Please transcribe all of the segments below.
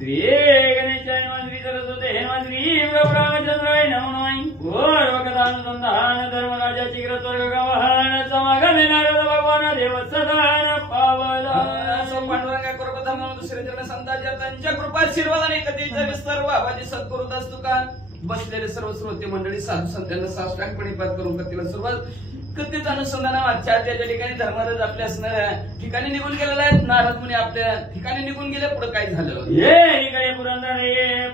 श्री गणेशाय नमः श्री सरस्वती नमः श्री रामचंद्राय नमः पूर्वकथानुसंधान धर्मराजाची स्वर्ग गमन समागमे नारद भगवान देव सदान पावला पांडुरंगा कृपा म्हणून दुसरे जण संतांच्या त्यांच्या कृपा आशीर्वादाने कधीचा विस्तार व्हावाची सद्गुरु दास तुका बसलेले सर्व श्रोते मंडळी साधू संतांना साष्टांगपणे पाठ करून कथेला सुरुवात. कथेच अनुसंधान आजच्या ज्या ठिकाणी धर्मराज आपल्या असणाऱ्या ठिकाणी निघून गेलेला आहेत. नारद मुनी आपल्या ठिकाणी निघून गेले. पुढे काय झालं? ये इकडे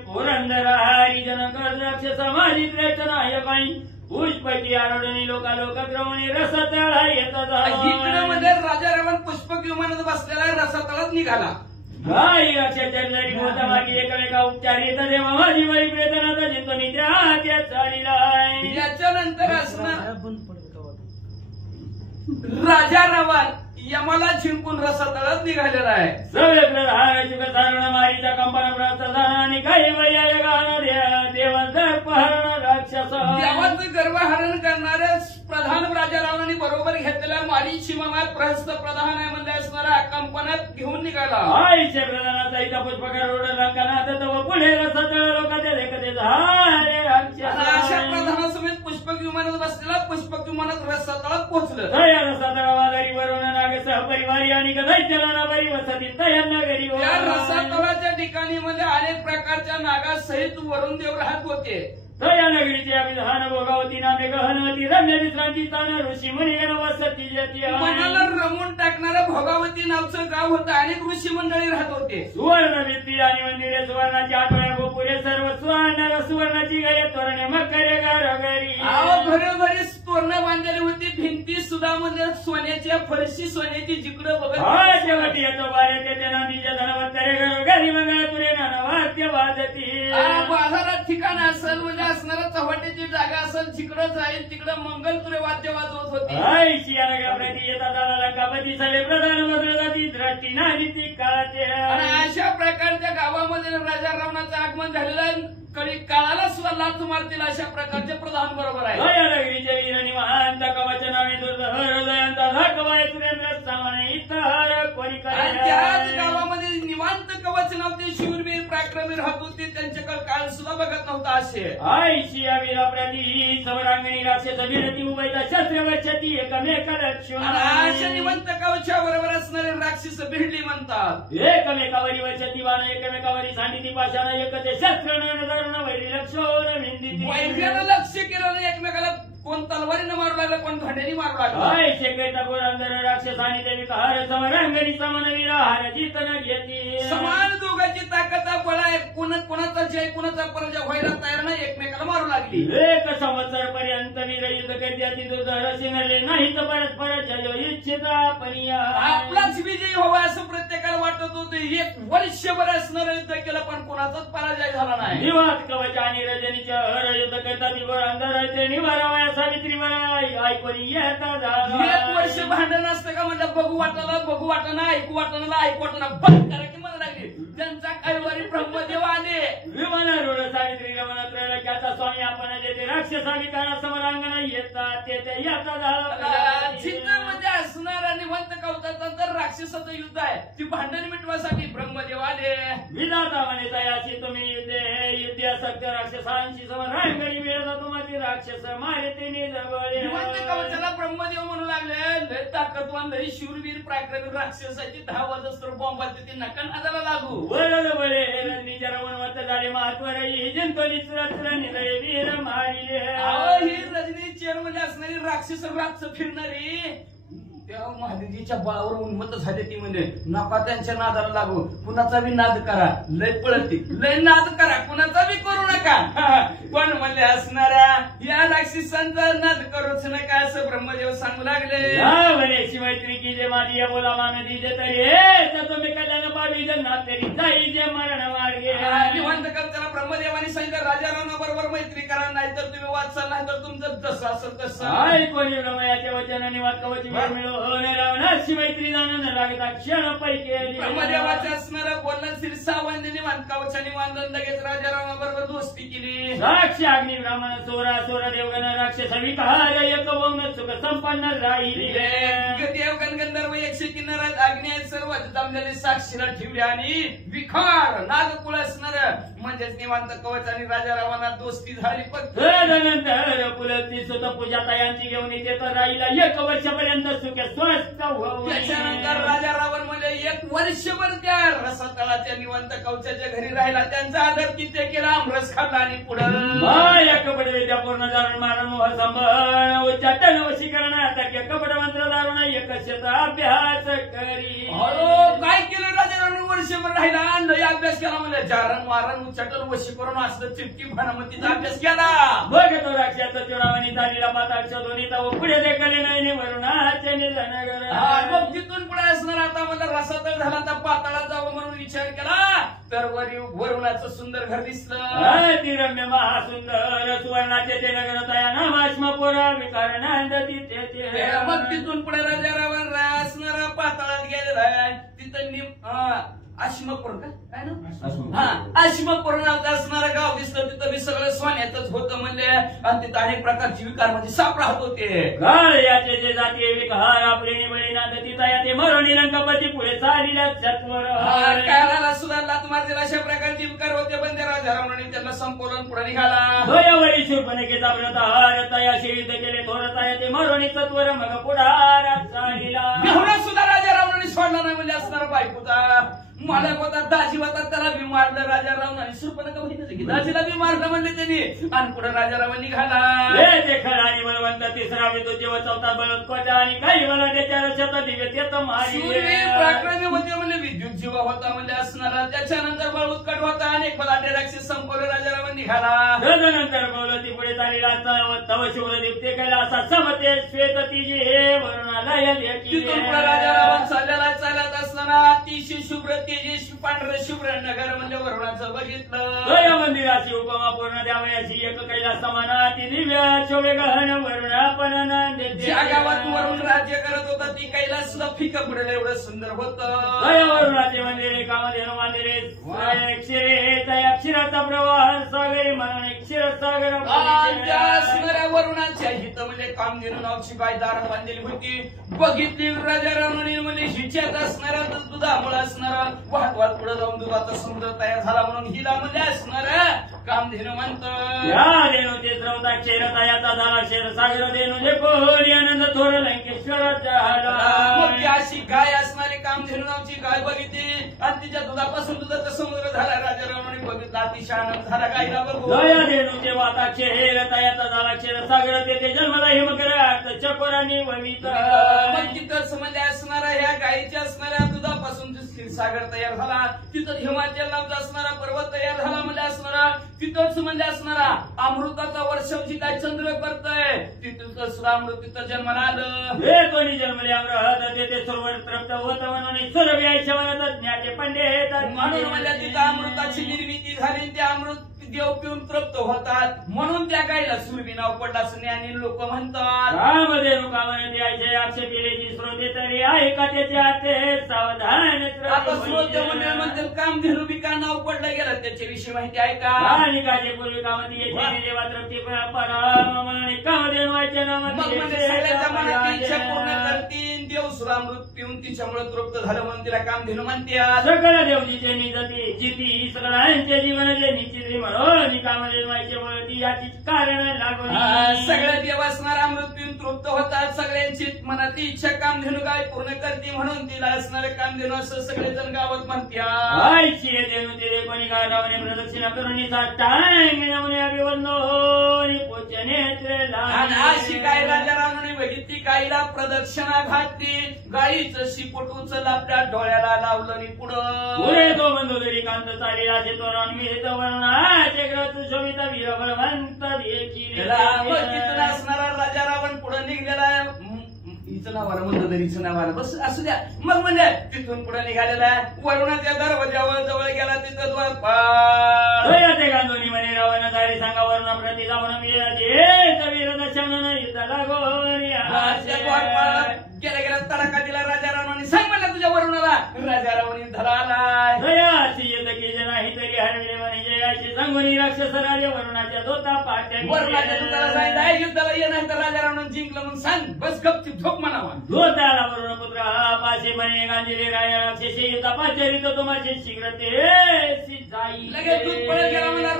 पुरंदर हरी जनक राक्षस समाधी श्रेष्ठ नायकाई पुष्पकी आरोढणी लोकालोकक्रमणी रसतळा येतात. इकडे मध्ये राजा रावण पुष्पक विमानात बसलेला रसतळात निघाला. गाई अक्षरधारी मोठा मागे एकामेका उपचारी येतात माझी बाई प्रेतनाचा जिंकणी त्या चालीला. याच्यानंतर असणार राजा रावण यमाला जिंकून रसातळात निघालेला आहे. सगळे प्रधान मारीच्या कंपना प्रधान काही देवांचं पहरण राक्षस देवाचं गर्भहरण करणाऱ्या प्रधान राजा रावणाने बरोबर घेतलेल्या मारी शिवमात प्रहस्त प्रधान आहे म्हणजे असणाऱ्या कंपनात घेऊन निघाला. आईच्या प्रधानाचा इथं पुष्पकार रोड लंकनात व पुढे रसातळ लोकांच्या देखते झाले राक्षस. अशा प्रधानासमेत पुष्पक विमानात बसलेला पुष्पक विमानात रसातळात पोहोचलं. त्या रसातळावादारी वरून सहपरिवारी आणि दैत्यनाबारी वसती तयार नगरी. या रसातळाच्या ठिकाणी मध्ये अनेक प्रकारच्या नागासहित वरुण देव राहत होते. तया नगरीचे अभिधान भोगावती नामे गहनवती रम्य विश्रांती स्थान ऋषी मुनी वसती मनाला रमून टाकणारं भोगावती नावचं गाव होतं. अनेक ऋषी मंडळी राहत होते. सुवर्ण भित्ती आणि मंदिरे सुवर्णाची आठवड्या गोपुरे सर्व सुवर्णाची घरे तोरणे मकरे घरोघरी घरोघरी तोरणं बांधलेली होती. भिंती सुद्धा म्हणजे सोन्याच्या फरशी सोन्याची जिकडं बघत शेवटी येतो बारे ते नदीच्या धनवंतरे घरोघरी मंगळातुरे नानवाद्य वाजती. बाजारात ठिकाण असेल म्हणजे असणारा चव्हाट्याची जागा असेल जिकडं जाईल तिकडं मंगलतुरे वाद्य वाजवत होती. आईची या नगराप्रती येतात आला कापती सले प्रधान बदल जाती दृष्टी नाही ती काळाचे. आणि अशा प्रकारच्या गावामध्ये राजा रावणाचं आगमन झालेलं कधी काळाला सुद्धा लाथ मारतील अशा प्रकारचे प्रधान बरोबर आहे. नगरीचे वीर निवांत कवच नावे हृदयांचा धकवाय सुरेंद्र सामाने इतर कोणी त्याच गावामध्ये निवांत कवच नव्हते. शूरवीर पराक्रमी राहत होते. त्यांच्याकडे काळ सुद्धा बघत नव्हता. असे आईशी या वीराप्रती समरांगणी राक्षस विरती उभयता शस्त्र वचती एकमेका लक्ष्मण. अशा निवांत कवचा बरोबर असणारे राक्षस भिडली म्हणतात. एकमेकावरी वचती वाण एकमेकावरी सांडिती पाशाना एकते शस्त्र वैर्यानं लक्ष केलं नाही. एकमेकाला कोण तलवारीनं मारू लागलं कोण भांड्याने मारू लागलं. शेकैता पुरंदर राक्षस आणि देवी हार समरांगणी समनवीर हार जितन घेती. समान दोघांची ताकद बळ आहे. कोणाचा जय कोणाचा पराजय व्हायला तयार नाही. एकमेकाला मारू लागली. एक संवत्सर पर्यंत वीर युद्ध करते दुर्धर सिंहले नाही तर परस्पर जय इच्छिता पर्या. आपलाच विजय व्हावा असं प्रत्येकाला वाटत होतं. एक वर्षभर असणारं युद्ध केलं पण कोणाचाच पराजय झाला नाही. निवात कवच आणि रजनीच्या हर युद्ध करतात अंधाराचे निवारावया सावित्री ऐकून येता झाला. एक वर्ष भांडण असतं का म्हणजे बघू वाटणं ऐकू वाटणं ऐकू वाटणं बंद करा की मला लागली. त्यांचा कैवारी ब्रह्मदेव आले. विमानारूढ सावित्री रमणात्रयाचा स्वामी आपण जेथे राक्षसाविकारा समरांगण येतात तेथे येता झाला. जिथं म्हणजे असणारा निवंत कवचाचा तर राक्षसाचं युद्ध आहे. ती भांडण मिटवासाठी ब्रह्मदेव आले. विधाता म्हणे तयाशी तुम्ही युद्ध सत्य राक्षसांशी समरांगणी मिळत तुम्हाला राक्षस मारे ते निवंत कवचाला ब्रह्मदेव म्हणू लागले. लय ताकदवान लय शूरवीर पराक्रमी राक्षसाची 10 वाजस्त्र बॉम्ब आले ते नका नादाला लागू. वळलं बळे रजनीच्या रवणवत झाले महात्वर ही जंतोनीच रचला निलय वीर मारिले. ही रजनी चेअरमध्ये असणारी राक्षस रातच फिरणारी त्या महादेवीच्या बळावर उन्मत्त झाले. ती म्हणजे नका त्यांच्या नादाला लागू. कुणाचा बी नाद करा लय पळती लय नाद करा कुणाचा बी करू नका. पण म्हणजे असणाऱ्या या राक्षसांचा नाद करूच नका असं ब्रह्मदेव सांगू लागले. शिवैत्री की जे माझी या बोला मान दीजे तरी तुम्ही कल्याण पावी जन्नात तरी जाई जे मरण मार्गे. निवंत कवचाला ब्रह्मदेवानी सांगितलं राजा रावणाबरोबर मैत्री करा, नाहीतर तुम्ही वाचाल, नाहीतर तुमचं जसं असेल तसं. कोणी ब्रह्मयाच्या वचनाने वाक्यवची वेळ मिळवणे रावणाशी मैत्री जाणून लागता क्षण पैकी ब्रह्मदेवाच्या असणारं बोलणं शिरसावंदीने वानकावच्याने वांदन लगेच राजा रावणाबरोबर दोस्ती केली. राक्ष अग्नि ब्राह्मण सोरा सोरा देवगण राक्षस विकार एक वंग सुख संपन्न राहिली. देवगण गंधर्व 100 किन्नरात अग्नी आहेत सर्व जमलेले साक्षीला ठेवले आणि विखार नागकुळ असणार म्हणजेच निवांत कवच आणि राजा रावणा दोस्ती झाली. तदनंतर कुलती सुत पूजा तयांची घेऊन इथे तर राहिला 1 वर्षापर्यंत सुख स्वस्थ होऊन. त्याच्यानंतर राजा रावण म्हणजे 1 वर्षभर त्या रसातळाच्या निवांत कवचाच्या घरी राहिला. त्यांचा आदर तिथे केला, आमरस खाल्ला आणि पुढं कपडे विद्या पूर्ण जाणून मारण मोह संभाळ उच्चाटन वशीकरण आता कपड मंत्र दारुण एकशेत अभ्यास करी. काय केलं राजा रावण वर्षभर राहिला, लय अभ्यास केला. म्हणजे जारण मारण उच्चाटन वशीकरण असलं चिटकी भानामतीचा अभ्यास केला. बघतो राक्षाचा चुरावणी झालेला पाताळ शोधून पुढे देखले नाही वरून मग तिथून पुढे असणार. आता मला रसातळ झाला, आता पाताळात जावं म्हणून विचार केला, तर वरुणाचं सुंदर घर दिसलं. ती रम्य महासुंदर सुवर्णाचे ते नगर तया नामाश्म पोरा विकार नांदती ते. मग तिथून पुढे राजा रावण असणारा पाताळात गेलेला. तिथं आश्मपूर काय ना आश्मपूर नावाचं असणारं गाव दिसलं. तिथं बी सगळं सोन्यातच होतं म्हणजे, आणि तिथं अनेक प्रकारची विकार म्हणजे साप राहत होते. याचे जे जाती विकार आपले निबळे नांदती तया ते मरोणी रंगपती पुढे चालीला चत्वर कानाला सुद्धा लात मारतील अशा प्रकारचे विकार होते. पण त्या राजा रावणाने त्यांना संपवून पुढे निघाला. दोयावरी शूर्पणखेचा व्रत हार तयाशी युद्ध केले थोर तया ते मरोणी चत्वर मग पुढारात चालीला. मेहुणा सुद्धा राजा रावणाने सोडला नाही म्हणजे असणारा बायकोचा मालक होता, दाजी होता, त्याला बी मारलं राजा रावणाने. शूर्पणखा बहिणीच की दाजीला बी मारलं म्हणले त्यांनी. आणि पुढे राजा रावण निघाला. ते खरा आणि बलवंत तिसरा विदो जेव्हा चौथा बलवत्कोटा आणि काही मला त्याच्या रक्षात दिव्य ते तर मारी पराक्रमी होते म्हणजे विद्युत जीवा होता म्हणजे असणारा. त्याच्यानंतर बळ उत्कट होता. अनेक बलाढ्य राक्षस संपवले. राजा रावण निघाला. तदनंतर बोलती पुढे चालीला तव शुभ्रदीप ते कैला असा समते श्वेत तिजे हे वर्णालय तिथून पुढे राजा रावण चालल्याला चालत असताना अतिशय शुभ्र तेजस्वी पांढर शुभ्र नगर म्हणजे वरुणाचं बघितलं. मंदिराची उपमा पूर्ण द्यावयाची एक कैला समाना ती दिव्य शोभे गहन वरुणापण ज्या गावात वरुण राज्य करत होता ती कैलास सुद्धा फिकं पडेल एवढं सुंदर होतं. वरुणाचे मंदिरे कामधेनु मंदिरे अक्षराचा प्रवाह सागरी म्हणून क्षीरसागर वरुणाच्या हित म्हणजे कामधेनु नावची बाई दार बांधलेली होती. बघितली राजा रावणाने म्हणजे हिच्यात असणारा दुधामुळे असणारा वाहत वाहत पुढे जाऊन दुधाचा समुद्र तयार झाला म्हणून हिला म्हणजे असणार कामधेनु म्हणतं. या धेनुचे स्रवताक्षर तयाचा झाला क्षीरसागर धेनुचे कोणी आनंद थोर लंकेश्वराचा मग ती अशी गाय असणारी कामधेनु नावची गाय बघितली आणि तिच्या दुधापासून दुधाचा समुद्र झाला. राजा रावणाने बघितला, अतिशय आनंद झाला गायला बघून. या धेनुचे वाताक्षर तयाचा झाला क्षीरसागर तेथे जन्मला हिमकरात चकोरांनी ववित. मग तिथं म्हणजे असणारा ह्या गायीच्या असणाऱ्या दुधापासून क्षीरसागर तयार झाला. तिथं हिमाचल नावचा असणारा पर्वत तयार झाला म्हणजे असणारा. तिथंच म्हणजे असणारा अमृताचा वर्षवची काय चंद्र करतय तिथं सुद्धा अमृत तिथं जन्माला आलं. हे कोणी जन्मले अमृत तेथे सर्व तृप्त होत म्हणून सर्व यायच्या ज्ञाते पंडित म्हणून म्हणजे तिथं अमृताची निर्मिती झाली. ते अमृत देव पिऊन तृप्त होतात म्हणून त्या गायला सुरभी नाव पडलं असं ज्ञानी लोक म्हणतात. कामधेनु कामने यायचे आक्षेपिलेची श्रोते तरी ऐका त्याच्या ते सावधान. आता श्रोते म्हणतात कामधेनु बी का नाव पडलं गेलं त्याच्याविषयी माहिती आहे का? आणि काजे पूर्वी कामती येते देवा तृप्ती पराम म्हणून कामधेनु व्हायच्या नामाने सगळ्याच्या मनात इच्छा पूर्ण करतील. देव सुद्धा अमृत पिऊन तिच्यामुळे तृप्त झालं म्हणून तिला कामधेनु म्हणतात. सगळं देवजीचे निजती जिती सगळ्यांचे जीवन जे निश्चित म्हणून कामधेनु व्हायचे म्हणून याची कारण लागून सगळे देव असणार अमृत पिऊन तृप्त होतात. सगळ्यांची मनातली इच्छा कामधेनु गाय पूर्ण करते म्हणून तिला असणारे कामधेनु असं सगळेजण गावात म्हणतात. आईची देणू ते कोणी गावाने प्रदक्षिणा करून टांगणे अभिवंदन पोचने अशी गाय राजा रावणाने बघितली. गायीला प्रदक्षिणा घातली. गायीचं शिपोट उचल आपल्या डोळ्याला लावलं आणि पुढे तो बंधू तरी कांत चाली राजे तोरण मिळत वर्णाचे ग्रह शोभिता वीर बलवंत देखील असणारा राजा रावण पुढे निघलेला. हिचं नाव आलं म्हणतो तरी हिचं नाव आलं बस असू द्या. मग म्हणजे तिथून पुढे निघालेला वरुणाच्या दरवाजावर जवळ गेला. तिथं द्वारपाल राजा रावण युद्धाला आलाय. जयाची युद्ध केले नाही तरी हरविले म्हणे जयाची सांगून राक्षस राजे वरुणाच्या दोता पाट्या वरुणाच्या दूताला सांगितलं युद्धाला ये नाही तर राजा रावण जिंकलं म्हणून सांग बस गपचूप झोप म्हणावा. दोताला वरुण पुत्र हा पाचे म्हणे गांधीले राया राक्षसी युद्धा पाचारित तुम्हाचे शीघ्र ते जाई. लगेच दूध पडत गेला म्हणा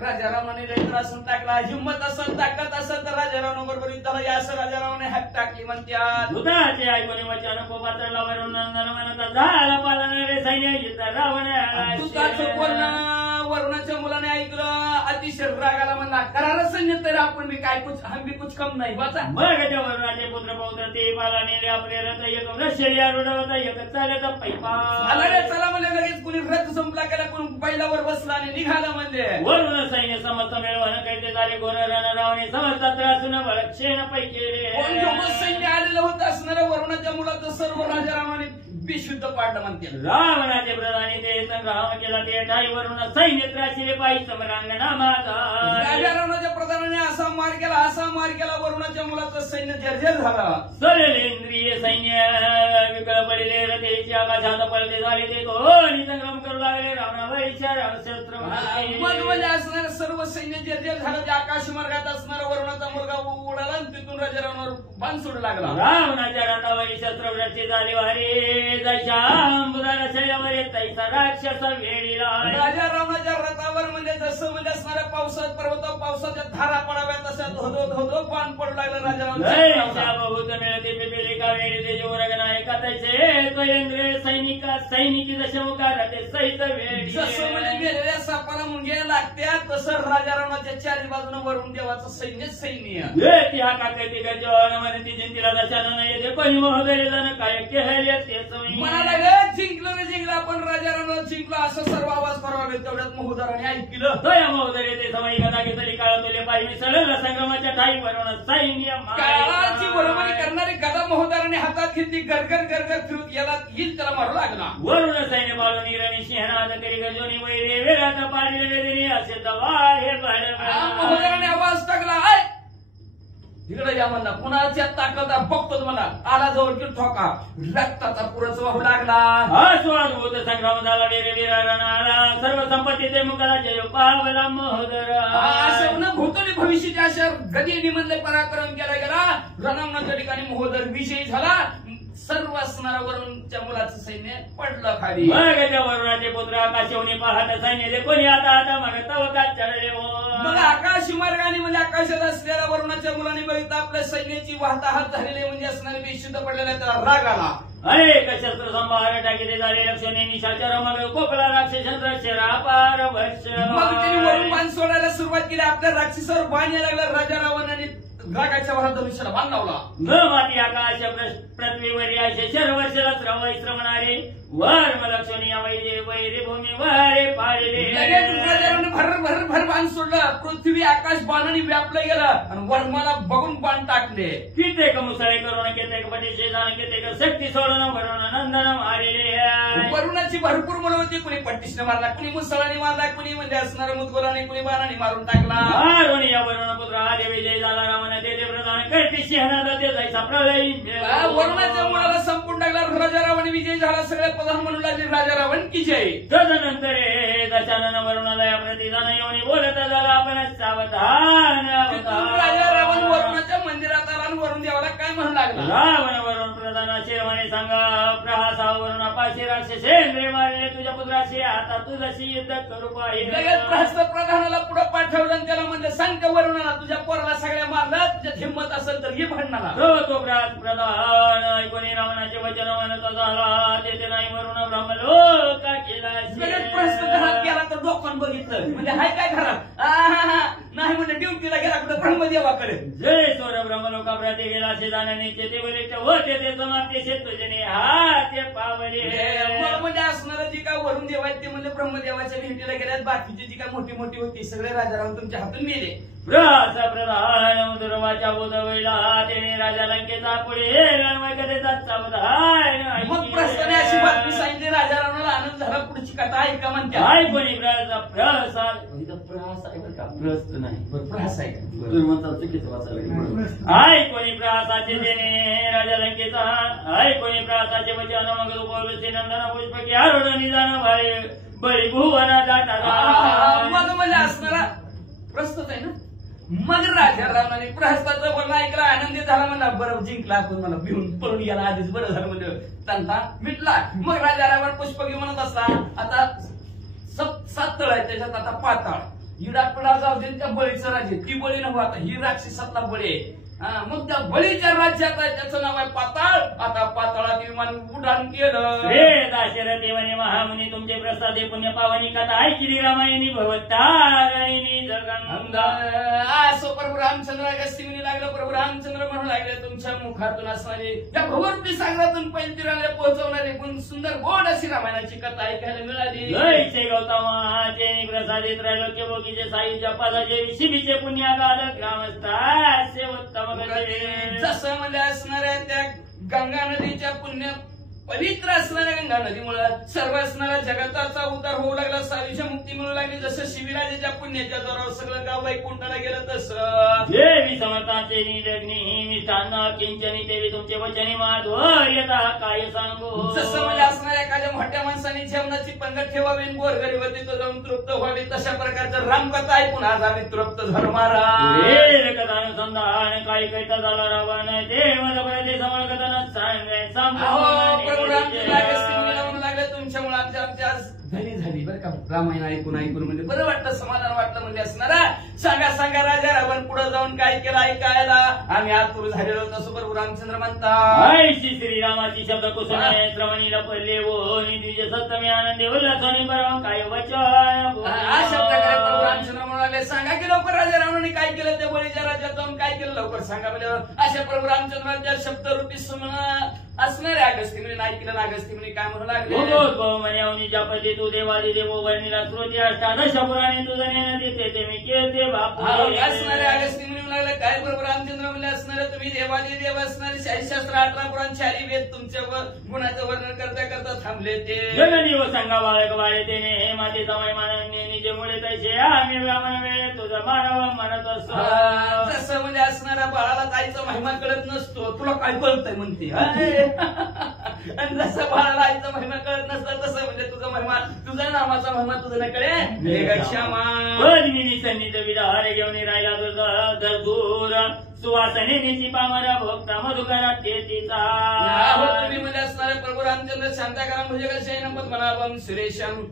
राजा रावणाने त्रासून टाकला. हिंमत असेल ताकद असेल तर राजा रावण बरोबर युद्धाला या असं राजा रावणाने हात टाकली म्हणतात. दुधाचे ऐकून वचन कोपातला वरुण नंदन म्हणता झाला पालणारे सैन्य युद्ध रावण दुधाचं बोलणं वरुणाच्या मुलाने ऐकलं अतिशय रागाला म्हणला करार सैन्य तर आपण मी काय कुछ हम भी कुछ कम नाही बचा. मग त्या वरुणाचे पुत्र पौत्र ते पाला नेले आपले रथ एक रशिया रुडवता एक चालत पैपा चला म्हणले लगेच कुणी रथ संपला केला कोणी बैलावर बसला आणि निघाला म्हणजे वरुण सैन्य समस्त मिळवणं कैसे झाले घोर रणरावणे समजता त्रासून बळक्षेण पैकी सैन्य आलेलं होतं असणाऱ्या वरुणाच्या मुलाचं सर्व राजा रावणाने बेशुद्ध पाडलं म्हणते. रावणाचे प्रधानी ते संग्राम केला ते ठाई वरुण सैन्य त्राशिले पायी समरांगणा माझा. राजा रावणाच्या प्रधानाने असा मार केला वरुणाच्या मुलाचं सैन्य जर्जर झाला. सलेंद्रिय सैन्य विकळ पडले रथेची आकाशात पडले झाले ते दोन्ही संग्राम करू लागले रावणावरीच्या शस्त्र म्हणजे असणारं सर्व सैन्य जर्जर झालं. त्या आकाश मार्गात असणारा वरुणाचा मुलगा उडाला आणि तिथून राजा रावणावर बाण सोडू लागला. रावणाच्या रथावरी शस्त्रवृष्टी झाली वारे जशांबुदाला शैलावर तैसा राक्षस वेळीला. राजा रावणाच्या रथावर म्हणजे जसं म्हणजे असणाऱ्या पावसात पर्वत पावसाच्या धारा पडाव्या तशा धोधो धोधो बाण पडू लागला राजा रावणाच्या. बहुत मिळते पिपिली का वेळी ते जोरग नायका तैसे स्वयंद्रे सैनिका सैनिकी दशमुखा रथे सहित वेळी. जसं म्हणजे गेलेल्या सापाला मुंग्या लागत्या तसं राजा रावणाच्या चारी बाजूने वरुण देवाचं सैन्य त्या काकती गजवान म्हणती जिंतीला दशानन येते कोणी महोदय जण काय केले ते म्हणाला जिंकलं आपण राजा रावण जिंकलं असं सर्व आवाज करावे तेवढ्यात महोदराने ऐकलं. तया महोदय ते समय कदा घेतली काळ तुले पायी मिसळलं संग्रामाच्या ठाई वरुण सैन्य काळाची बरोबरी करणारी गदा महोदराने हातात घेतली गरगर फिरत याला येईल त्याला मारू लागला. वरुण सैन्य बाळून निरणी सिंहनाद करी गजोनी वैरे वेगाचा पाडले असे दवा हे महोदराने आवाज टाकला तिकडे या म्हणला कुणाच्या ताकद बघतो म्हणा आला जवळ की ठोका रक्ताचा पुरच वाहू लागला. स्वादभूत संग्राम झाला वीर वीराला सर्व संपत्ती ते मुखाला जय पावला महोदर. असं भूतली भविष्याच्या अशा गदिनी मधले पराक्रम केला गेला. रणांगणाच्या ठिकाणी महोदर विजयी झाला. सर्व असणारा वरुणच्या मुलाचं सैन्य पडलं खाली. मग त्या वरुणाचे पुत्र आकाशवनी पाहत सैन्य कोणी आता मग तवकात चढले मग आकाश मार्गाने म्हणजे आकाशात असलेल्या वरुणाच्या मुलाने बघितलं आपल्या सैन्याची वार्ताहत झालेले म्हणजे असणारे बेशुद्ध पडलेला त्याला राग आला. अनेक शस्त्र संभार टाकीले झाले लक्षणे निशाचर मग कोपला राक्षसंत्र शरापार वर्ष. मग त्यांनी वरून बाण सोडायला सुरुवात केली. आपल्या राक्षसावर बाण यायला लागला. राजा रावणाने रागाच्या वरात धनुष्याला बाण लावला. न माती आकाश पृथ्वीवरी असे शर्वशला श्रवणारे वर्म लक्षणी वैरे भूमी वारे पाडले. भर बाण सोडलं. पृथ्वी आकाश बाणाने व्यापलं गेलं आणि वर्माला बघून बाण टाकले. कित्येक मुसळे करून कित्येक पटीशे जाण कित्येक शक्ती सोडून वरुण नंदन मारिले. वरुणाची भरपूर मुलं होती. कुणी पट्टीशने मारला कुणी मुसळाने मारला कुणी म्हणजे असणाऱ्या मुदगोलाने कुणी बाणाने मारून टाकला. मारून या वरुण पुत्र आले विजय झाला रावण ते प्रधान करते शहनाला ते जायचा प्रलय. वरुणाच्या मुलाला संपून टाकला. राजा रावण विजय झाला. सगळे प्रधान म्हणू लागले राजा रावण की जय. तदनंतर दशानन वरुणाला या प्रतिदान येऊन बोलत झाला आपण सावधान. राजा रावण वरुणाच्या मंदिरात आला आणि वरुण देवाला काय म्हणू लागला. रावण वरुण प्रधान शिरवाने सांगा प्रहासा वरुणा पाचशे राक्षसेंद्रे मारले तुझ्या पुत्राशी आता तुझ्याशी युद्ध करू पाहिजे. प्रधानाला पुढे पाठवलं आणि त्याला म्हणलं सांग का वरुणाला तुझ्या पोराला सगळ्या मारला तुझ्यात हिंमत असेल तर ये भांडणाला. तो प्रधान ऐकून रावणाचे वचन म्हणत झाला तेथे नाही वरुण ब्रह्मलोक केला. प्रश्न घरात गेला तर डोकं बघितलं म्हणजे हाय काय घरात नाही म्हणजे ड्युटीला गेला कुठे ब्रह्मदेवाकडे. जय सोर ब्रह्मलोकाप्रती गेला असे जाणण्याचे ते वरिष्ठ होते ते समाप्ती तुझे हा ते पावले. म्हणजे असणारं जे काय वरुण देव आहेत ते म्हणजे ब्रह्मदेवाच्या भेटीला गेल्यात. बाकीची जी काय मोठी मोठी होती सगळे राजाराव तुमच्या हातून मेले. प्रधान दुर्वाच्या बोधवळीला त्याने राजा लंकेचा पुढे मग प्रश्नाने अशी बातमी सांगितली. राजा रावणाला आनंद झाला. पुढची कथा ऐका म्हणते. ऐकून प्रसाद प्रस्त नाही बरं प्रहास आहे का तुम्ही म्हणता चुकीचं वाचायला आय कोणी प्रहासाचे देणे राजा लंकेचा आय कोणी प्रहासाचे वचन मग रूपवृत्ती नंदन पुष्पकी आरोढ निदान भाळे बळी भुवना जाता मग म्हणजे असणारा प्रस्तुत आहे ना मग राजा रावणाने प्रहस्ताचं बोलणं ऐकलं आनंदी झाला म्हणला बरं जिंकला आपण मला भिवून पळून गेला आधीच बरं झालं म्हणजे तंता मिटला मग राजा रावण पुष्पकी म्हणत असता आता 7 तळ आहे त्याच्यात आता पाताळ इडापिडा जाऊ दे त्या बळीचं राज्य ती बळी नको आता ही राक्षसातला बळी आहे मग त्या बळीच्या राज्यात आहे त्याचं नाव आहे पाताळ आता पाताळात विमान उड्डाण केलं हे दाशरथी म्हणे महामुनी तुमचे प्रसादे पुण्य पावनी कथा ऐकली रामायणी भवतारिणी जगंगा असो प्रभू रामचंद्र गस्तीने लागलं प्रभू रामचंद्र म्हणू लागले तुमच्या मुखातून असणारे त्या भगवंती सागरातून पैलतीराला पोहोचवणारे पण सुंदर गोड अशी रामायणाची कथा ऐकायला मिळाली जयचे गौतमाचे प्रसादित त्रैलोक्य भोगीचे सायू जपादाचे शिबीचे पुण्यागाल ग्रामस्था उत्तम जसं म्हणजे असणाऱ्या त्या गंगा नदीच्या पुण्य पवित्र असणाऱ्या गंगा नदीमुळे सर्व असणाऱ्या जगताचा उद्धार होऊ लागला सावीच्या मुक्ती मिळू लागली जसं शिवराजाच्या पुण्याच्या जोरावर सगळं गाव वैकुंठाला गेलं तसं देवी समर्थाचे निलग्नी मिष्टान्न किंचनी देवी तुमचे वचनी माधुर्यता काय सांगू जसं म्हणजे असणाऱ्या एखाद्या मोठ्या माणसाने जेवणाची पंगत ठेवावी गोर गरीबती तो जाऊन तृप्त व्हावी तशा प्रकारचं रामकथा ऐकून आज आम्ही तृप्त झालो महाराज कथानुसंधान काही कैता झाला रावण ते मला ते समोर प्रभू रामचंद्र म्हणू लागले तुमच्यामुळे आमच्या आज धनी झाली बरं का रामायण ऐकून म्हणजे बरं वाटलं समाधान वाटलं म्हणजे असणारा सांगा राजा रावण पुढे जाऊन काय केलं ऐकायला आम्ही आतुर झालेलो तसं प्रभू रामचंद्र म्हणतात श्रीरामाची शब्द कुसुमे श्रवणीला पडले ओ द्विज सप्तमी आनंदी उल्हासाने बरं काय वचन अशा प्रकारे प्रभू रामचंद्र म्हणाले सांगा की लवकर राजा रावणाने काय केलं त्या बळीच्या राज्यात जाऊन काय केलं लवकर सांगा म्हणजे अशा प्रभू रामचंद्रांच्या शब्दरूपी असणाऱ्या अगस्ती म्हणजे ऐकलं अगस्ती म्हणजे काय म्हणू लागले ज्या पदी तू देवादी देवो वर्णिला श्रोती अष्टादश पुराणे तुझं नेण्यात येते ते मी केले बापू असणारे अगस्ती म्हणून लागले काय प्रभू रामचंद्र म्हणजे असणारे तुम्ही देवादी देव असणारे शास्त्र 18 पुराण 4 वेद तुमच्या गुणाचं वर्णन करता करता थांबले ते जगनी व सांगा बाळक बाळे तेने हे मातेचा महिमाने निजे मुळे तैसे आम्ही ब्राह्मण वेळे तुझा मानव म्हणत असतो जसं म्हणजे असणाऱ्या बाळाला ताईचा महिमा कळत नसतो तुला काय कळतंय म्हणते आणि जसं बाळाला आईचा महिमा कळत नसतं तसं म्हणजे तुझा महिमा तुझ्या नामाचा महिमा तुझं नाही कळे क्षमा सन्निध विधार घेऊन राहिला तुझा दूर सुवासनेची पामरा भोक्ता मधुकरात तुम्ही म्हणजे असणारे प्रभू रामचंद्र शांताकाराम भुजग शयनपद मनाभम सुरेशम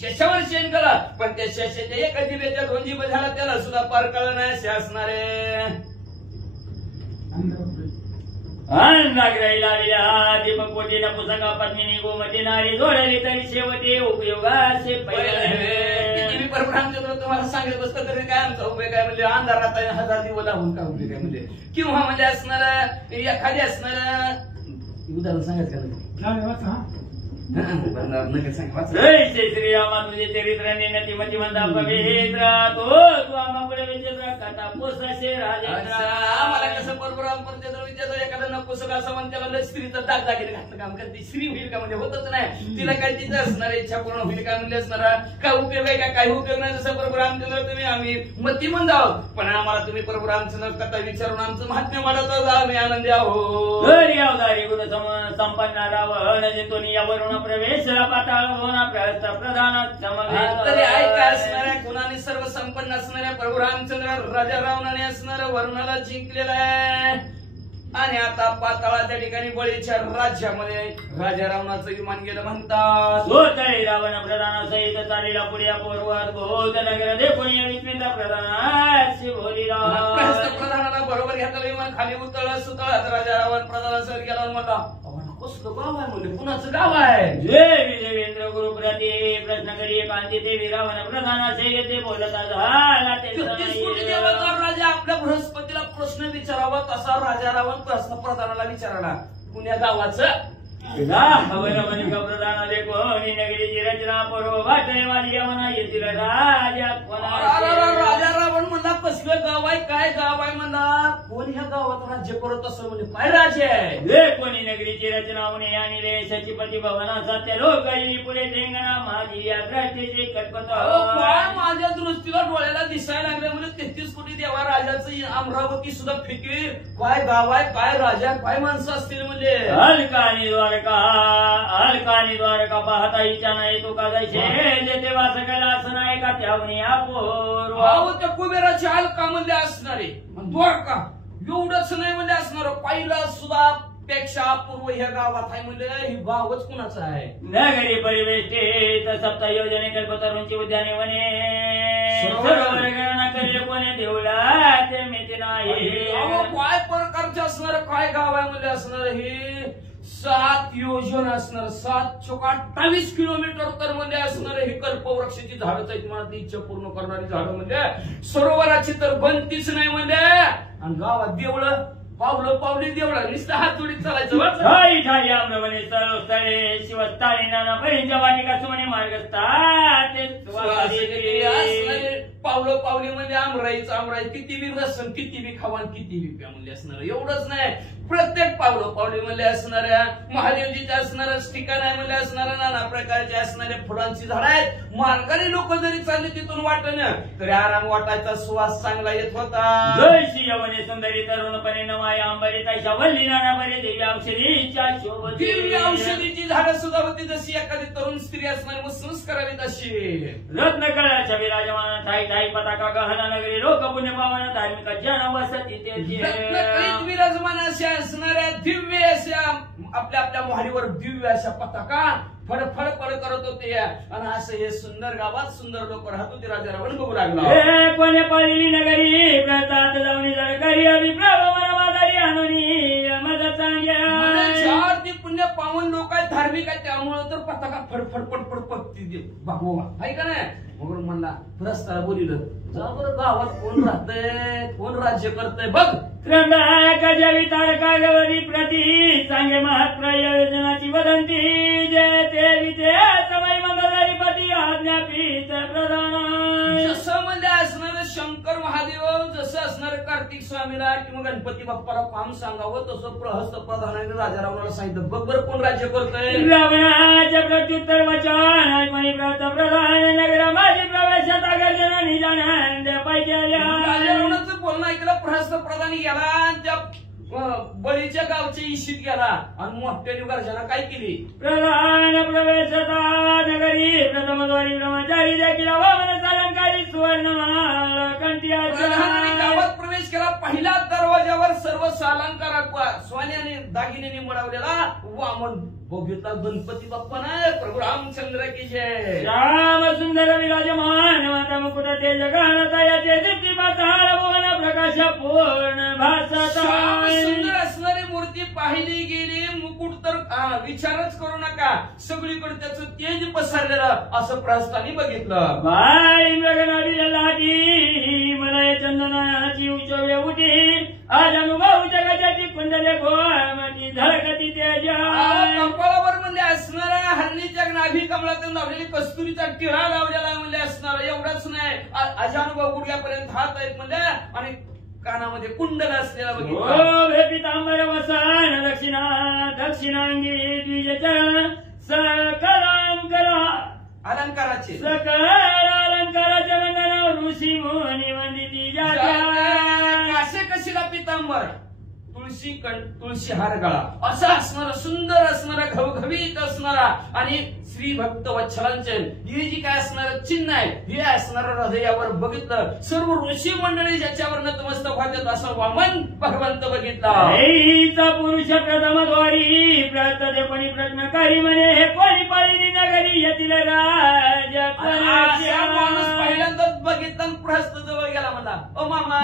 शशावर शेण केला पण त्या शशाच्या एका जिभेच्या 2 जिभ झाला त्याला सुद्धा पार कळलं नाही असे असणारे नागराई लाविला दीपक पोटीला पुस्तका पद्मिनी गोमती नारी जोडली तरी शेवटी उपयोगाचे तुम्ही प्रभू रामचंद्र तुम्हाला सांगत बसतं तरी काय आमचा उपयोग आहे म्हणजे अंधारात 1000 दिवस लावून काय उपयोग आहे म्हणजे किंवा म्हणजे असणार एखादी असणार उदाहरण सांगत का श्रीरामा तुझे चरित्र नेण्याची मती म्हणता पवित्र तो तू आम्हा पुढे विचित्र कथा पोसाशे राजेंद्र आम्हाला कसं परपुराम पंचेंद्र विचारतो एखादा नपुसक असं म्हणून त्याला स्त्रीचं दाग दागिने घातलं काम करते स्त्री होईल का म्हणजे होतच नाही तिला काय तिचं असणार इच्छा पूर्ण होईल का म्हणजे असणार काय उपयोग आहे का काही उपयोग नाही जसं प्रभू रामचंद्र तुम्ही आम्ही मती म्हणत आहोत पण आम्हाला तुम्ही प्रभू रामचंद्र कथा विचारून आमचं महात्म्य वाढत आम्ही आनंदी आहोत अवधारी गुण संपन्न रावण जिथून यावरून प्रवेश पाताळ होणार प्रहस्त प्रधान तरी ऐका असणाऱ्या गुणाने सर्व संपन्न असणाऱ्या प्रभू रामचंद्र राजा रावणाने असणाऱ्या वरुणाला जिंकलेला आहे आणि आता पाताळाच्या ठिकाणी बळीच्या राज्यामध्ये राजा रावणाचं विमान गेलं म्हणतात तरी रावण प्रधान सहित चालीला पुढे पूर्वत भोत नगर देखून विस्मित प्रधानाशी बोलीला प्रधानाला बरोबर घेतलं विमान खाली उतळ सुतळत राजा रावण प्रधानासह गेला म्हणला कसलं गाव आहे म्हणजे कुणाचं गाव आहे जय देवेंद्र गुरुप्रती प्रश्न करी कांती देवी रावण प्रधानाचे येते बोलता झाला राजा आपल्या बृहस्पतीला प्रश्न विचारावा तसा राजा रावण प्रश्न प्रधानाला विचाराला पुण्या गावाचं प्रधान कोणी नगरीची रचना पूर्व वाटणे माझी यमुना येथील राजा राजा रावण म्हणला कसलं कुणाचं गाव आहे काय गाव आहे म्हणा कोण ह्या गावात राज्य करत असं म्हणजे काय राज्य आहे हे कोणी नगरीची रचना होणे आणि देशाची प्रतिभवना सत्य लोक पुढे धिंगणा माझी या द्रष्टीची कटकट काय माझ्या दृष्टीला डोळ्याला दिसायला लागले म्हणजे 33 कोटी देवा राजाचं अमरावती सुद्धा फिकीर काय गाव आहे काय राजा काय माणसं असतील म्हणजे अलकानी द्वारका पाहता इच्छा नाही तो का जायचे जेथे वास केला असं नाही का त्यावनी अपूर्व त्या कुबेराची अलका म्हणजे असणारे द्वारका एवढंच नाही म्हणजे असणार पहिला सुद्धा पेक्षा अपूर्व ह्या गावात आहे म्हणजे हे गावच कुणाचं आहे नगरी परिवेष्टित सप्त योजने कल्पतरूंची उद्याने वने सरोवर गणना करील कोणी देवळा ते मिती नाही काय प्रकारचे असणार काय गाव आहे म्हणजे असणार हे 7 योजना असणार 7 चोक 28 किलोमीटर तर म्हणजे असणार हे कल्पवृक्षाची झाडच आहेत मला ती इच्छा पूर्ण करणारी झाडं म्हणजे सरोवराची तर बनतीच नाही म्हणजे आणि गावात देवळं पावलं पावली देवळं नुसतं हात जोडीत चालायचं ठाई ठाई आम्रवने सर्व स्थळे शिवस्थानी नाना बहिणीच्या वाटिका सुमने मार्गस्था पावलं पावली म्हणजे आमराई किती बी रसन किती बी खावान किती बी प्या म्हणजे असणार एवढंच नाही प्रत्येक पावलं पावली म्हणजे असणाऱ्या महादेवजीच्या असणारं ठिकाण आहे म्हणजे असणाऱ्या नाना प्रकारचे असणाऱ्या फुलांची झाड आहेत मार्गाने लोक जरी चालले तिथून वाटणं तरी आराम वाटायचा सुवास चांगला येत होता जयशी यवने सुंदरी तरुणपणे नवाया अंबरी ताईच्या वल्ली नाना बरे देवी औषधीच्या दिव्य औषधीची झाडं सुद्धा होती जशी एखादी तरुण स्त्री असणारी मस्त करावी तशी रत्नकळाच्या विराजमान ठाई ठाई पताका गहना नगरी लोक पुण्य पावन धार्मिक जन वसती रत्नकळीत विराजमान अशा असणाऱ्या दिव्य अशा आपल्या आपल्या मोहरीवर दिव्य अशा पताका फड फड फड करत होते आणि असं हे सुंदर गावात सुंदर लोक राहत होते राजा रावण बघू लागला कोण्या पाळली नगरी प्रतात जाऊन जळकरी अभिप्रभ मला बाजारी आणून मदत चार ते पुण्य पावन लोक आहेत धार्मिक आहेत त्यामुळे तर पताका फडफड पडपड पत्ती दे बाबा आहे का नाही मग म्हणला रस्त्याला बोलिलं जा बरं गावात कोण राहतंय कोण राज्य करतंय बघ त्र्यंबकाच्या वितारकागवरी प्रती सांगे महाप्रयोजनाची वदंती जय ते विजय समय मंगलधारी पती आज्ञापीठ प्रधान जसं म्हणजे असणार शंकर महादेव जसं असणार कार्तिक स्वामीला किंवा गणपती बाप्पाला काम सांगावं तसं प्रहस्त प्रधानाने राजा रावणाला सांगितलं बघ बरं कोण राज्य करतंय रावणाच्या प्रत्युत्तर वचन मणिप्रत प्रधान नगर माझी प्रवेशात गर्जना निजानंद पाहिजे राजा रावणाचं बोलणं ऐकलं प्रहस्त प्रधानी गेला आणि त्या बळीच्या गावच्या इशीत गेला आणि मोठ्याने गर्जना काय केली प्रधान प्रवेशता नगरी प्रथमद्वारी ब्रह्मचारी देखील वामन अलंकारी सुवर्ण कंटियाच्या गावात प्रवेश केला पहिल्या दरवाजावर सर्व सालंकार सोने आणि दागिन्यांनी मडवलेला वामन बघितला गणपती बाप्पा नाही प्रभू रामचंद्र की जय राम सुंदर विराजमान माता मुकुट ते जगानता याचे दीप्ती पाताळ भुवन प्रकाश पूर्ण भासता सुंदर असणारी मूर्ती पाहिली गेली मुकुट तर विचारच करू नका सगळीकडे त्याचं तेज पसरलेलं असं प्रस्थानी बघितलं बाई मृगनाडी मला चंदनाची उचवे उठी आज अनुभव जगाची कुंडले गोमाची झळकती तेजा कपाळावर म्हणजे असणारा हरणीच्या नाभी कमळातून लावलेली कस्तुरीचा टिळा लावलेला म्हणजे असणारा एवढंच नाही अजानुभव गुडघ्यापर्यंत हात आहेत म्हणजे आणि कानामध्ये कुंडल असलेला बघितला पितांबर वसन दक्षिणांगी द्विजचरण सकलांकरा अलंकाराचे सकल अलंकाराच्या वंदना ऋषी मुनी वंदिती असे कशीला पितांबर तुळशी हार गळा असा असणारा सुंदर असणारा घवघवीत असणारा आणि श्री भक्त वत्सलांचे ही जी काय असणार चिन्ह आहे हे असणारं हृदयावर बघितलं सर्व ऋषी मंडळी ज्याच्यावर नतमस्तक होतात असं वामन भगवंत बघितला पुरुष प्रथमद्वारी प्रतदेपणी प्रश्नकारी म्हणे हे कोणी पाळली नगरी येथील राजा माणूस पहिल्यांदाच बघितलं प्रहस्त जवळ गेला म्हणला ओ मामा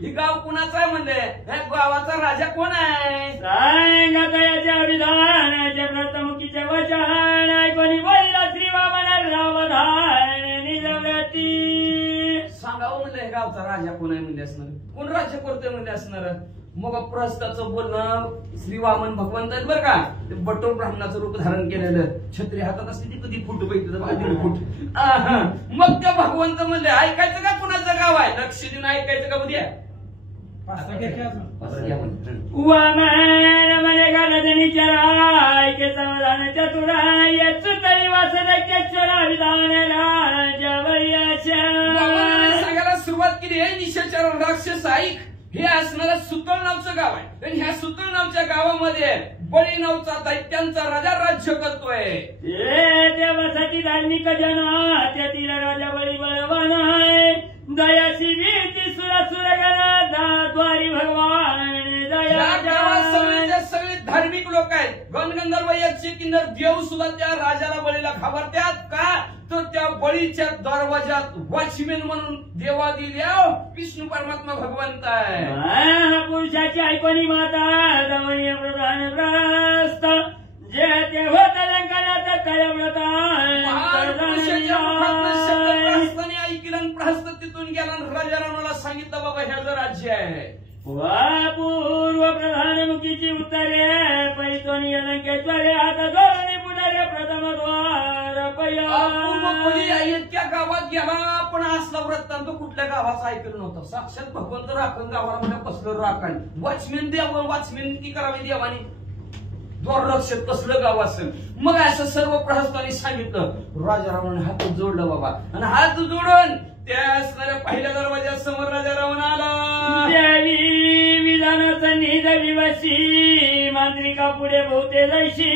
ही गाव कुणाचं आहे म्हणले ह्या गावाचा राजा कोण आहे सांगा याच्या विधानाच्या प्रथमुखीचे वचन कोणी बोलिला श्री वामन रावधान निजवती सांगावं म्हणलं हे गावचा राजा कोण आहे म्हणजे असणार कोण राज्य करतोय म्हणजे असणार मग प्रहस्ताचं बोलणं श्री वामन भगवंत आहेत बरं का, ते बटोर ब्राह्मणाचं रूप धारण केलेलं, छत्री हातात असते ती कधी फूट बघितलं बघा, 1.5 फूट. मग त्या भगवंत म्हणले ऐकायचं का कुणाचं गाव आहे, लक्ष देऊन ऐकायचं का उद्या. वामन म्हणे गालधनीच्या ऐके समाधान चतुरा येच तरी वासनेश्वरा विधान राजवयाच्या. सांगायला सुरुवात केली आहे, निशाचर राक्षस ऐक, हे असणारं सुतळ नावचं गाव आहे आणि ह्या सुतळ नावच्या गावामध्ये बळी नावचा दैत्यांचा राजा राज्य करतोय. देवासाठी धार्मिक जन त्यातील राजा बळी बळवान आहे, दयाशी भीती सुरासुर द्वारी भगवान दया. सगळे धार्मिक लोक आहेत, गणगंधर्व याचे किन्नर देव सुद्धा त्या राजाला बळीला घाबरतात का, तर त्या बळीच्या दरवाजात वॉचमॅन म्हणून देवादी देव विष्णू परमात्मा भगवंत आहे. पुरुषाची ऐकणी माता दमनीय प्रधान ग्रस्त जे ते होत लंकनात तयव्रत ऐकलं प्रहस्त तिथून गेला, राजा रावणाला सांगितलं बाबा ह्याचं राज्य आहे. पूर्व प्रधानमुखीची उत्तरे पैतोनी लंकेश्वरे हात जोडणी पुढारे प्रथम द्वार त्या गावात गेला, पण असला वृत्तांत कुठल्या गावाचा ऐकलं नव्हतं. साक्षात भगवंत राखण गावाला म्हणजे कसलं राखण, वॉचमॅन देव, वॉचमॅन की करावी देवानी, द्वाररक्षक कसलं गाव असेल. मग असं सर्व प्रहस्तांनी सांगितलं. राजा रावणाने हात जोडलं बाबा, आणि हात जोडून त्या असणाऱ्या पहिल्या दरवाजासमोर राजा रावण आला. देवी विधानाचा निध विवशी मांत्रिका पुढे बहुते जैशी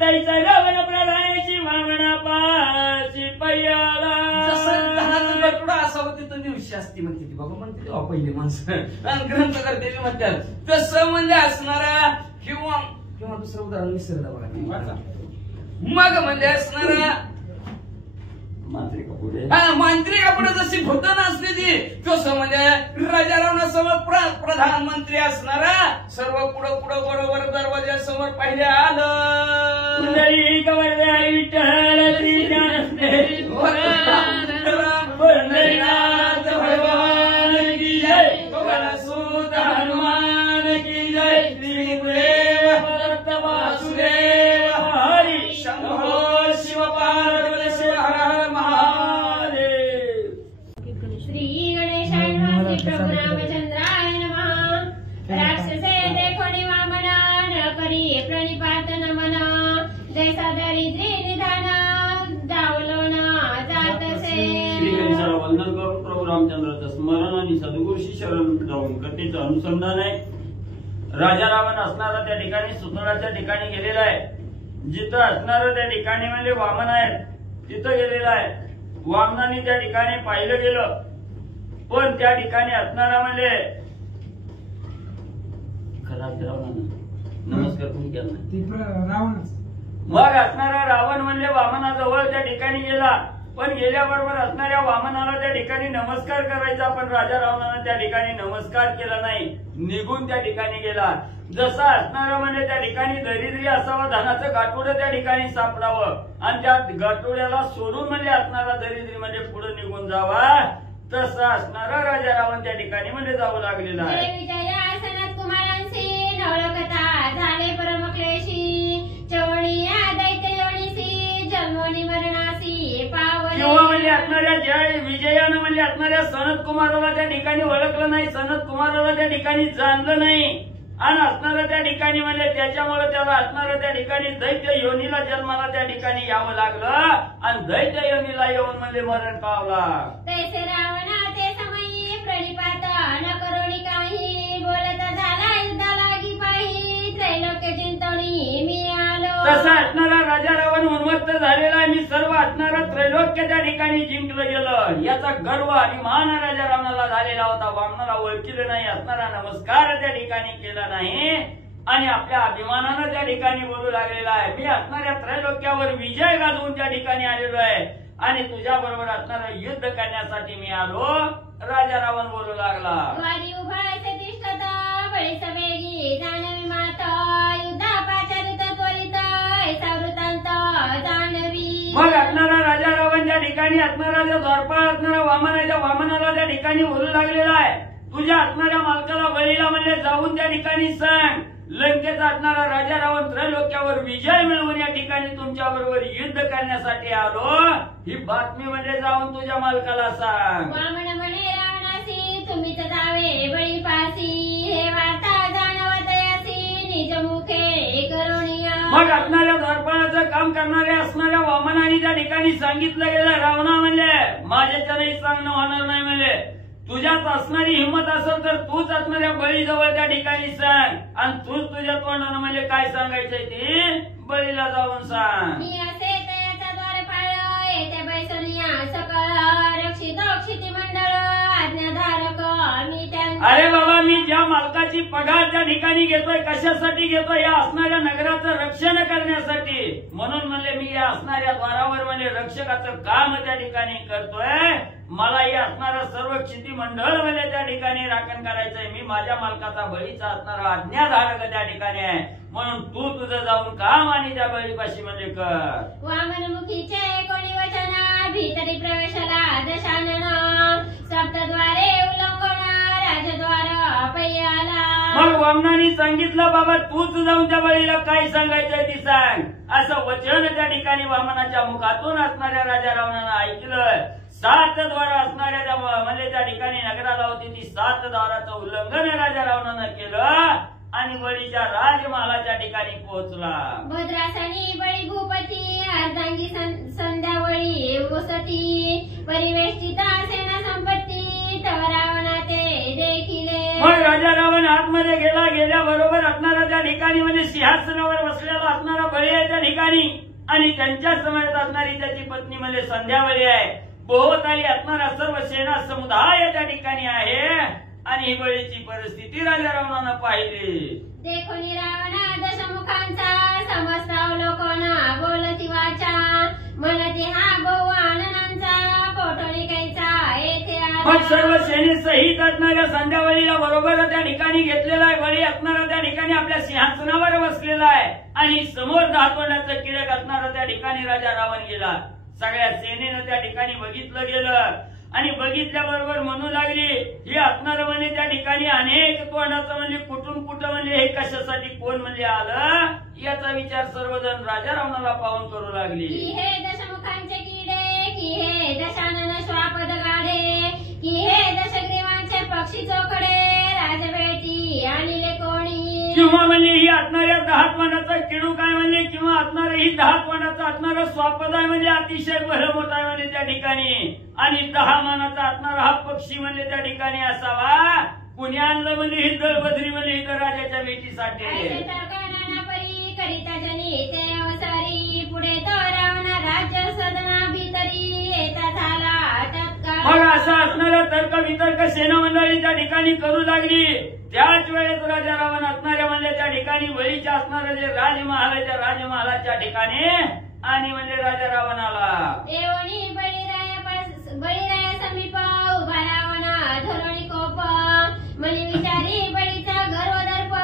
तैसा रावण प्रधानाची वामना पाशी पयाला. जसं धनाचं गटुडा असावं तिथं दिवशी असती म्हणते ती बाबा, म्हणते तेव्हा पहिली माणसं आणि ग्रंथ करते म्हणतात तसं म्हणजे असणारा किंवा किंवा दुसरं उदाहरण विसरलं बघा. मग म्हणजे असणारा मांत्रिका पुढे जशी भूतन असली ती तसं म्हणजे राजा रावणासमोर प्रधानमंत्री असणारा सर्व पुढं पुढं बरोबर दरवाजासमोर पहिले आलं. पंढरीनाथ भगवान की जय, पवनसुत हनुमान की जय, श्रीदेव वासुदेव हरी शंभो शिव पार्वती शिव हर हर महादेव. श्री गणेशाय नमः. श्री प्रभु रामचंद्राय नमः. राक्षसे देखोनी वामना न करी प्रणिपात नमन, जैसा दरिद्री निधान दावलो ना जातसे. श्री गणेशाला वंदन करून प्रभू रामचंद्राचं स्मरण आणि सद्गुरूशी शरण जाऊन कथेचं अनुसंधान आहे. राजा रावण असणारा त्या ठिकाणी सुतळाच्या ठिकाणी गेलेला आहे. जिथं असणारं त्या ठिकाणी म्हणजे वामन आहेत तिथं गेलेला आहे. वामनाने त्या ठिकाणी पाहिलं गेलं, पण त्या ठिकाणी असणारा म्हणजे नमस्कार कोणी केला. मग असणारा रावण म्हणजे वामनाजवळ त्या ठिकाणी गेला, पण गेल्याबरोबर असणाऱ्या वामनाला त्या ठिकाणी नमस्कार करायचा, पण राजा रावणानं त्या ठिकाणी नमस्कार केला नाही, निघून त्या ठिकाणी गेला. जसं असणारं म्हणजे त्या ठिकाणी दरिद्री असावं, धनाचं गाठोडं त्या ठिकाणी सापडावं आणि त्या गाठोड्याला सोडून म्हणजे असणारा दरिद्री म्हणजे पुढे निघून जावा, तसं असणारा राजा रावण त्या ठिकाणी म्हणजे जावं लागलेला आहे. सनत कुमारांशी नवलकथा झाले परमक्लेशी, चवणीया दैत्य योनीसी जन्मोनी मरणासी पावन. किंवा म्हणजे असणाऱ्या जय विजयानं म्हणजे असणाऱ्या सनत कुमाराला त्या ठिकाणी ओळखलं नाही, सनत कुमाराला त्या ठिकाणी जाणलं नाही, आणि असणारं त्या ठिकाणी म्हणजे त्याच्यामुळे त्याला असणारं त्या ठिकाणी दैत्य योनीला जन्माला त्या ठिकाणी यावं लागलं, आणि दैत्य योनीला येऊन म्हणजे मरण पावला. तैसे रावणा ते समयी प्रणिपात न करोनी काही, बोलत झाला युद्धा लागी पाही, त्रैलोक्य चिंतवणी मी आलो. तसा असणारा राजा रावण उन्मत्त झालेला आहे. मी सर्व असणारा त्रैलोक्य त्या ठिकाणी जिंकलं गेलं, याचा गर्व अभिमान राजा रावणाला झालेला होता. वामनाला ओळखीलं नाही, असणारा नमस्कार त्या ठिकाणी केला नाही, आणि आपल्या अभिमानानं त्या ठिकाणी बोलू लागलेला आहे. मी असणाऱ्या त्रैलोक्यावर विजय गाजवून त्या ठिकाणी आलेलो आहे, आणि तुझ्या बरोबर असणारं युद्ध करण्यासाठी मी आलो. राजा रावण बोलू लागला. द्वारी उभाळायचे तिष्ठत बळी सवेगी जाणवी माता, युद्धा पाचारित त्वरित ऐसा वृत्तांत जाणवी. मग असणारा राजा रावण त्या ठिकाणी असणारा जो द्वारपाळ असणारा वामन आहे, त्या वामनाला त्या ठिकाणी बोलू लागलेला आहे. तुझ्या असणाऱ्या मालकाला बळीला म्हणले जाऊन त्या ठिकाणी सांग लंकेचा असणारा राजा रावण त्रैलोक्यावर विजय मिळवून या ठिकाणी तुमच्या बरोबर युद्ध करण्यासाठी आलो ही बातमी म्हणजे जाऊन तुझ्या मालकाला सांग. वामन म्हणे रावणासी तुम्हीच जावे बळीपासी हे वार्ता जाणवत यासी निज मुखे करुणिया. मग असणाऱ्या द्वारपाळाचं काम करणाऱ्या असणाऱ्या वामनाने त्या ठिकाणी सांगितलं गेलं रावणा म्हणले माझ्याच्याने सांगणं होणार नाही म्हणले तुझ्यात असणारी हिंमत असेल तर तूच असणाऱ्या बळीजवळ त्या ठिकाणी सांग आणि तूच तुझ्या तोंडानं म्हणजे काय सांगायचंय ते बळीला जाऊन सांग. मी असे तयाचा द्वारपाळ येथे बैसनिया सकळ रक्षित क्षिती मंडळ आज्ञाधारक मी त्यांचा. अरे बाबा मी ज्या मालकाची पगार त्या ठिकाणी घेतोय कशासाठी घेतोय या असणाऱ्या नगराचं रक्षण करण्यासाठी म्हणून म्हणले मी या असणाऱ्या द्वारावर म्हणजे रक्षकाचं काम त्या ठिकाणी करतोय. मला हे असणारं सर्व क्षिती मंडळ म्हणजे त्या ठिकाणी राखण करायचंय. मी माझ्या मालकाचा बळीचा असणारा आज्ञाधारक त्या ठिकाणी आहे म्हणून तू तुझं जाऊन काम आणि त्या बळीपाशी म्हणजे कर. वामनमुखीचे कोणी वचन भीतरी प्रवेशला दशानन सप्तद्वारे उल्लंघन राजद्वार पय्याला. मग वामनाने सांगितलं बाबा तूच जाऊन त्या बळीला काय सांगायचंय ती सांग असं वचन त्या ठिकाणी वामनाच्या मुखातून असणाऱ्या राजा रावणानं ऐकलं. 7 द्वार असणाऱ्या म्हणजे त्या ठिकाणी नगराला होती ती 7 द्वाराचं उल्लंघन राजा रावणानं केलं आणि बळीच्या राजमहालाच्या ठिकाणी पोहोचला. भद्रासनी बळी भूपती अर्धांगी संध्यावळी वसती परिवेष्टिता सेना संपत्ती तव रावणा ते देखिले. मग राजा रावण आतमध्ये गेल्याबरोबर असणारा त्या ठिकाणी म्हणजे सिंहासनावर बसलेला असणारा बळी आहे त्या ठिकाणी आणि त्यांच्या समोर असणारी त्याची पत्नी म्हणजे संध्यावळी आहे. भोवताली असणारा सर्व सेना समुदाय त्या ठिकाणी आहे आणि ही बळीची परिस्थिती राजा रावणानं पाहिली. देखोनी रावणा दशमुखांचा समस्त अवलोकन बोलती वाचा म्हणती हा बहु आनंदांचा कोठोळीकाईचा येथे मग सर्व सेने सहित असणाऱ्या संध्यावळीला बरोबर त्या ठिकाणी घेतलेला आहे. बळी असणारा त्या ठिकाणी आपल्या सिंहासनावर बसलेला आहे आणि समोर 10 तोंडाचं किडक असणारा त्या ठिकाणी राजा रावण गेला. सगळ्या सेनेनं त्या ठिकाणी बघितलं गेलं आणि बघितल्याबरोबर म्हणू लागली हे असणारं म्हणजे त्या ठिकाणी अनेक तोंडाचं म्हणजे कुठून कुठं म्हणजे हे कशासाठी कोण म्हणजे आलं याचा विचार सर्वजण राजा रावणाला पाहून करू लागली. की हे दशमुखांचे किडे की हे दशानन श्वापद गाढे की हे दशग्रीवांचे पक्षी चोखडे राजभेटी आणले कोणी. किंवा म्हणजे ही असणाऱ्या 10 तोंडाचा किडू काय म्हणजे किंवा असणारं ही 10 तोंडाचा असणारं स्वापद आहे म्हणजे अतिशय भरमोठा आहे म्हणजे त्या ठिकाणी आणि 10 मानाचा असणारा हा पक्षी म्हणजे त्या ठिकाणी असावा. कुणी आणलं म्हणजे ही दळबद्री म्हणजे इथं राजाच्या भेटीसाठी. करिता जनी ते अवसरी पुढे तो रावणा राज्य सदना भीतरी येता झाला तत्काळ. मग असं असणारा तर्क वितर्क सेना मंडळी त्या ठिकाणी करू लागली. त्याच वेळेस राजा रावण असणाऱ्या म्हणजे त्या ठिकाणी बळीच्या असणारं जे राजमहाल आहे त्या राजमहालाच्या ठिकाणी आणि म्हणजे राजा रावणाला देवणी बळीराया समीप उभा रावणा धोरणी कोप मनी विचारी बळीचा गर्वदर्प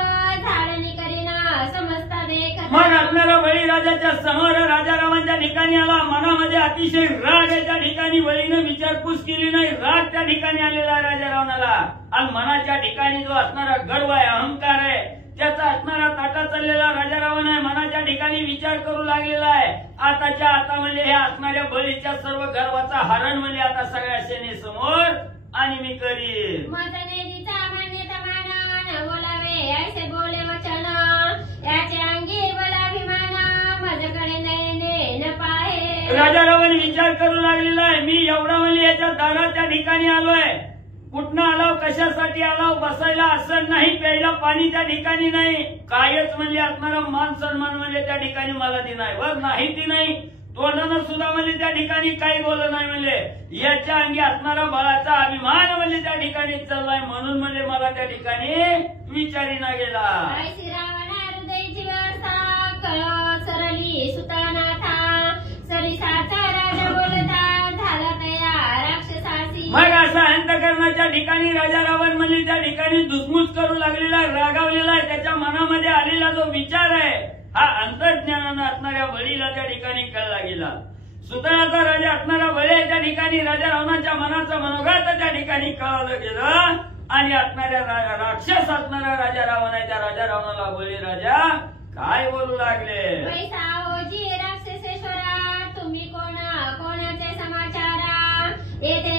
झाडणी करीना समजता देख. मग असणारा बळी राजाच्या समोर राजा रावणच्या ठिकाणी आला. मनामध्ये अतिशय राग आहे त्या ठिकाणी बळीनं विचारपूस केली नाही. राग त्या ठिकाणी आलेला राजा रावणाला आणि मनाच्या ठिकाणी जो असणारा गर्व आहे अहंकार आहे त्याचा असणारा ताटा चाललेला राजा रावण आहे. मनाच्या ठिकाणी विचार करू लागलेला आहे आताच्या आता म्हणजे हे असणाऱ्या बळीच्या सर्व गर्वाचा हरण म्हणजे आता सगळ्या सेनेसमोर आणि मी करीन. मदनेरीचा मान्यता मान बोलावे ऐसे बोले वचन याचे अंगी बलाभिमान माझ्याकडे नयने न पाहे. राजा रावण विचार करू लागलेला आहे मी एवढा म्हणजे याच्या दारात त्या ठिकाणी आलोय. कुठनं आलाव कशासाठी आलाव बसायला असं नाही प्यायला पाणी त्या ठिकाणी नाही कायच म्हणजे असणारा मान सन्मान म्हणजे त्या ठिकाणी मला ती नाही वर नाही ती नाही तोंडानं सुद्धा म्हणजे त्या ठिकाणी काही बोलत नाही म्हणजे याच्या अंगी असणारा बळाचा अभिमान म्हणजे त्या ठिकाणी चाललाय म्हणून म्हणजे मला त्या ठिकाणी विचारीना गेला. रावणा हृदयची व्यवस्था कळ सरली सुतानाथा सरिसाचा राजा बोलता झाला तयार राक्षसासी. मग असा अंतकरणाच्या ठिकाणी राजा रावण म्हणजे त्या ठिकाणी धुसमुस करू लागलेला रागावलेला आहे. त्याच्या मनामध्ये आलेला जो विचार आहे हा अंतर्ज्ञानानं असणाऱ्या बळीला त्या ठिकाणी कळला गेला. सुतानाचा राजा असणारा बळी त्या ठिकाणी राजा रावणाच्या मनाचं मनोगत त्या ठिकाणी कळवलं गेलं. आणि असणाऱ्या राक्षस असणारा राजा रावण आहे. त्या राजा रावणाला बळी राजा काय बोलू लागले. पैसा ओजी राक्षसेश्वरा तुम्ही कोणाचे समाचारा येथे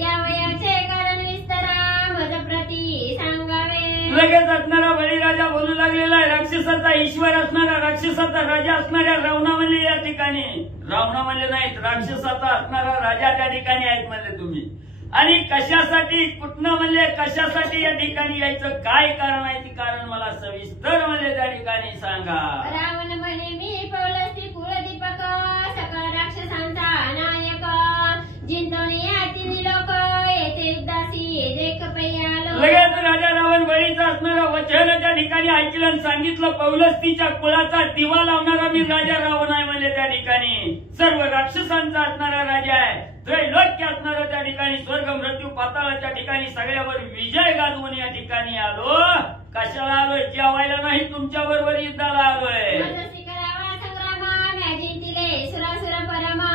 या वयाचे कारण विस्तारा मज प्रती सांगावे. लगेच असणारा बळीराजा बोलू लागलेला आहे. राक्षसाचा ईश्वर असणारा राक्षसाचा राजा असणाऱ्या रावणामध्ये या ठिकाणी रावणामध्ये नाहीत राक्षसाचा असणारा राजा त्या ठिकाणी आहेत म्हणले तुम्ही. आणि कशासाठी कुठनं म्हणले कशासाठी या ठिकाणी यायचं काय कारण आहे ते कारण मला सविस्तर म्हणले त्या ठिकाणी सांगा. रावण म्हणे मी पौलस्ती कुलदीपक सकळ राक्षसांचा नायक जिंतून या तिन्ही लोक येथे युद्धासी देख पैयालो. लगेच राजा रावण बळीचा असणारा वचन त्या ठिकाणी ऐकलं आणि सांगितलं पौलस्तीच्या कुळाचा दिवा लावणारा मी राजा रावण आहे म्हणले त्या ठिकाणी. सर्व राक्षसांचा असणारा राजा आहे. त्रैलोक्य असणारा त्या ठिकाणी स्वर्ग मृत्यू पाताळाच्या ठिकाणी सगळ्यावर विजय गाजवून या ठिकाणी आलो. कशाला आलोय जेवायला नाही तुमच्या बरोबर युद्धाला आलोय. मजसी करावा संग्रामा मॅजिंतिले सुरासुर परमा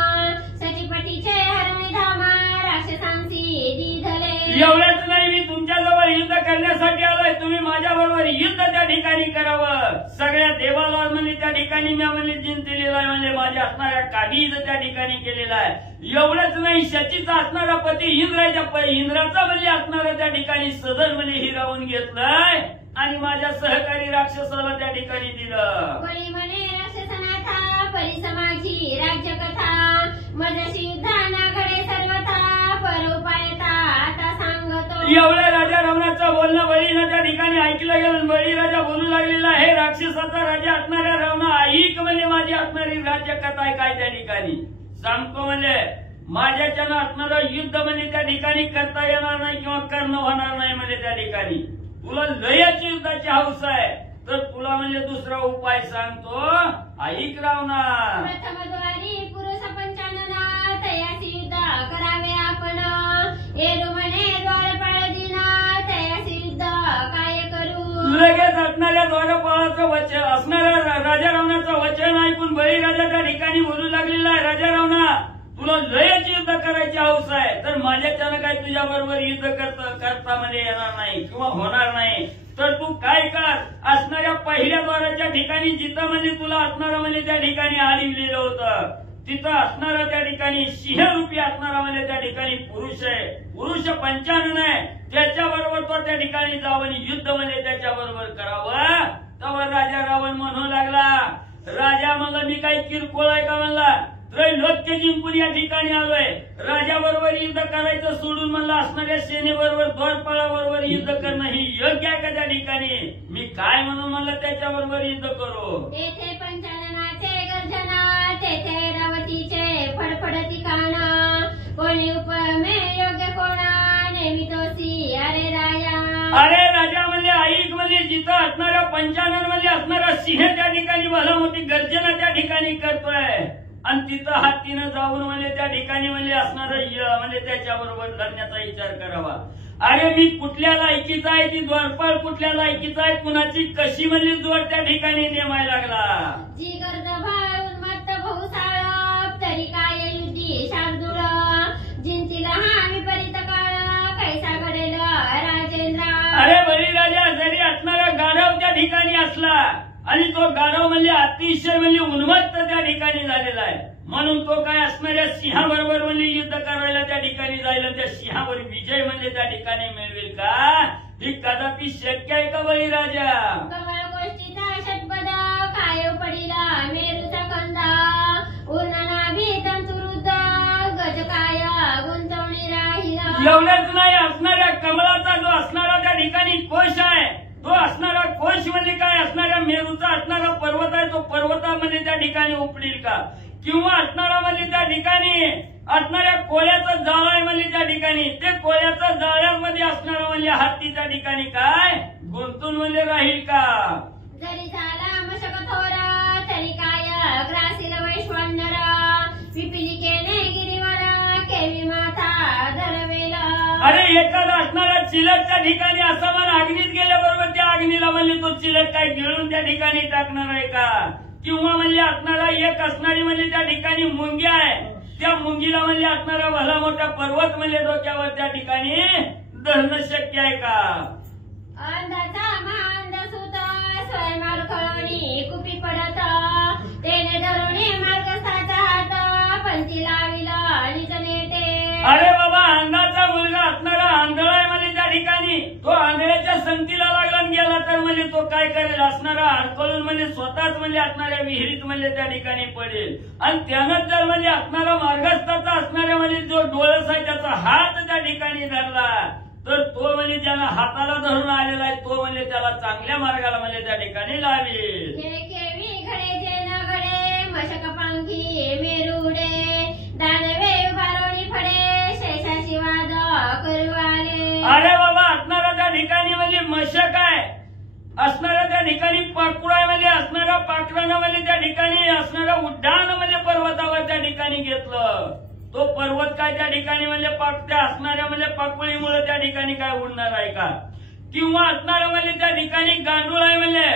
सचिपटीचे हरणे धामा राक्षसांसी दिधले. एवढंच नाही मी तुमच्याजवळ युद्ध करण्यासाठी आलोय. तुम्ही माझ्या बरोबर युद्ध त्या ठिकाणी करावं. सगळ्या देवाला म्हणजे त्या ठिकाणी मी म्हणजे जिंकलेला आहे म्हणजे माझ्या असणाऱ्या काढीच त्या ठिकाणी केलेला आहे. एवढंच नाही शचीचा असणारा पती इंद्राचा म्हणजे असणारा त्या ठिकाणी सदन म्हणजे हिरावून घेतलाय आणि माझ्या सहकारी राक्षसाला त्या ठिकाणी दिलं. बळी म्हणे राक्षसनाथा परिसमाची राज्यकथा मजशी युद्धाना घडे सर्वथा पर उपायता आता सांगतो. एवढ्या राजा रावणाचं बोलणं बळीनं त्या ठिकाणी ऐकलं गेलं. बळी राजा बोलू लागलेला आहे राक्षसाचा राजा असणाऱ्या रावणा ऐक म्हणजे माझी असणारी राज्यकथा आहे काय त्या ठिकाणी सांगतो. म्हणजे माझ्याच्यानं असणारं युद्ध म्हणजे त्या ठिकाणी करता येणार नाही किंवा करणं होणार नाही म्हणजे त्या ठिकाणी तुला लयाची युद्धाची हौस आहे तर तुला म्हणजे दुसरा उपाय सांगतो ऐक रावणा. प्रथमद्वारी पुरुष पंचानना तयासी युद्ध करावे आपण येरू म्हणे द्वारपाळजीना तयासी युद्ध काय करू. लगेच असणाऱ्या द्वारपाळाचं वचन असणाऱ्या राजा रावणाचं वचन ऐकून बळीराजा त्या ठिकाणी बोलू लागलेला आहे. राजा रावणा तुला लयाची युद्ध करायची हौस आहे तर माझ्याच्यानं काय तुझ्या बरोबर युद्ध करता म्हणजे येणार नाही किंवा होणार नाही. तर तू काय कर असणाऱ्या पहिल्या द्वाराच्या ठिकाणी जिथं म्हणजे तुला असणारं म्हणजे त्या ठिकाणी आलिवलेलं होतं तिथं असणारं त्या ठिकाणी सिंहरूपी असणारा म्हणजे त्या ठिकाणी पुरुष आहे. पुरुष पंचानन आहे त्याच्याबरोबर तो त्या ठिकाणी जावं आणि युद्ध म्हणजे त्याच्याबरोबर करावं. तेव्हा राजा रावण म्हणू लागला राजा म्हणला मी काही किरकोळ आहे का म्हणला त्रैलोक्य जिंकून या ठिकाणी आलोय. राजाबरोबर युद्ध करायचं सोडून म्हणलं असणाऱ्या सेनेबरोबर द्वारपाळाबरोबर युद्ध करणं ही योग्य आहे का त्या ठिकाणी. मी काय म्हणून म्हणलं त्याच्याबरोबर युद्ध करू. तेथे पंचाननाचे गर्जना तेथे रावतीचे फडफडती काना कोणी उपमे योग्य कोणा नेहमी तोसी अरे राया. अरे राजा म्हणजे ऐक म्हणजे जिथं असणाऱ्या पंचानन मध्ये असणारा सिंह त्या ठिकाणी भला मोठी गर्जना त्या ठिकाणी करतोय आणि तिथं हत्तीनं जाऊन म्हणजे त्या ठिकाणी म्हणजे असणारं म्हणजे त्याच्याबरोबर लढण्याचा विचार करावा. अरे मी कुठल्या लायकीचा आहे ती द्वारपाळ कुठल्या लायकीचा आहे कुणाची कशी म्हणजे जोड त्या ठिकाणी नेमायला लागला. जी गर्द भाळ उन्मत्त भौसाळ तरी काय युद्धी शार्दूळ जिंतीला हा विपरीत काळ कैसा घडेल राजेंद्र. अरे बळीराजा जरी असणारा गाढव त्या ठिकाणी असला आणि तो गाढव म्हणजे अतिशय म्हणजे उन्मत्त त्या ठिकाणी झालेला आहे म्हणून तो काय असणाऱ्या सिंहाबरोबर म्हणजे युद्ध करायला त्या ठिकाणी जायला त्या सिंहावर विजय म्हणजे त्या ठिकाणी मिळवेल का ही कदापि शक्य आहे का बळीराजा. कमळ गोष्टीचा षटपद काय पडिला मेरूचा कंदा उन्हाना भीतन तुरुद्ध गज काय गुंतवणी राहिला. एवढंच नाही असणाऱ्या कमळाचा जो असणारा त्या ठिकाणी कोश आहे तो असणारा कोश म्हणजे काय असणाऱ्या मेरूचा असणारा पर्वत आहे तो पर्वतामध्ये त्या ठिकाणी उपडील का किंवा असणारा म्हणजे त्या ठिकाणी असणाऱ्या कोळ्याचं जाळ आहे म्हणजे त्या ठिकाणी ते कोळ्याचं जाळ्यामध्ये असणारा म्हणजे हत्ती त्या ठिकाणी काय गुंतून म्हणजे राहील का. जरी झाला मशक थोरा तरी काय ग्रासील वैश्वानर पिपिलिकेने गिरीवर केवी माथा धरवेला. अरे एखादा असणारा चिलट त्या ठिकाणी असं मला अग्नीत गेल्याबरोबर त्या अग्नीला म्हणजे तो चिलट काय गिळून त्या ठिकाणी टाकणार आहे का किंवा म्हणजे असणारा एक असणारी म्हणजे त्या ठिकाणी मुंगी आहे त्या मुंगीला म्हणजे असणारा भला मोठा पर्वत म्हणजे डोक्यावर त्या ठिकाणी धरणं शक्य आहे का? अंधाचा महांध सुत स्वयंमार खळणी कुपी पडत तेने धरुणी मार्गस्थाचा हात पंथी लाविला निज नेटे. अरे बाबा, अंधाचा मुलगा असणारा आंधळा आहे म्हणजे त्या ठिकाणी तो आंधळ्याच्या संगतीला लागला आणि गेला तर म्हणजे तो काय करेल? असणारा अडकळून म्हणजे स्वतःच म्हणजे असणाऱ्या विहिरीत म्हणजे त्या ठिकाणी पडेल. आणि त्यानंच जर म्हणजे असणारा मार्गस्थाचा असणाऱ्या म्हणजे जो डोळस आहे त्याचा हात त्या ठिकाणी धरला तर तो म्हणजे ज्याला हाताला धरून आलेला आहे तो म्हणजे त्याला चांगल्या मार्गाला म्हणजे त्या ठिकाणी लावेल. केवी घडे न घडे मशक पंखी मेरुडे दानवे उभारोणी फडे शेषाशी वाद करू आले. अरे बाबा, असणारा त्या ठिकाणी म्हणजे मशक आहे, असणारा त्या ठिकाणी पाखरू आहे म्हणजे असणारा पाखरानं म्हणजे त्या ठिकाणी असणारा उड्डाण म्हणजे पर्वतावर त्या ठिकाणी घेतलं. तो पर्वत काय त्या ठिकाणी म्हणजे त्या असणाऱ्या म्हणजे पाकळीमुळे त्या ठिकाणी काय उडणार आहे का? किंवा असणारा म्हणजे त्या ठिकाणी गांडूळ आहे म्हणजे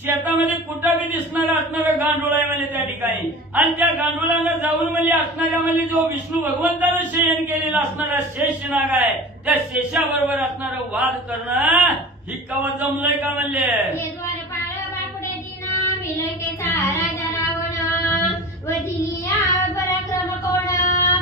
शेतामध्ये कुठं बी दिसणारा असणारा गांडूळ आहे म्हणजे त्या ठिकाणी. आणि त्या गांडुळाला जाऊन म्हणजे असणाऱ्या म्हणजे जो विष्णू भगवंतानं शयन केलेला असणारा शेषनाग आहे त्या शेषाबरोबर असणारा वाद करणं ही कवा जमलंय का म्हणले? द्वारपाळ बापुडे दिना मिलकेचा राजा रावण वधिनिया पराक्रम कोण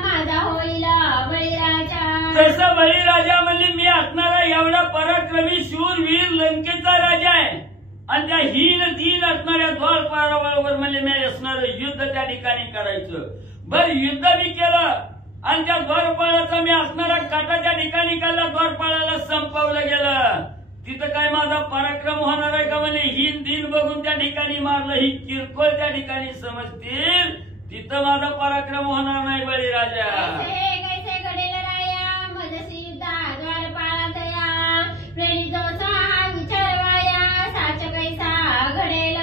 माझा होईल बळीराजा. तसं बळीराजा म्हणजे मी असणारा एवढा पराक्रमी शूरवीर लंकेचा राजा आहे आणि त्या हीन दीन असणाऱ्या द्वारपाळाबरोबर म्हणजे मी असणारं युद्ध त्या ठिकाणी करायचं. बर युद्ध मी केलं आणि त्या द्वारपाळाचा मी असणारा काटा त्या ठिकाणी काढला, द्वारपाळाला संपवलं गेलं. तिथं काय माझा पराक्रम होणार आहे का? म्हणजे हीन दीन बघून त्या ठिकाणी मारलं ही किरकोळ त्या ठिकाणी समजतील, तिथं माझा पराक्रम होणार नाही बळीराजा. कैसे घडेल राया मजसी द्वारपाळात या प्रेरितोचा हा विचारवाया साच कैसा घडेल.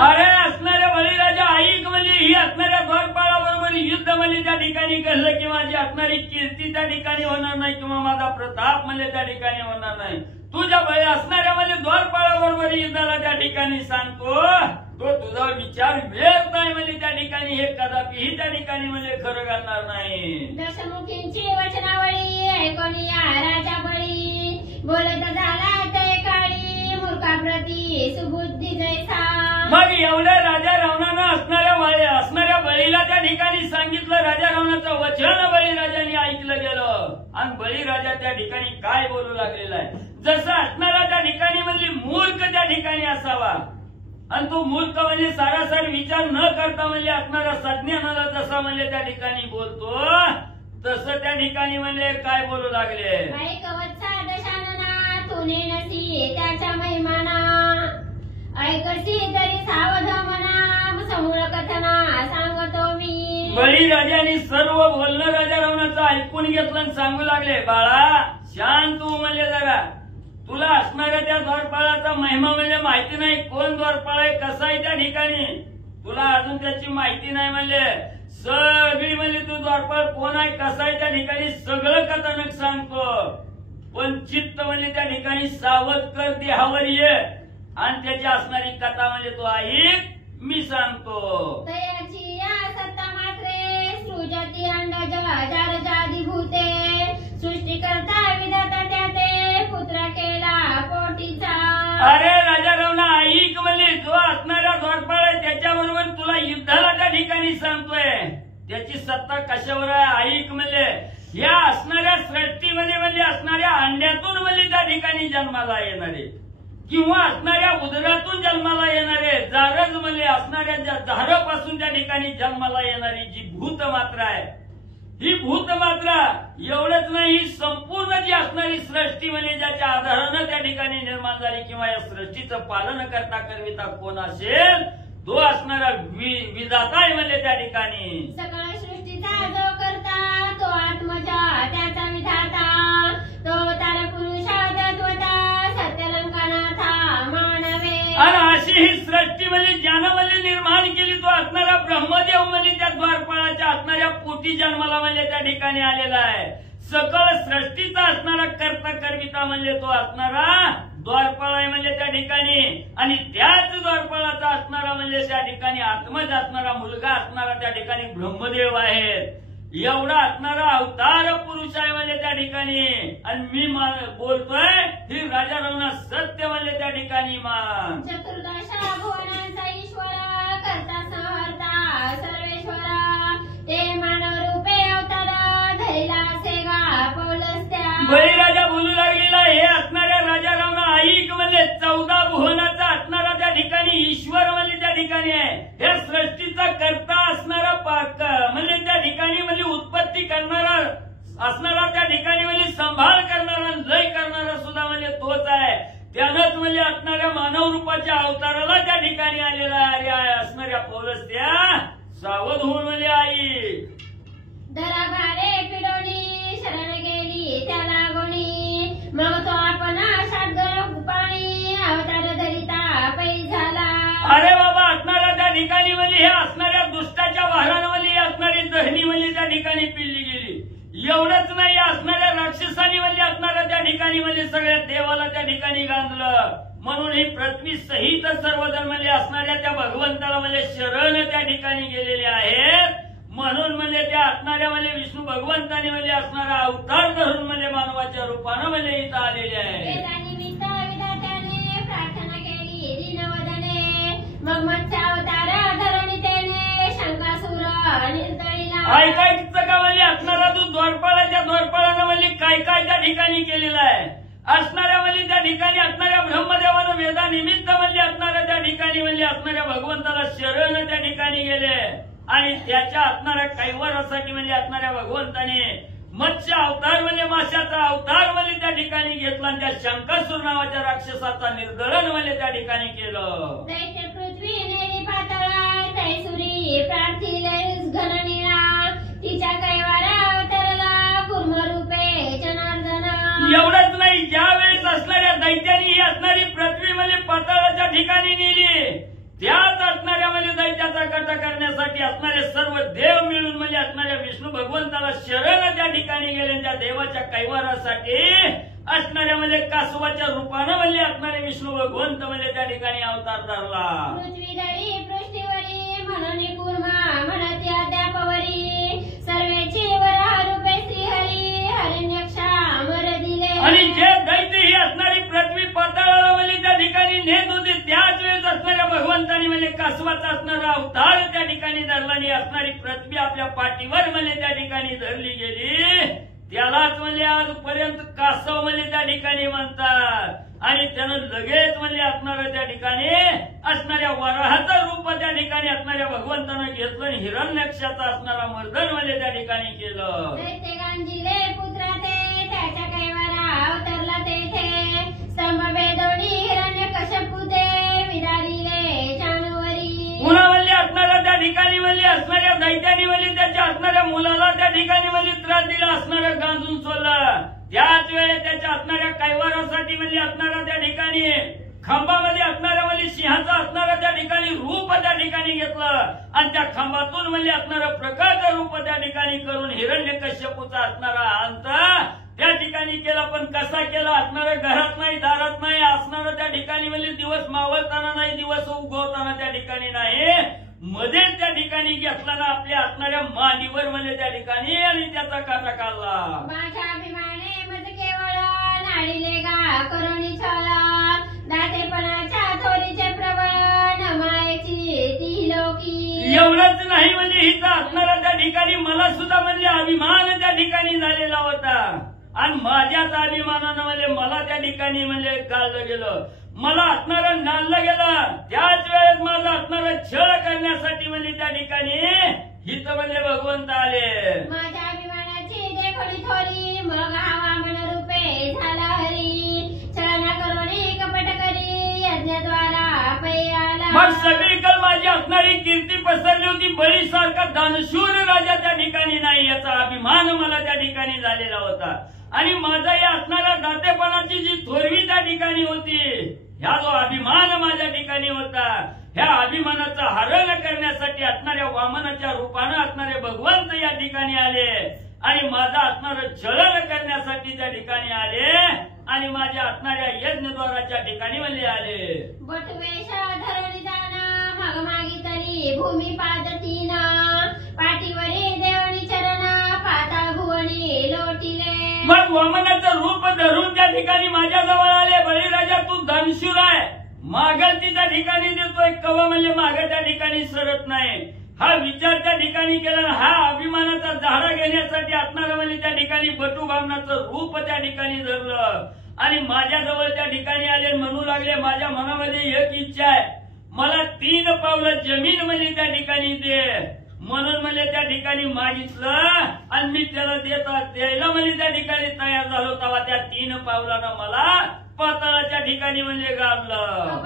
अरे असणाऱ्या बळीराजा ऐक म्हणजे ही असणाऱ्या द्वारपाळाबरोबर युद्ध म्हणजे त्या ठिकाणी घडलं की माझी असणारी कीर्ती त्या ठिकाणी होणार नाही किंवा माझा प्रताप म्हणजे त्या ठिकाणी होणार नाही. तुझ्या बळी असणाऱ्या म्हणजे द्वारपाळाबरोबर युद्धाला त्या ठिकाणी सांगतो तो तुझा विचार व्यर्थ नाही म्हणजे त्या ठिकाणी हे कदापिही त्या ठिकाणी म्हणजे खरं घालणार नाही. दशमुखींची वचनावळी ऐकून या राजा बळी बोलत झाला ते काळी मूर्खाप्रती सुबुद्धी जैसा. मग एवढ्या राजा रावणानं असणाऱ्या बळीला त्या ठिकाणी सांगितलं, राजा रावणाचं वचन बळीराजाने ऐकलं गेलं आणि बळीराजा त्या ठिकाणी काय बोलू लागलेला आहे? जसं असणारा त्या ठिकाणी म्हणजे मूर्ख त्या ठिकाणी असावा आणि तो मूर्ख म्हणजे सारासार विचार न करता म्हणजे असणारा सज्ञानाला जसा म्हणजे त्या ठिकाणी बोलतो तसं त्या ठिकाणी म्हणजे काय बोलू लागले? ऐकवचा दशानना तुने नसी त्याच्या महिमाना ऐकशी तरी सावध मना समूळ कथना सांगतो मी. बळीराजाने सर्व बोलणं राजा रावणाचं ऐकून घेतलं आणि सांगू लागले, बाळा शांत तू म्हणजे जरा, तुला असणाऱ्या त्या द्वारपाळाचा महिमा म्हणजे माहिती नाही. कोण द्वारपाळ आहे, कसा आहे त्या ठिकाणी तुला अजून त्याची माहिती नाही. म्हणजे सगळी म्हणजे तू द्वारपाळ कोण आहे, कसा आहे त्या ठिकाणी सगळं कथानक सांगतो. पण चित्त म्हणजे त्या ठिकाणी सावध कर, देहावर ये आणि त्याची असणारी कथा म्हणजे तू ऐक, मी सांगतो. तयाची या सत्ता मात्रे सृजती अंडज जड जादी भूते सृष्टी करता विधाता त्याते पुत्र केला पोटीचा. अरे राजा रावणा ऐक म्हणजे जो असणारा द्वारपाळ आहे त्याच्याबरोबर तुला युद्धाला त्या ठिकाणी सांगतोय. त्याची सत्ता कशावर आहे ऐक म्हणजे या असणाऱ्या सृष्टीमध्ये म्हणजे असणाऱ्या अंड्यातून म्हणजे त्या ठिकाणी जन्माला येणारे किंवा असणाऱ्या उदरातून जन्माला येणारे जारज म्हणजे असणाऱ्या झाडापासून त्या ठिकाणी जन्माला येणारी जी भूत मात्रा आहे ही भूत मात्रा एवढंच नाही, ही संपूर्ण जी असणारी सृष्टी म्हणजे ज्याच्या आधारानं त्या ठिकाणी निर्माण झाली किंवा या सृष्टीचं पालन करता करविता कोण असेल तो असणारा विधाता आहे म्हणजे त्या ठिकाणी. सगळ्या सृष्टीचा जो करता तो आत्मजा त्याचा विधाता तो अवतार पुरुषा तत्वता सत्यलंकनाथा मानवे. आणि अशी ही सृष्टी म्हणजे ज्यानं म्हणजे निर्माण केली तो असणारा ब्रह्मदेव म्हणजे त्या द्वारपाळाच्या असणाऱ्या पोटी जन्माला म्हणजे त्या ठिकाणी आलेला आहे. सकळ सृष्टीचा असणारा कर्ता करविता म्हणजे तो असणारा द्वारपाळ आहे म्हणजे त्या ठिकाणी. आणि त्याच द्वारपाळाचा असणारा म्हणजे त्या ठिकाणी आत्मज असणारा मुलगा असणारा त्या ठिकाणी ब्रह्मदेव आहे. एवढा असणारा अवतार पुरुष आहे म्हणजे त्या ठिकाणी. आणि मी बोलतोय ही राजा रघुनाथ सत्य म्हणजे त्या ठिकाणी मान. चतुर्दशा भुवनांचा ईश्वर करता संहर्ता सर्वेश्वर ते मानव रूपे अवतार धरिला सेगा पौलस्त्या. बळीराजा बोलू लागलेला हे असणाऱ्या राजा रावणा ऐक म्हणजे 14 भुवनाचा असणारा त्या ठिकाणी ईश्वर म्हणजे त्या ठिकाणी आहे. हे सृष्टीचा करता असणारा म्हणजे त्या ठिकाणी म्हणजे उत्पत्ती करणारा असणारा त्या ठिकाणी म्हणजे सांभाळ करणारा लय करणारा सुद्धा म्हणजे तोच आहे. त्यानंच म्हणजे असणाऱ्या मानव रूपाच्या अवताराला त्या ठिकाणी आलेला आहे असणाऱ्या पौलस्त्या सावध होऊन म्हणजे आई. धरा भारे पिडोनी शरण गेली त्याला गोणी मग तो आपण शाटगर पाणी अवतार धरिता पै झाला. अरे बाबा असणाऱ्या त्या ठिकाणी म्हणजे हे असणाऱ्या दुष्टाच्या वाहनामध्ये असणारी दहनी म्हणजे त्या ठिकाणी पिल्ली गेली. एवढंच नाही असणाऱ्या राक्षसांनी म्हणजे असणाऱ्या त्या ठिकाणी म्हणजे सगळ्या देवाला त्या ठिकाणी गांधलं. म्हणून ही पृथ्वी सहित सर्वजण म्हणजे असणाऱ्या त्या भगवंताला म्हणजे शरण त्या ठिकाणी गेलेले आहेत. म्हणून म्हणजे त्या असणाऱ्या म्हणजे विष्णू भगवंताने म्हणजे असणारा अवतार धरून म्हणजे मानवाच्या रूपानं म्हणजे इथं आलेले आहे. वेदानिमित्त विधात्याने प्रार्थना केली दिनवदने मग मत्स्य अवतार धरणी त्याने शंकासुर निर्दळीला. ऐकायचं का म्हणजे असणारा तू द्वारपाळाच्या द्वारपाळानं म्हणजे काय काय त्या ठिकाणी केलेलं आहे. असणाऱ्या म्हणजे त्या ठिकाणी असणाऱ्या ब्रह्मदेवानं वेदानिमित्त म्हणजे असणाऱ्या त्या ठिकाणी म्हणजे असणाऱ्या भगवंताला शरण त्या ठिकाणी गेले. आणि त्याच्या असणाऱ्या कैवारासाठी म्हणजे असणाऱ्या भगवंताने मत्स्य अवतार म्हणजे माशाचा अवतार म्हणजे त्या ठिकाणी घेतला आणि त्या शंकासूर नावाच्या राक्षसाचा निर्दळन म्हणजे त्या ठिकाणी केलं. दैत्य पृथ्वी नेली पातळा तैसुरी प्रार्थिले घननीला तिच्या कैवारा अवतारला कुर्म रूपे जनार्दन. एवढंच नाही ज्यावेळेस असणाऱ्या दैत्याने ही असणारी पृथ्वी म्हणजे पाताळाच्या ठिकाणी नेली त्याच असणाऱ्या म्हणजे दैत्याचा कट करण्यासाठी असणारे सर्व देव मिळून म्हणजे असणाऱ्या विष्णू भगवंताला शरण त्या ठिकाणी गेले. त्या देवाच्या कैवारासाठी असणाऱ्या म्हणजे कासवाच्या रूपानं म्हणजे असणारे विष्णू भगवंत म्हणजे त्या ठिकाणी अवतार धरला. पृथ्वीधरी पृष्ठीवरी म्हणून कुर्मा म्हणती अद्यापवरी सर्वेची वरा रूपे श्रीहरी हरिण्यक्षा अमर दिले. आणि जे दैत्य ही असणारी पृथ्वी पाताळाला म्हणजे त्या ठिकाणी नेत होती त्याच वेळेस असणाऱ्या भगवंतानी म्हणजे कासवाचा असणारा अवतार त्या ठिकाणी धरला आणि असणारी पृथ्वी आपल्या पाठीवर म्हणजे त्या ठिकाणी धरली गेली. त्यालाच म्हणजे आजपर्यंत कासव म्हणजे त्या ठिकाणी म्हणतात. आणि त्यानं लगेच म्हणजे असणाऱ्या त्या ठिकाणी असणाऱ्या वराहाचं रूप त्या ठिकाणी असणाऱ्या भगवंतानं घेतलं आणि हिरण्यक्षाचा असणारा मर्दन म्हणजे त्या ठिकाणी केलं. दैत्य गांजिले पुत्रा ते त्याच्या कैवारा अवतरला तेथे स्तंभ वेदोनी हिरण्य कश्यपू ते विदारिले जानवरी. पुन्हा म्हणजे असणाऱ्या त्या ठिकाणी म्हणजे असणाऱ्या दैत्याने म्हणजे त्याच्या असणाऱ्या मुलाला त्या ठिकाणी म्हणजे त्रास दिला असणाऱ्या गांजून सोडलं. त्याच वेळेस त्याच्या असणाऱ्या कैवारासाठी म्हणजे असणाऱ्या त्या ठिकाणी खांबामध्ये असणाऱ्या म्हणजे सिंहाचा असणारा त्या ठिकाणी रूप त्या ठिकाणी घेतलं आणि त्या खांबातून म्हणजे असणारं प्रकारचं रूप त्या ठिकाणी करून हिरण्यकश्यपूचा असणारा अंत त्या ठिकाणी केला. पण कसा केला असणाऱ्या घरात नाही दारात नाही असणारं त्या ठिकाणी म्हणजे दिवस मावळताना नाही दिवस उगवताना त्या ठिकाणी नाही मध्ये त्या ठिकाणी घेतला ना आपल्या असणाऱ्या मांडीवर म्हणजे त्या ठिकाणी आणि त्याचा काटा काढला. माझ्या अभिमाने मज केवळ नाडीले गा करुणी छळ दातेपणाच्या थोरीचे प्रबळ नमायची ती लोकी. एवढंच नाही म्हणजे हिचा असणारा त्या ठिकाणी मला सुद्धा म्हणजे अभिमान त्या ठिकाणी झालेला होता आणि माझ्याच अभिमानानं म्हणजे मला त्या ठिकाणी म्हणजे काढलं गेलं. मला असणारं नांदलं गेलं. त्याच वेळेस माझं असणारं छळ करण्यासाठी म्हणजे त्या ठिकाणी हिथं म्हणजे भगवंत आले. माझ्या अभिमानाची देखोली थोरी मग हवा मन रूपे झाला हरी छळना करुणी कपट करी यज्ञद्वारा पै आला. मग सगळीकडे माझी असणारी कीर्ती पसरली होती. बळीसारखा दानशूर राजा त्या ठिकाणी नाही याचा अभिमान मला त्या ठिकाणी झालेला होता. आणि माझा या असणाऱ्या दातेपणाची जी थोरवी त्या ठिकाणी होती ह्या जो अभिमान माझ्या ठिकाणी होता ह्या अभिमानाचं हरण करण्यासाठी असणाऱ्या वामनाच्या रूपानं असणारे भगवंत या ठिकाणी आले आणि माझा असणारं छळण करण्यासाठी त्या ठिकाणी आले आणि माझ्या असणाऱ्या यज्ञद्वाराच्या ठिकाणी म्हणजे आले. बटवेश धरणी जाणं मग मागितली भूमी पादतीनं पाठीवरी देवणी चरण ठिकाणी माझ्याजवळ आले, बळीराजा तू दानशूर आहे, मागल ती त्या ठिकाणी देतोय, कवा म्हणजे माग त्या ठिकाणी सरत नाही. हा विचार त्या ठिकाणी केला, हा अभिमानाचा झाडा घेण्यासाठी असणारा म्हणजे त्या ठिकाणी बटू बामणाचं रूप त्या ठिकाणी धरलं आणि माझ्याजवळ त्या ठिकाणी आले. म्हणू लागले, माझ्या मनामध्ये एक इच्छा आहे, मला 3 पावलं जमीन म्हणजे त्या ठिकाणी दे. म्हणून म्हणजे त्या ठिकाणी मागितलं आणि मी त्याला द्यायला म्हणजे त्या ठिकाणी तयार झालो. तेव्हा त्या 3 पावलानं मला पाताळाच्या ठिकाणी म्हणजे गाडलं.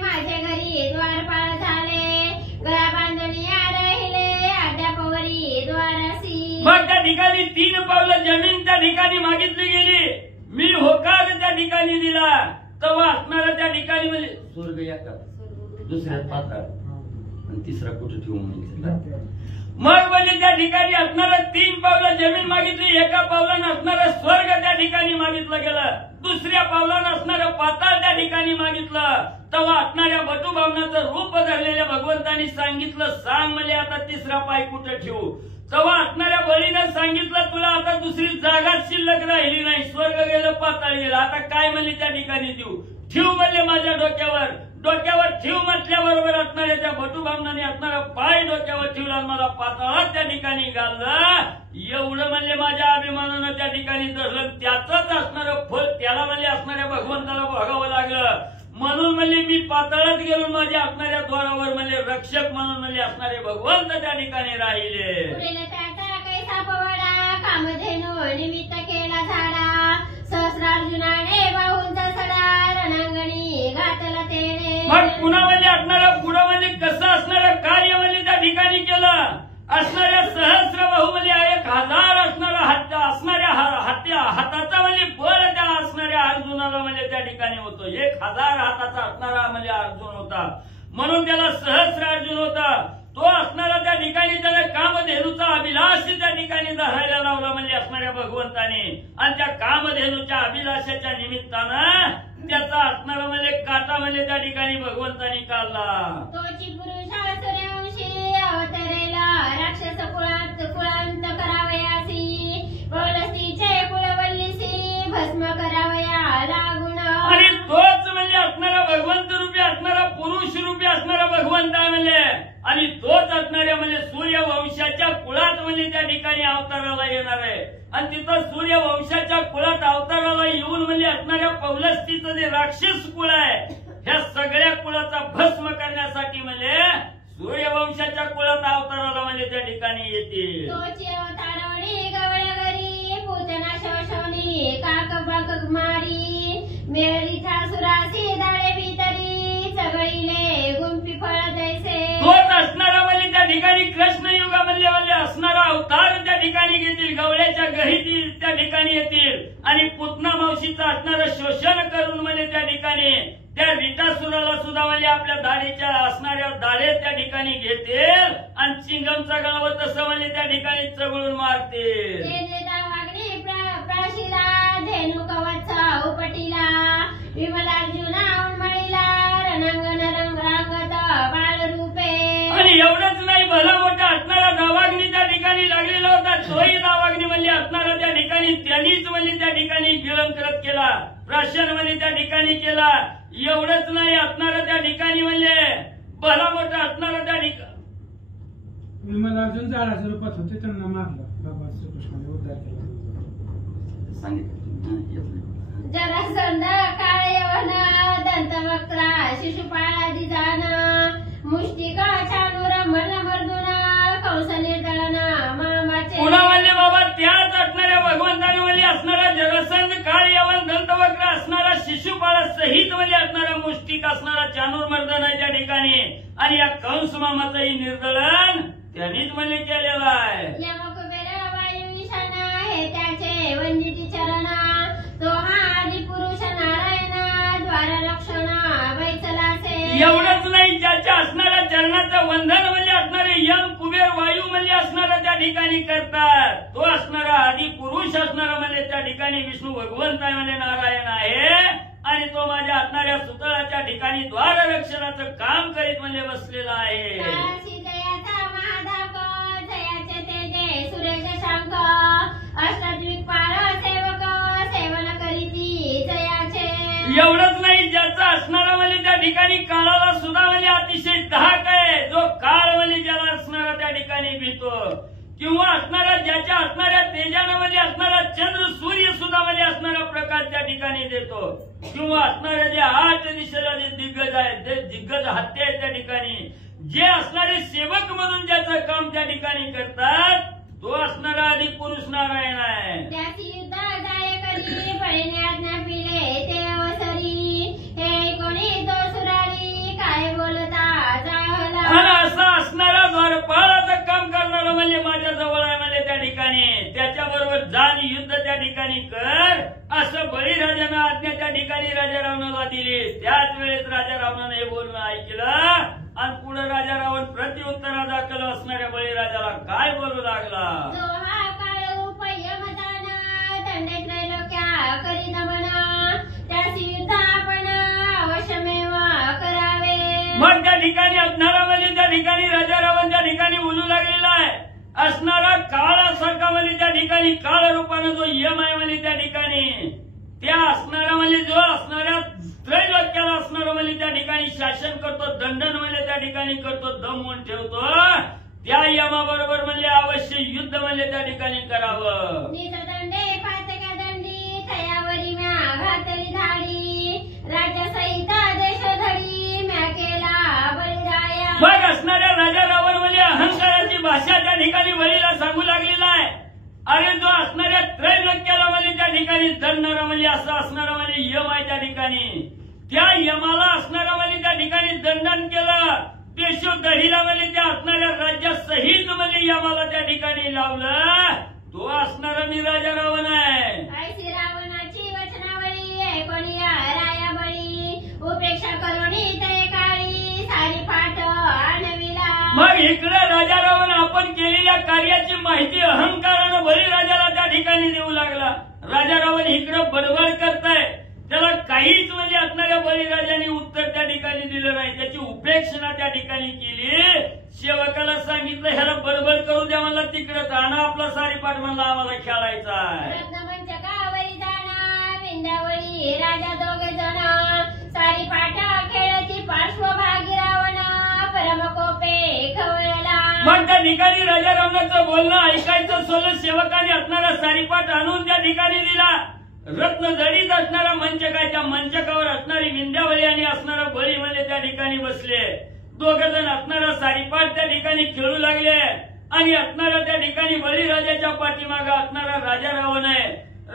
माझ्या घरी द्वारपाळ झाले, गळा बांधणी राहिले, अद्यापवरी द्वारसी. मग त्या ठिकाणी 3 पावलं जमीन त्या ठिकाणी मागितली गेली. मी होकार त्या ठिकाणी दिला, तेव्हा असणारा त्या ठिकाणी म्हणजे स्वर्ग याचा दुसऱ्यात पाताळ आणि तिसरा कुठे ठेवू म्हणजे. मग म्हणजे त्या ठिकाणी असणारं 3 पावलं जमीन मागितली, एका पावलानं असणारं स्वर्ग त्या ठिकाणी मागितलं गेलं, दुसऱ्या पावलानं असणारं पाताळ त्या ठिकाणी मागितलं. तेव्हा असणाऱ्या बटूबामणाचं रूप धरलेल्या भगवंतांनी सांगितलं, सांग म्हणजे आता तिसरा पाय कुठे ठेवू. तेव्हा असणाऱ्या बळीनं सांगितलं, तुला आता दुसरी जागाच शिल्लक राहिली नाही, स्वर्ग गेलं पाताळ गेलं, आता काय म्हणले त्या ठिकाणी देऊ. ठेव म्हणले माझ्या डोक्यावर ठेव म्हटल्याबरोबर असणाऱ्या त्या बटूबामणाने असणारा पाय डोक्यावर ठेवला, मला पाताळात त्या ठिकाणी घाललं. एवढं म्हणजे माझ्या अभिमानानं त्या ठिकाणी धरलं, त्याचंच असणारं फळ त्याला म्हणजे असणाऱ्या भगवंताला भोगावं लागलं. म्हणून म्हणजे मी पाताळात गेलो, माझ्या असणाऱ्या द्वारावर म्हणजे रक्षक म्हणून म्हणजे असणारे भगवंत त्या ठिकाणी राहिले. कामधेनू निमित्त केला झाडा, सहस्रार्जुनाने बाहूंचा सडा, रणांगणी घातला तेने. मग पुन्हा म्हणजे असणारा पुढं म्हणजे कसं असणारं कार्य म्हणजे त्या ठिकाणी केलं. असणाऱ्या सहस्र बाहू म्हणजे 1000 असणारा हाताचा म्हणजे बळ त्या असणाऱ्या अर्जुनाला म्हणजे त्या ठिकाणी होतो. 1000 हाताचा असणारा म्हणजे अर्जुन होता, म्हणून त्याला सहस्र अर्जुन होता. तो असणारा त्या ठिकाणी त्याला कामधेनूचा अभिलाष त्या ठिकाणी धरायला लावला म्हणजे असणाऱ्या भगवंताने, आणि त्या कामधेनूच्या अभिलाषाच्या निमित्तानं त्याचा असणारा म्हणजे काटा म्हणजे त्या ठिकाणी भगवंताने काढला. तोची पुरुषा सूर्यवंशी अवतरेला, राक्षस कुळांत करावयासी, पौलस्तीचे कुळवल्लीसी भस्म करावया लागुण. आणि तोच म्हणजे असणारा भगवंत रूपी असणारा पुरुष रूपी असणारा भगवंत आहे म्हणजे, आणि तोच असणाऱ्या म्हणजे सूर्यवंशाच्या कुळात म्हणजे त्या ठिकाणी अवताराला येणार आहे. आणि तिथं सूर्यवंशाच्या कुळात अवताराला येऊन म्हणजे असणाऱ्या पौलस्तीचं जे राक्षस कुळ आहे, ह्या सगळ्या कुळाचा भस्म करण्यासाठी म्हणजे सूर्यवंशाच्या कुळात अवताराला म्हणजे त्या ठिकाणी येतील. तोची अवतारवणी गवळ्या घरी, पूतना शोषवणी काक मारी, मेळीचा सुरासी दाडे भीतरी, सगळीले गुंफी फळ जैसे. तोच असणारा म्हणजे त्या ठिकाणी कृष्ण युगामधले म्हणजे असणारा अवतार त्या ठिकाणी घेतील, गवळ्याच्या घरी त्या ठिकाणी येतील आणि पुतना मावशीचं असणारं शोषण करून म्हणजे त्या ठिकाणी त्या रीटासुराला सुद्धा म्हणजे आपल्या दाढीच्या असणाऱ्या दाढे त्या ठिकाणी घेतील आणि चिंगमचा गाव तसं म्हणजे त्या ठिकाणी चगळून मारतील. प्राशिला धेनु कवचा उपटीला, विमलार्जुना उन्मळीला, रणांगण रंगरांगत बाळरूपे. आणि एवढंच नाही, भला मोठा असणारा नावाग्नी त्या ठिकाणी लागलेला होता, तोही नावाग्नी म्हणजे असणारा त्या ठिकाणी त्यांनीच म्हणजे त्या ठिकाणी गिळंकृत केला, प्राशन म्हणजे त्या ठिकाणी केला. एवढंच नाही, असणारा त्या ठिकाणी म्हणजे भला मोठा असणारा त्या ठिकाणी विमलार्जुन झाडाच्या रूपात होते, त्यांना मारलं भगवान श्रीकृष्णाने उद्धार केला. जरासंध काळ यवन दंतवक्त्रा शिशुपाळादी जान, मुष्टिका चाणूर मर्दुन कंस निर्दळन मामाचे. पुन्हा म्हणले बाबा त्याच असणाऱ्या भगवंताने म्हणजे असणारा जरासंध काळ यवन दंतवक्र असणारा शिशुपाळा सहित म्हणजे असणारा मुष्टिक असणारा चाणूर मर्दन आहे त्या ठिकाणी, आणि या कंस मामाचंही निर्दळन त्यांनीच म्हणजे केलेलं आहे. यमकुबेर वायू ईशान हे त्याचे वंदिती चरण, तो हा आदि पुरुष नारायण द्वार रक्षण वैचलासे. एवढंच नाही, ज्याच्या असणाऱ्या चरणाचं वंदन म्हणजे असणारे यम कुबेर वायू म्हणजे असणारा त्या ठिकाणी करतात, तो असणारा आदि पुरुष असणारा म्हणजे त्या ठिकाणी विष्णू भगवंत आहे म्हणजे नारायण आहे, आणि तो माझ्या असणाऱ्या सुतळाच्या ठिकाणी द्वार रक्षणाचं काम करीत म्हणजे बसलेला आहे. जयाचा महाधाक जयाचे तेजे सुरेश शांक, अष्टद्विपाळ सेवक ठिकाणी काळाला सुद्धा म्हणजे अतिशय धाक आहे. जो काळ म्हणजे ज्याला असणारा त्या ठिकाणी भीतो किंवा असणारा ज्याच्या असणाऱ्या तेजानं म्हणजे असणारा चंद्र सूर्य सुद्धा म्हणजे असणारा प्रकाश त्या ठिकाणी देतो किंवा असणाऱ्या जे 8 दिशेला जे दिग्गज आहेत ते दिग्गज हत्या आहेत त्या ठिकाणी जे असणारे सेवक म्हणून ज्याचं काम त्या ठिकाणी करतात तो असणारा आधी पुरुष नारायण आहे. त्याची युद्ध जाय करी पळणे आज्ञा पिले ते अवसरी हे कोणी तो सुरारी काय बोलता जाहला. आणि असं असणारा द्वारपाळाचं काम करणारा म्हणजे माझ्या जवळ आहे म्हणजे त्या ठिकाणी त्याच्याबरोबर जाण युद्ध त्या ठिकाणी कर असं बळीराजानं आज्ञा त्या ठिकाणी राजा रावणाला दिली. त्याच वेळेस राजा रावणानं हे बोलणं ऐकलं आणि पुढे राजा रावण प्रत्युत्तरा दाखल असणाऱ्या बळीराजाला काय बोलू लागला. जो हा काळ उपयमताना दंडे त्रैलोक्या करी नमना त्याची युद्ध आपण अवश्यमेव करावे. मग त्या ठिकाणी असणारा म्हणजे त्या ठिकाणी राजा रावण त्या ठिकाणी बोलू लागलेला आहे. असणारा काळासारखा म्हणजे त्या ठिकाणी काळ रूपानं जो यम आहे म्हणजे त्या ठिकाणी त्या असणारा म्हणजे जो असणाऱ्या त्रैलोक्याला असणारा म्हणजे त्या ठिकाणी शासन करतो दंडन म्हणजे त्या ठिकाणी करतो दमवून ठेवतो त्या यमाबरोबर म्हणजे अवश्य युद्ध म्हणजे त्या ठिकाणी करावं. निजदंडे पातक्या दंडी थयावरी म्या घातली धाडी राजा सहित देश धडी म्या केला बळीराया. मग असणाऱ्या राजा रावण म्हणजे अहंकाराची भाषा त्या ठिकाणी बळीला सांगू लागलेला आहे. अरे जो असणाऱ्या त्रैलोक्याला म्हणजे त्या ठिकाणी दंडणारा म्हणजे असं असणारा म्हणजे यम आहे त्या ठिकाणी त्या यमाला असणारा म्हणजे त्या ठिकाणी दंडन केलं. देशोदहीला म्हणजे त्या असणाऱ्या राज्यासहित म्हणजे यमाला त्या ठिकाणी लावलं. तो असणारा मी राजा रावण आहे. ऐसी रावणाची वचनावळी कोणी राया बळी उपेक्षा करुणी ते काळी सारी पाठ आणविला. मग इकडे राजा रावण आपण केलेल्या कार्याची माहिती अहंकारानं बळीराजाला त्या ठिकाणी देऊ लागला. राजा रावण इकडे बडबड करताय त्याला काहीच म्हणजे असणाऱ्या बळीराजाने उत्तर त्या ठिकाणी दिलं नाही. त्याची उपेक्षणा त्या ठिकाणी केली. सेवकाला सांगितलं ह्याला बडबड करू द्या म्हणला तिकडे जाणं आपला सारीपाठ म्हणला आम्हाला खेळायचा आहे. रत्नमंचकावरी जाणा विंध्यावळी राजा दोघे जण सारी पाठ खेळाची पार्श्वभागी रावण परमकोपे खवळला. मग त्या ठिकाणी राजा रावणाचं बोलणं ऐकायचं सोडून सेवकाने असणारा सारीपाठ आणून त्या ठिकाणी दिला. रत्न जडीत असणारा मंचकाच्या मंचकावर असणारी विंध्यावळी आणि असणारा बळी म्हणजे त्या ठिकाणी बसले. दोघे जण असणारा सारीपाठ त्या ठिकाणी खेळू लागले आणि असणारा त्या ठिकाणी बळीराजाच्या पाठीमागे असणारा राजा रावण आहे.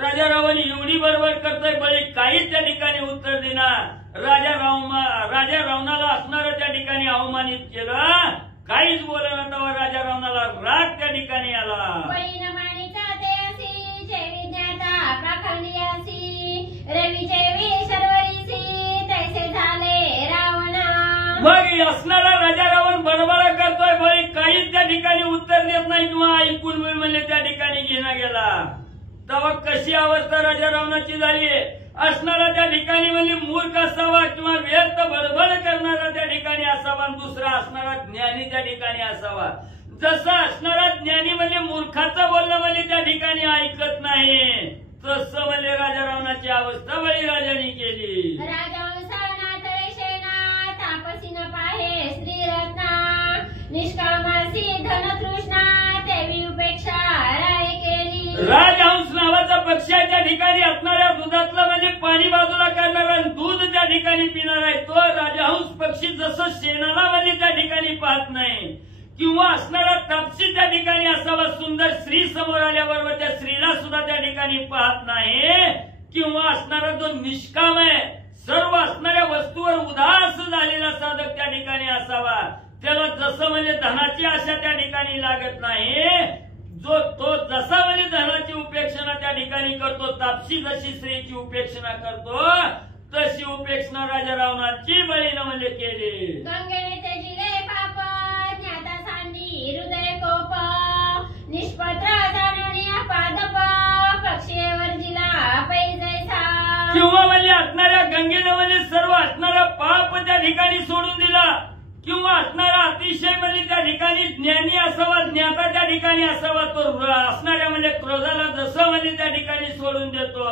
राजा रावण एवढी बरोबर करतोय बळी काहीच त्या ठिकाणी उत्तर देणार. राजा रावणाला असणारं त्या ठिकाणी अवमानित केलं. काहीच बोलणं तेव्हा राजा रावणाला राग त्या ठिकाणी आला. बळीन माणिका ते असी जे विज्ञाता प्राखंडियासी रवीचे विशर्वरीसी तैसे झाले रावणा. मग असणारा राजा रावण बडबडा करतोय बळी काहीच त्या ठिकाणी उत्तर देत नाही किंवा ऐकून म्हणजे त्या ठिकाणी घेणं गेला. तेव्हा कशी अवस्था राजा रावणाची झाली. असणारा त्या ठिकाणी म्हणजे मूर्ख असावा किंवा व्यर्थ बडबड करणारा त्या ठिकाणी असावा आणि दुसरा असणारा ज्ञानी त्या ठिकाणी असावा. जसं असणारा ज्ञानी म्हणजे मूर्खाचं बोलणं म्हणजे त्या ठिकाणी ऐकत नाही तसं म्हणजे राजा रावणाची अवस्था बळीराजाने केली. राजहंसाना तळे शेना तापसी न पाहे श्रीरत्ना निष्कामासी धनतृष्णा देवी उपेक्षा राय केली. राजहंस नावाचा पक्षी आहे त्या ठिकाणी असणाऱ्या दुधातलं म्हणजे पाणी बाजूला करणारा आणि दूध त्या ठिकाणी पिणार आहे. तो राजहंस पक्षी जसं शेणाला म्हणजे त्या ठिकाणी पाहत नाही किंवा असणारा तापसी त्या ठिकाणी असावा. सुंदर स्त्री समोर आल्याबरोबर त्या स्त्रीला सुद्धा त्या ठिकाणी पाहत नाही किंवा असणारा जो निष्काम आहे सर्व असणाऱ्या वस्तूवर उदास झालेला साधक त्या ठिकाणी असावा. त्याला जसं म्हणजे धनाची आशा त्या ठिकाणी लागत नाही. जो तो जसा म्हणजे धनाची उपेक्षणा त्या ठिकाणी करतो तापसी जशी स्त्रीची उपेक्षणा करतो तशी उपेक्षणा राजा रावणाची बळीनं म्हणजे केली. गंगेने तेजिले पाप ज्ञाता सांडी हृदय कोप निष्पत्र जाणवणी पादप पक्षीवर जिला पै जैसा. किंवा म्हणजे असणाऱ्या गंगेनं म्हणजे सर्व असणारा पाप त्या ठिकाणी सोडून दिला किंवा असणारा अतिशय म्हणजे त्या ठिकाणी ज्ञानी असावा ज्ञाता त्या ठिकाणी असावा. तो असणाऱ्या म्हणजे क्रोधाला जसं म्हणजे त्या ठिकाणी सोडून देतो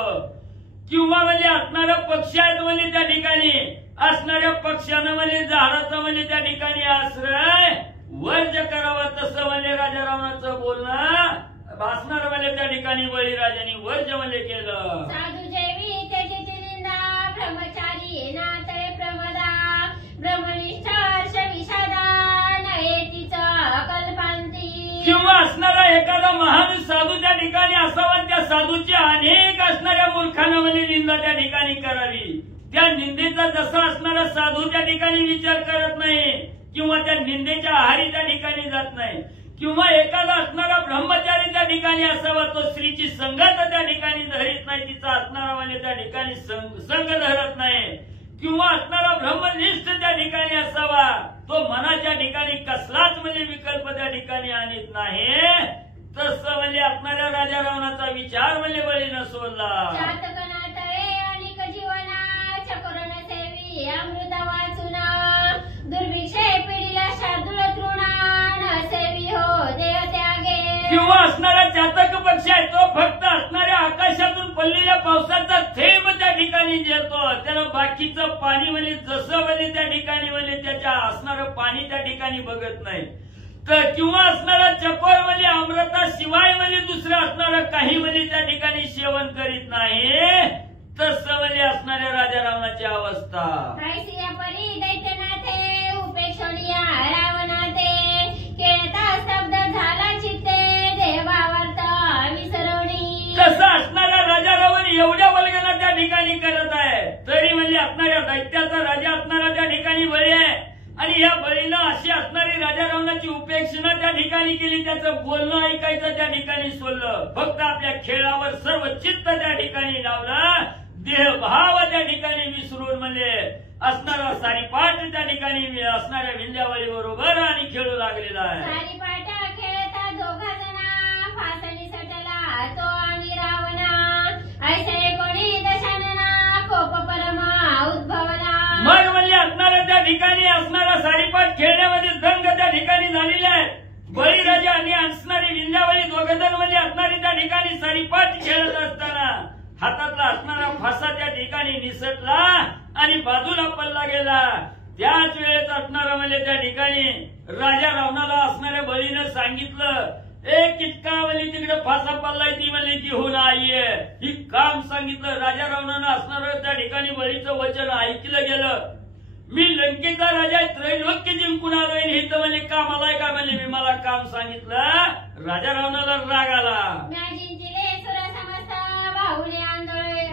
किंवा म्हणजे असणारा पक्षी आहेत म्हणजे त्या ठिकाणी असणाऱ्या पक्षानं म्हणजे झाडाचं म्हणजे त्या ठिकाणी आश्रय वर्ज करावं, तसं म्हणजे राजा रावणाचं बोलणं भासणार म्हणजे त्या ठिकाणी बळीराजांनी वर्ज म्हणजे केलं. साधू जेवी त्याची निंदा ब्रह्मचारी नाते प्रमदा ब्रह्मनिष्ठ हर्ष विषादा नये तिचं कल्पांती. किंवा असणारा एखादा महान साधू त्या ठिकाणी असावा, त्या साधूची अनेक असणाऱ्या मूर्खांना म्हणजे निंदा त्या ठिकाणी करावी. त्या निंदेचा जसा असणारा साधू त्या ठिकाणी विचार करत नाही किंवा त्या निंदेच्या आहारी त्या ठिकाणी जात नाही. किंवा एखादा असणारा ब्रह्मचारी त्या ठिकाणी असावा, तो स्त्रीची संगत त्या ठिकाणी धरीत नाही, तिचा असणारा म्हणजे त्या ठिकाणी संग धरत नाही. किंवा असणारा ब्रह्मनिष्ठ त्या ठिकाणी असावा, तो मनाच्या ठिकाणी कसलाच म्हणजे विकल्प त्या ठिकाणी आणत नाही. तसं म्हणजे असणाऱ्या राजा रावणाचा विचार म्हणजे बळीनं सोडला. अमृत वाचुना दुर्भिक्षे पिढीला शार्दूल तृणा न सेवी हो देह त्यागे. किंवा असणारा चातक पक्षी आहे, तो फक्त असणाऱ्या आकाशातून पडलेल्या पावसाचा थेंब त्या ठिकाणी जेतो. त्याला बाकीचं पाणी म्हणजे जसं म्हणजे त्या ठिकाणी म्हणजे त्याच्या असणारं पाणी त्या ठिकाणी बघत नाही. तर किंवा असणारा चकोर म्हणजे अमृताशिवाय म्हणजे दुसरं असणारं काही म्हणजे त्या ठिकाणी सेवन करीत नाही. तसं म्हणजे असणाऱ्या राजा रावणाची अवस्था. परी दैत्यनाथे उपेक्षणीय रावणाते केळता स्तब्ध झाला चित्ते देवावर्त विसरवणी. तसं असणारा राजा रावण एवढ्या बलगाला त्या ठिकाणी करत आहे, तरी म्हणजे असणाऱ्या दैत्याचा राजा असणारा त्या ठिकाणी बळी आहे. आणि या बळीनं अशी असणारी राजा रावणाची उपेक्षणा त्या ठिकाणी केली, त्याचं बोलणं ऐकायचं त्या ठिकाणी सोडलं, फक्त आपल्या खेळावर सर्व चित्त त्या ठिकाणी लावलं, देहभाव त्या ठिकाणी विसरून म्हणजे असणारा सारीपाठ त्या ठिकाणी असणाऱ्या विंध्यावळी बरोबर आणि खेळू लागलेला आहे. सारीपाठ खेळता दोघा जना फासणी सटला तो आणि रावणा ऐसे कोणी दशानना कोप परमा उद्भवला. मग म्हणजे असणाऱ्या त्या ठिकाणी असणारा सारीपाठ खेळण्यामध्ये दंग त्या ठिकाणी झालेले आहे. बळीराजा आणि असणारी विंध्यावळी दोघजण म्हणजे असणारी त्या ठिकाणी सारीपाठ खेळत असताना हातातला असणारा फासा त्या ठिकाणी निसटला आणि बाजूला पडला गेला. त्याच वेळेस असणारा म्हणजे त्या ठिकाणी राजा रावणाला असणाऱ्या बळीनं सांगितलं, एक कितका म्हणजे तिकडे फासा पडलाय ती म्हणजे घेऊन आईये. ही काम सांगितलं. राजा रावणानं असणारं त्या ठिकाणी बळीचं वचन ऐकलं गेलं. मी लंकेचा राजा त्रैलोक्य जिंकून आलोय, हे तर म्हणजे कामालाय का म्हणजे मी मला काम सांगितलं. राजा रावणाला राग आला.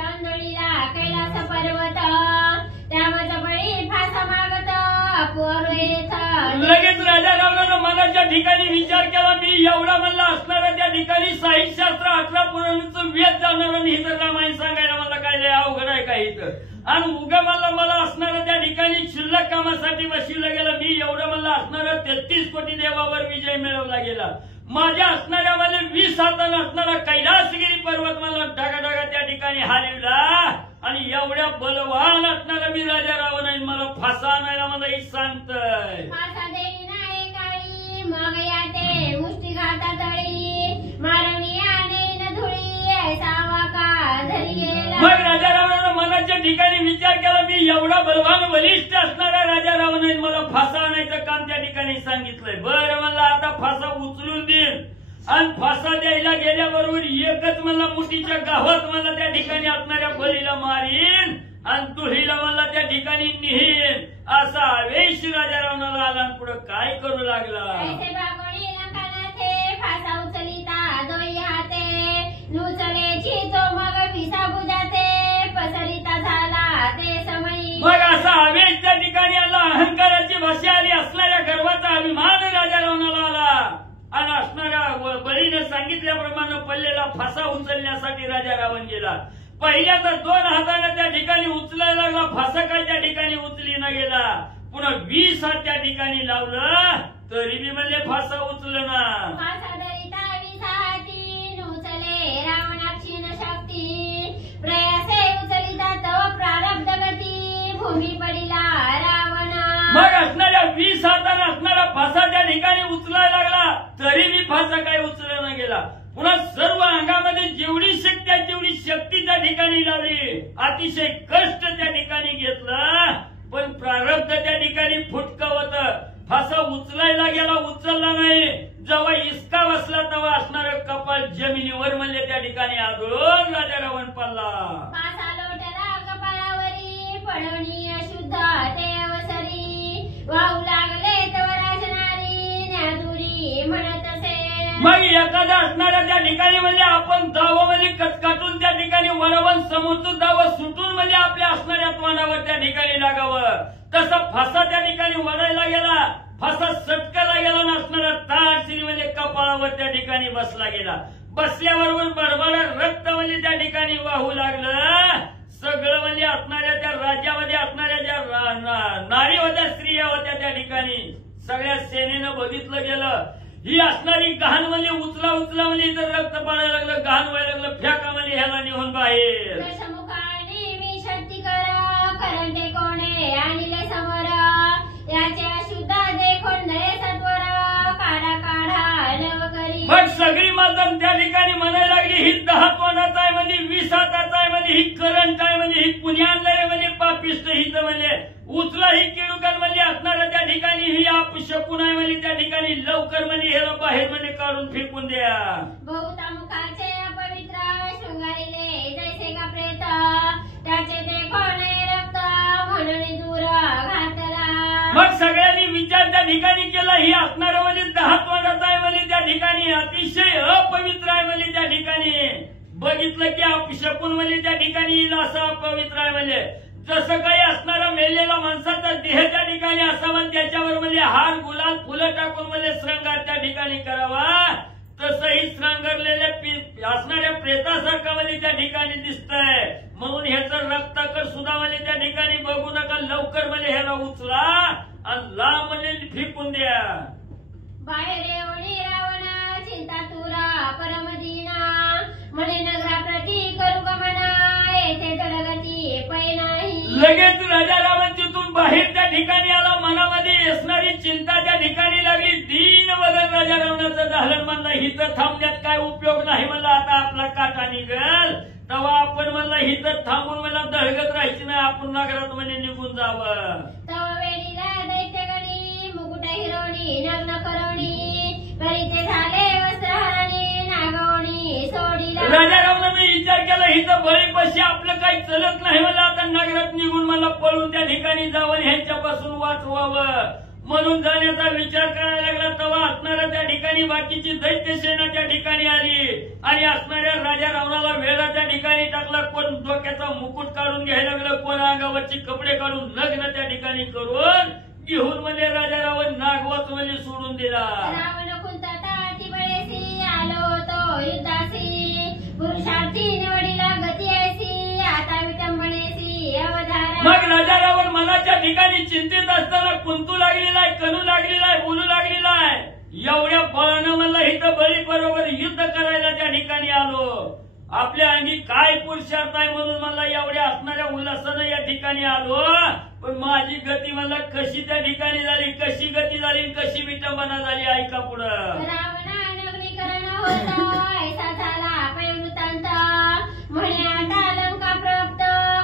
आंदोळीला कैलास पर्वत त्यामध्ये बळी फासा मागत लगेच राजा रावणानं मनाच्या ठिकाणी विचार केला, मी एवढा म्हणला असणारा त्या ठिकाणी साहित्यशास्त्र 11 पुराणाचं वेद जाणार आणि इथं रामायण सांगायला मला काय लय अवघड आहे का इथं. आणि उगा मला असणारा त्या ठिकाणी शिल्लक कामासाठी बसविलं गेलं. मी एवढं म्हणला असणारा 33 कोटी देवावर विजय मिळवला गेला. माझ्या असणाऱ्या मला 20 हातानं असणारा कैलासगिरी पर्वत मला ढगाढगा त्या ठिकाणी हलविला आणि एवढ्या बलवान असणारा मी राजा रावण आहे, मला फासा आणायला मला ही सांगतय. फासा देई नाही काळी मग याते मुष्टी घाता तळी मारणी आणि धुळी ऐसा वाका धरी गेला. मग राजा रावणानं मनाच्या ठिकाणी विचार केला, मी एवढा बलवान बलिष्ठ असणारा राजा रावण आहे, मला फासा आणायचं काम त्या ठिकाणी सांगितलंय. बरं म्हणला आता फासा उचलून देईन आणि फासा द्यायला गेल्याबरोबर एकच मला मुठीच्या गावात मला त्या ठिकाणी असणाऱ्या बळीला मारीन आणि तुळीला मला त्या ठिकाणी निहीन असा आवेश राजा रावणाला आला. पुढे काय करू लागला. फासा उचलिता दोई हाते नुचलेची तो मग विसा बुजाते पसरिता झाला ते समयी. मग असा आवेश त्या ठिकाणी आला, अहंकाराची भाषा आली, असणाऱ्या गर्वाचा अभिमान राजा रावणाला आला आणि असणाऱ्या बळीने सांगितल्याप्रमाणे पडलेला फासा उचलण्यासाठी राजा रावण गेला. पहिल्यांदा 2 हाताने त्या ठिकाणी उचलायला लागला, फासा काय त्या ठिकाणी उचली न गेला. पुन्हा 20 हात त्या ठिकाणी लावलं तरी बी म्हणजे फासा उचलं ना. फासा धरिता 20 हाती नुचले रावणाची न शक्ती प्रयासे उचलिता तव प्रारब्ध गती भूमी पडिला रावणा. मग असणाऱ्या 20 हाताने असणारा फासा त्या ठिकाणी उचलायला लागला तरी मी फासा काय उचलला न गेला. पुन्हा सर्व अंगामध्ये जेवढी शक्ती आहे तेवढी शक्ती त्या ठिकाणी लावली, अतिशय कष्ट त्या ठिकाणी घेतलं पण प्रारब्ध त्या ठिकाणी फुटकं होतं. फासा उचलायला गेला, उचलला नाही. जेव्हा इसका बसला तेव्हा असणारं कपाल जमिनीवर म्हणजे त्या ठिकाणी आदळून राजा रावण पडला. फासा लोटला कपाळावरी, पडवणी अशुद्ध ते अवसरी, वाहू लागले तव राजनारी, न्यादुरी म्हणत असे. मग एखादा असणाऱ्या त्या ठिकाणी म्हणजे आपण दावं म्हणजे कचकाटून त्या ठिकाणी वळवून समोरचं दावं सुटून म्हणजे आपल्या असणाऱ्या तोंडावर त्या ठिकाणी लागावं. तसं फासा त्या ठिकाणी वळायला गेला, फासा सटकायला गेला ना असणारा तारशिरी म्हणजे कपाळावर त्या ठिकाणी बसला गेला. बसल्याबरोबर बडबड रक्त म्हणजे त्या ठिकाणी वाहू लागलं. सगळं म्हणजे असणाऱ्या त्या राज्यामध्ये असणाऱ्या ज्या नारी होत्या, स्त्रिया होत्या त्या ठिकाणी सगळ्या सेनेनं बघितलं गेलं. ही असणारी गहाण म्हणजे उचला म्हणजे इथं रक्त पडायला लागलं, गहाण व्हायला लागलं. फेका म्हणजे ह्याला निघून बाहेर. दशमुखाने मी शक्ती कर, करंटे कोणे आणले समोर, याचे अशुद्ध देखोन नये सत्वर, काढा काढा लव करी. मग सगळी माणसं त्या ठिकाणी म्हणायला लागली, ही 10 तोंडाचा आहे म्हणजे 20 हाताचा आहे म्हणजे ही करंट आहे म्हणजे ही कुणी आणलंय म्हणजे पापिष्ट हित म्हणजे उचला ही किळुकन म्हणजे असणाऱ्या त्या ठिकाणी ही अपशकुन आहे म्हणजे त्या ठिकाणी लवकर म्हणजे ह्याला बाहेर म्हणजे काढून फेकून द्या. बहुता मुखाचे अपवित्र शृंगारिले जैसे का प्रेत, त्याचे देखोने रक्त म्हणून दूर घातला. मग सगळ्यांनी विचार त्या ठिकाणी केला, ही असणारं म्हणजे 10 तोंडाचा आहे म्हणजे त्या ठिकाणी अतिशय अपवित्र आहे म्हणजे त्या ठिकाणी बघितलं की अपशकुन म्हणजे त्या ठिकाणी येईल असं अपवित्र आहे म्हणजे जसं काही असणारा मेलेला माणसाचा देह त्या ठिकाणी असावा, त्याच्यावर म्हणजे हार गुलाल फुलं टाकून म्हणजे श्रृंगार त्या ठिकाणी करावा, तसंही श्रृंगारलेल्या असणाऱ्या प्रेतासारखं म्हणजे त्या ठिकाणी दिसतंय. म्हणून ह्याचं रक्ताकर सुद्धा म्हणजे त्या ठिकाणी बघू नका, लवकर म्हणजे ह्याला उचला आणि लांब म्हणजे फेकून द्या. बाहेर एवढी रावण चिंता तुरा परमदीना, म्हणे नगराप्रती करू गमना, येथे जडगती पै नाही. लगेच राजा रावण तिथून बाहेर त्या ठिकाणी आला. मनामध्ये असणारी चिंता त्या ठिकाणी लागली. दीन वदन राजा रावणाचं झालं. म्हणलं हिथं थांबण्यात काय उपयोग नाही, म्हणलं आता आपला काटा निघल तेव्हा आपण म्हणलं हिथं थांबून मला दळगत राहायची नाही, आपण नगरात म्हणजे निघून जावं. तव वेळीला दैत्यगणी मुकुट हिरोणी नग्न करवणी, करीते झाले वस्त्रहरणी नागवणी सोडीला. राजा रावणाने विचार केला हिथं बळीपाशी आपलं काही चलत नाही, मला आता नगरात निघून मला पळून त्या ठिकाणी जावं, ह्यांच्यापासून वाचवावं. म्हणून जाण्याचा विचार करायला लागला. तेव्हा असणाऱ्या त्या ठिकाणी बाकीची दैत्य सेना त्या ठिकाणी आली आणि असणाऱ्या राजा रावणाला वेळा त्या ठिकाणी टाकला. कोण डोक्याचा मुकुट काढून घ्यायला लागलं, कोण अंगावरची कपडे काढून लग्न त्या ठिकाणी करून घेऊन म्हणजे राजा रावण नागवत म्हणजे सोडून दिला. रावण कुंतता टिबळेसी आलो होतो युद्धासी, पुरुषार्थी निवडीला गती ऐसी, आता विटंबनेसी अवधारा. मग राजा रावण मनाच्या ठिकाणी चिंतित असताना कुंतू लागलेला आहे, कणू लागलेला आहे, बोलू लागलेला आहे. एवढ्या बळानं मला इथं बळी बरोबर युद्ध करायला त्या ठिकाणी आलो. आपल्या अंगी काय पुरुषार्थ आहे म्हणून मला एवढ्या असणाऱ्या उल्हासानं या ठिकाणी आलो. पण माझी गती मला कशी त्या ठिकाणी झाली, कशी गती झाली, कशी विटंबना झाली ऐका पुढं. रावणा नगरीकरण होता ऐसा झाला पैवृत्तांत, म्हणे आता लंका प्राप्त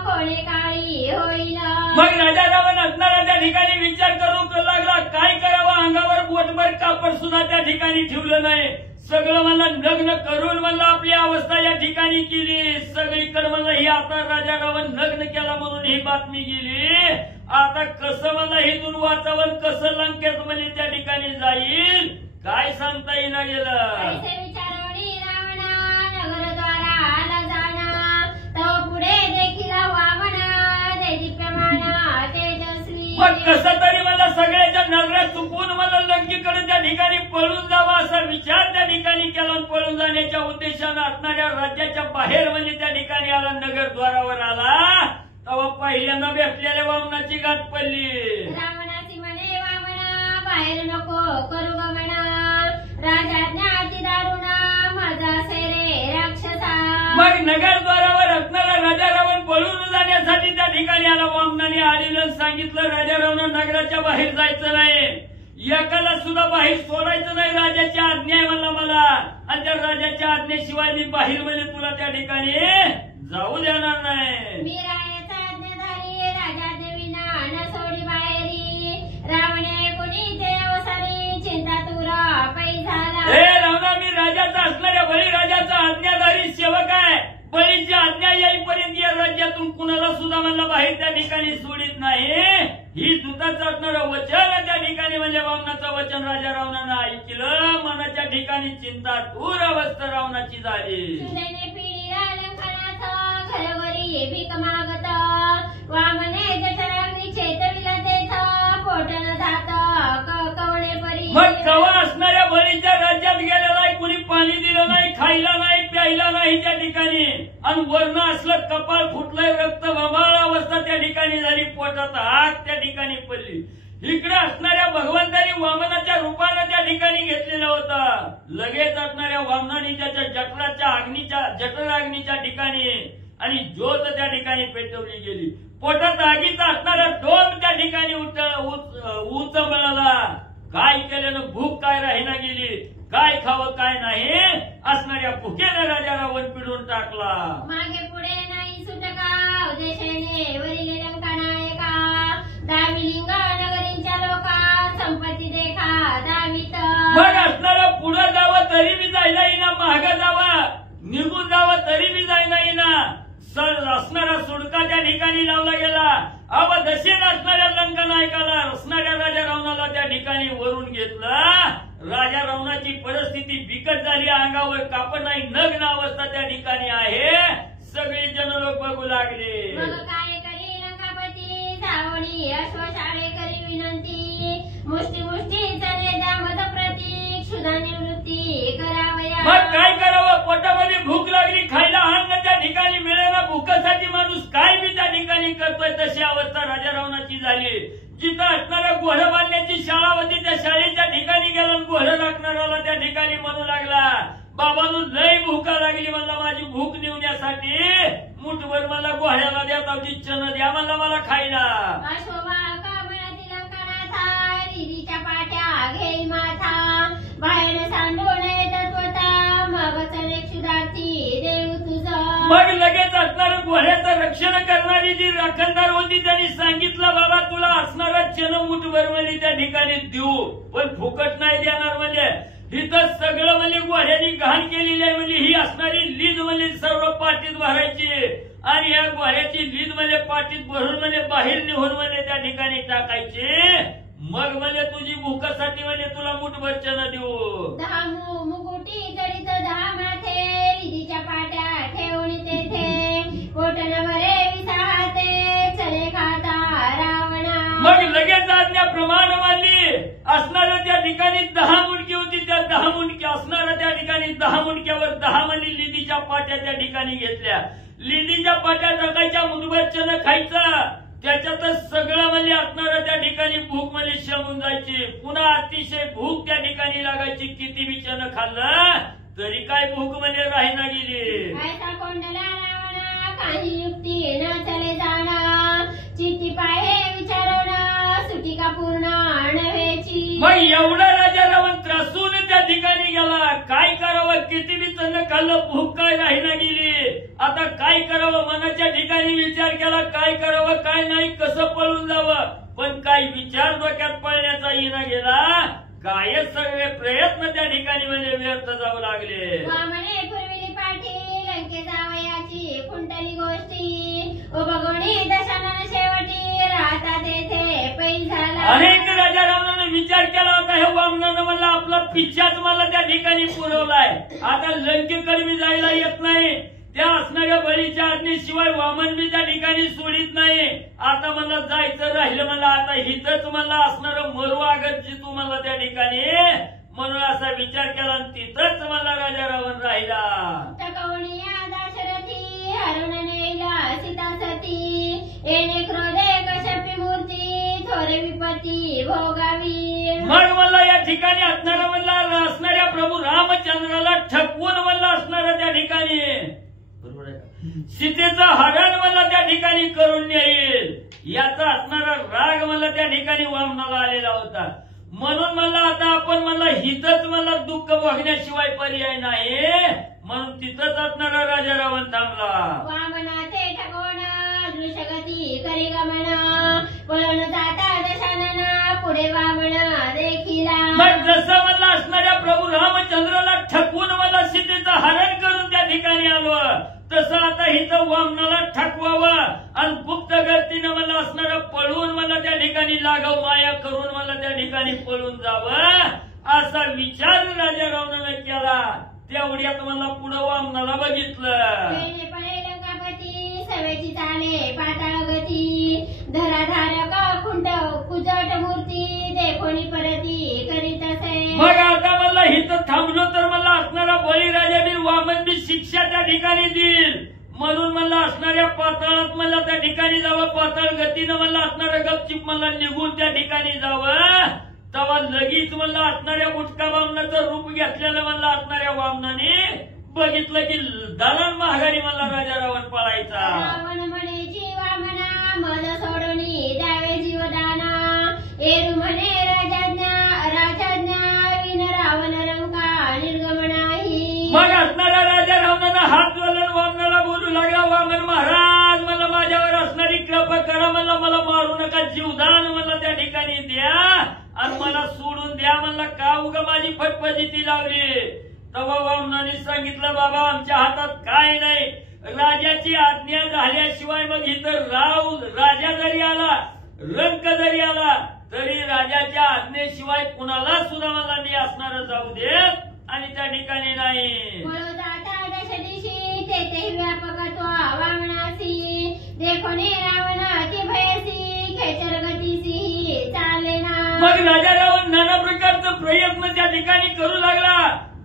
कोणे काळी होईल. मग राजा रावण असणारा त्या ठिकाणी विचार करून लागला काय करावं. अंगावर बोटभर कापड सुद्धा त्या ठिकाणी ठेवलं नाही. सगळं मला लग्न करून मला आपली अवस्था या ठिकाणी केली. सगळीकडे मला ही आता राजा रावण लग्न केला म्हणून ही बातमी गेली. आता कसं मला हिथून वाचावं, कसं लंकेत म्हणजे त्या ठिकाणी जाईल काय सांगता येईना गेलं. ऐसे विचारवणी रावणा नगरद्वारा आला जाणा, तो पुढे देखील वामन देदीप्यमान तेजस्वी. मग कसं तरी मला सगळ्याच्या नजरेत चुकून मला लंकेकडे त्या ठिकाणी पळून जावा असा विचार त्या ठिकाणी केला. पळून जाण्याच्या उद्देशानं असणाऱ्या राज्याच्या बाहेर म्हणजे त्या ठिकाणी आला, नगरद्वारावर आला. तेव्हा पहिल्यांदा भेटलेल्या वामनाची गाठ पडली. रावणाची म्हणे वामना बाहेर नको करू गमना, राजाज्ञा अति दारुणा माझा असे रे राक्षसा. मग नगरद्वारावर असणारा राजा रावण पळून जाण्यासाठी त्या ठिकाणी आला. वामनाने आलेलं सांगितलं राजा रावण नगराच्या बाहेर जायचं नाही, एकाला सुद्धा बाहेर सोडायचं नाही, राजाची आज्ञा आहे म्हणला मला. आणि त्या राजाच्या आज्ञेशिवाय मी बाहेर म्हणजे तुला त्या ठिकाणी जाऊ देणार नाही. मी रायाचा आज्ञाधारी राजा देवीना न सोडी बाहेरी रावणे कोणी ते अवसरी चिंता तुरा पै झाला. हे रावणा, मी राजाचा असणाऱ्या बळीराजाचा आज्ञाधारी सेवक आहे. बळीची आज्ञा येईपर्यंत या राज्यातून कुणाला सुद्धा मला बाहेर त्या ठिकाणी सोडित नाही. ही दूताचं असणारं वचन त्या ठिकाणी म्हणजे वामनाचं वचन राजा रावणानं ऐकलं. मनाच्या ठिकाणी चिंता दूर अवस्था रावणाची झाली. सुनेने पिढीला लंकानाथ घरोघरी भीक मागत वामने जठराग्नी चेतविला तेथ पोटन धात कवडे परी. मग कवा असणाऱ्या बळीच्या राज्यात गेलेला नाही, कुणी पाणी दिलं नाही, खायला नाही, प्यायला नाही त्या ठिकाणी. आणि वर्ण असलं कपाळ फुटलंय, रक्त बंबाळ अवस्था त्या ठिकाणी झाली. पोटात आग त्या ठिकाणी पडली. इकडे असणाऱ्या भगवंतानी वामनाच्या रूपानं त्या ठिकाणी घेतलेला होता. लगेच असणाऱ्या वामनाने त्याच्या जठराग्नीच्या ठिकाणी आणि ज्योत त्या ठिकाणी पेटवली गेली. पोटात आगीचा असणारा डोम त्या ठिकाणी उच मिळाला. काय केल्यानं भूक काय राहीना गेली, काय खावं काय नाही असणाऱ्या भुकेनं राजा रावण पिढून टाकला. मागे पुढे नाही सुटका उदेशाने वरील लंकानायका दामिलिंग नगरींच्या लोका संपत्ती देखा दामित. मग असणारं पुढं जावं तरी बी जायला येईना, मागं जावं निघून जावं तरी बी जायला येईना. असणारा सुडका त्या ठिकाणी लावला गेला. अब दशेन असणाऱ्या लंकानायकाला असणाऱ्या राजा रावणाला त्या ठिकाणी वरून घेतलं. राजा रावणाची परिस्थिती बिकट झाली. अंगावर कापड नाही, नग्न अवस्था त्या ठिकाणी आहे. सगळे जन लोक बघू लागले. मग काय करी लंकापती सावणी अश्वशाळे करी विनंती मुष्टी मुष्टी चले दामद प्रतीक सुधा निवृत्ती करावया. मग काय करावं, पोटामध्ये भूक लागली, खायला अन्न त्या ठिकाणी मिळाला. भूकासाठी माणूस काय बी त्या ठिकाणी करतोय तशी अवस्था राजा रावणाची झाली. जिथं असणारं घोडं बांधण्याची शाळा होती त्या शाळेच्या ठिकाणी गेला. घोडं राखणाराला त्या ठिकाणी म्हणू लागला, बाबांनो लई भूका लागली, मला माझी भूक निवण्यासाठी मुठभर मला घोड्याला द्या, तावची चण द्या मला मला खायला. अश्वबाळका म्हणती लंकानाथा रिरीच्या पाट्या घेई माथा बाहेर सांडून येतात होता मग चले क्षुधाती देव तुझं. मग लगेच असणारं घोड्याचं रक्षण करणारी जी राखणदार होती त्यांनी सांगितलं, बाबा तुला असणारा चण मुठभर म्हणजे त्या ठिकाणी देऊ, पण फुकट नाही देणार. म्हणजे तिथं सगळं म्हणजे घोड्यानी घाण केलेली आहे. म्हणजे ही असणारी लीद म्हणजे सर्व पाठीत भरायची आणि या घोड्याची लीद म्हणजे पाठीत भरून म्हणजे बाहेर निघून म्हणजे त्या ठिकाणी टाकायची. मग म्हणजे तुझी भूकासाठी म्हणजे तुला मुठभर चण देऊ. 10 मुकुटी जडित 10 माथे रिरीच्या पाट्या ठेवून तेथे पोटन भरे विसाहते चले खाता रावणा. मग लगेच आज्ञा प्रमाण मानली. असणाऱ्या त्या ठिकाणी 10 मुंडकी होती. त्या 10 मुंडकी असणाऱ्या त्या ठिकाणी 10 मुंडक्यावर 10 म्हणजे लिदीच्या पाट्या त्या ठिकाणी घेतल्या. लिदीच्या पाट्या टाकायच्या, मुठभर चण खायचं. त्याच्यातच सगळं म्हणजे असणारं त्या ठिकाणी भूक म्हणजे शमून जायची. पुन्हा अतिशय भूक त्या ठिकाणी लागायची. किती बी चण खाल्लं तरी काय भूक म्हणजे राहीना गेली. ऐसा कोंडला रावणा काही युक्ती न चले जाणं चित्ती पाहे विचारणं सुटिका पूर्ण नव्हेची. मग एवढा राजा रावण त्रासून त्या ठिकाणी गेला. काय करावं, किती बी चण खाल्लं, भूक काय राहीना गेली. आता काय करावं, मनाच्या ठिकाणी विचार केला, काय करावं काय नाही, कसं पळून जावं. पण काही विचार डोक्यात पळण्याचा येणा गेला. काय सगळे प्रयत्न त्या ठिकाणी म्हणजे व्यर्थ जाऊ लागले. वामने पूर्विली पाठी लंके जावयाची कुंटली गोष्टी उभगोणी दशानन शेवटी राहता तेथे पै झाला. अनेक राजा रावणाने विचार केला होता, हे वामनानं मला आपला पिच्छाच मला त्या ठिकाणी पुरवलाय. आता लंकेकडे मी जायला येत नाही. त्या असणाऱ्या बळीच्या आज्ञेशिवाय वामन बी त्या ठिकाणी सोडित नाही. आता मला जायचं राहिलं, मला आता हिथंच मला असणारं मरू आगत तू मला त्या ठिकाणी. म्हणून असा विचार केला आणि तिथंच मला राजा रावण राहिला. टकवणीया दाशरथी हरण नेला सीता सती येणे क्रोधे कश्यपी मूर्ती थोरे विपत्ती भोगावी. मग मला या ठिकाणी असणारा म्हणला असणाऱ्या प्रभू रामचंद्राला ठकवून मला असणारा त्या ठिकाणी सीतेचं हरण मला त्या ठिकाणी करून येईल. याचा असणारा राग मला त्या ठिकाणी वामनाला आलेला होता. म्हणून मला आता आपण मला हिथंच मला दुःख बघण्याशिवाय पर्याय नाही. म्हणून तिथंच असणारा राजा रावण थांबला. वामनाचे ठगवण दृश्यगती करी गमन पळण तेवढे वामन देखिला. मग जसं मला असणाऱ्या प्रभू रामचंद्राला ठकवून मला सीतेचं हरण करून त्या ठिकाणी आलो, तसं आता इथं वामनाला ठकवावं आणि गुप्त गतीनं मला असणारं पळून मला त्या ठिकाणी लागाव, माया करून मला त्या ठिकाणी पळून जावं, असा विचार राजा रावणानं केला. तेवढ्यात मला पुढं वामनाला बघितलं. लंकापती सवेची चाले पाताळ गती, धराधारक खुंट कुजट मूर्ती देखोनी परती करीत असे. मग आता मला इथं थांबलो तर मला असणारा बळीराजा बी वामन बी शिक्षा त्या ठिकाणी देईल, म्हणून मला असणाऱ्या पाताळात मला त्या ठिकाणी जावं, पाताळ गतीनं मला असणारं गपचिप मला निघून त्या ठिकाणी जावं. तेव्हा लगेच मला असणाऱ्या बुटका वामनाचं रूप घेतलेलं मला असणाऱ्या वामनाने बघितलं की दलान महागारी मला राजा रावण पळायचा. रावण म्हणे वामना मज सोडूनी द्यावे जीवदाना, एरू म्हणे राजाज्ञा विन रावण रंका निर्गमनाही. मग असणारा राजा रावणानं हात जोडून वामनाला बोलू लागला, वामन महाराज मला माझ्यावर असणारी कृपा करा, मला मारू नका, जीवदान मला त्या ठिकाणी द्या आणि मला सोडून द्या. मला का उगा माझी फटफटीती लावली. तेव्हा वामनाने सांगितलं, बाबा आमच्या हातात काय नाही, राजाची आज्ञा झाल्याशिवाय मग इथं राजा जरी आला, रंक जरी आला तरी राजाच्या आज्ञेशिवाय कुणाला सुद्धा मला मी असणारं जाऊ देत आणि त्या ठिकाणी नाही. दिशी तेथे व्यापकत्व वामनासी, देखोने रावण अति भयसी खेचर गतीसी चाले ना. मग राजा रावण नाना प्रकारचं प्रयत्न त्या ठिकाणी करू लागला.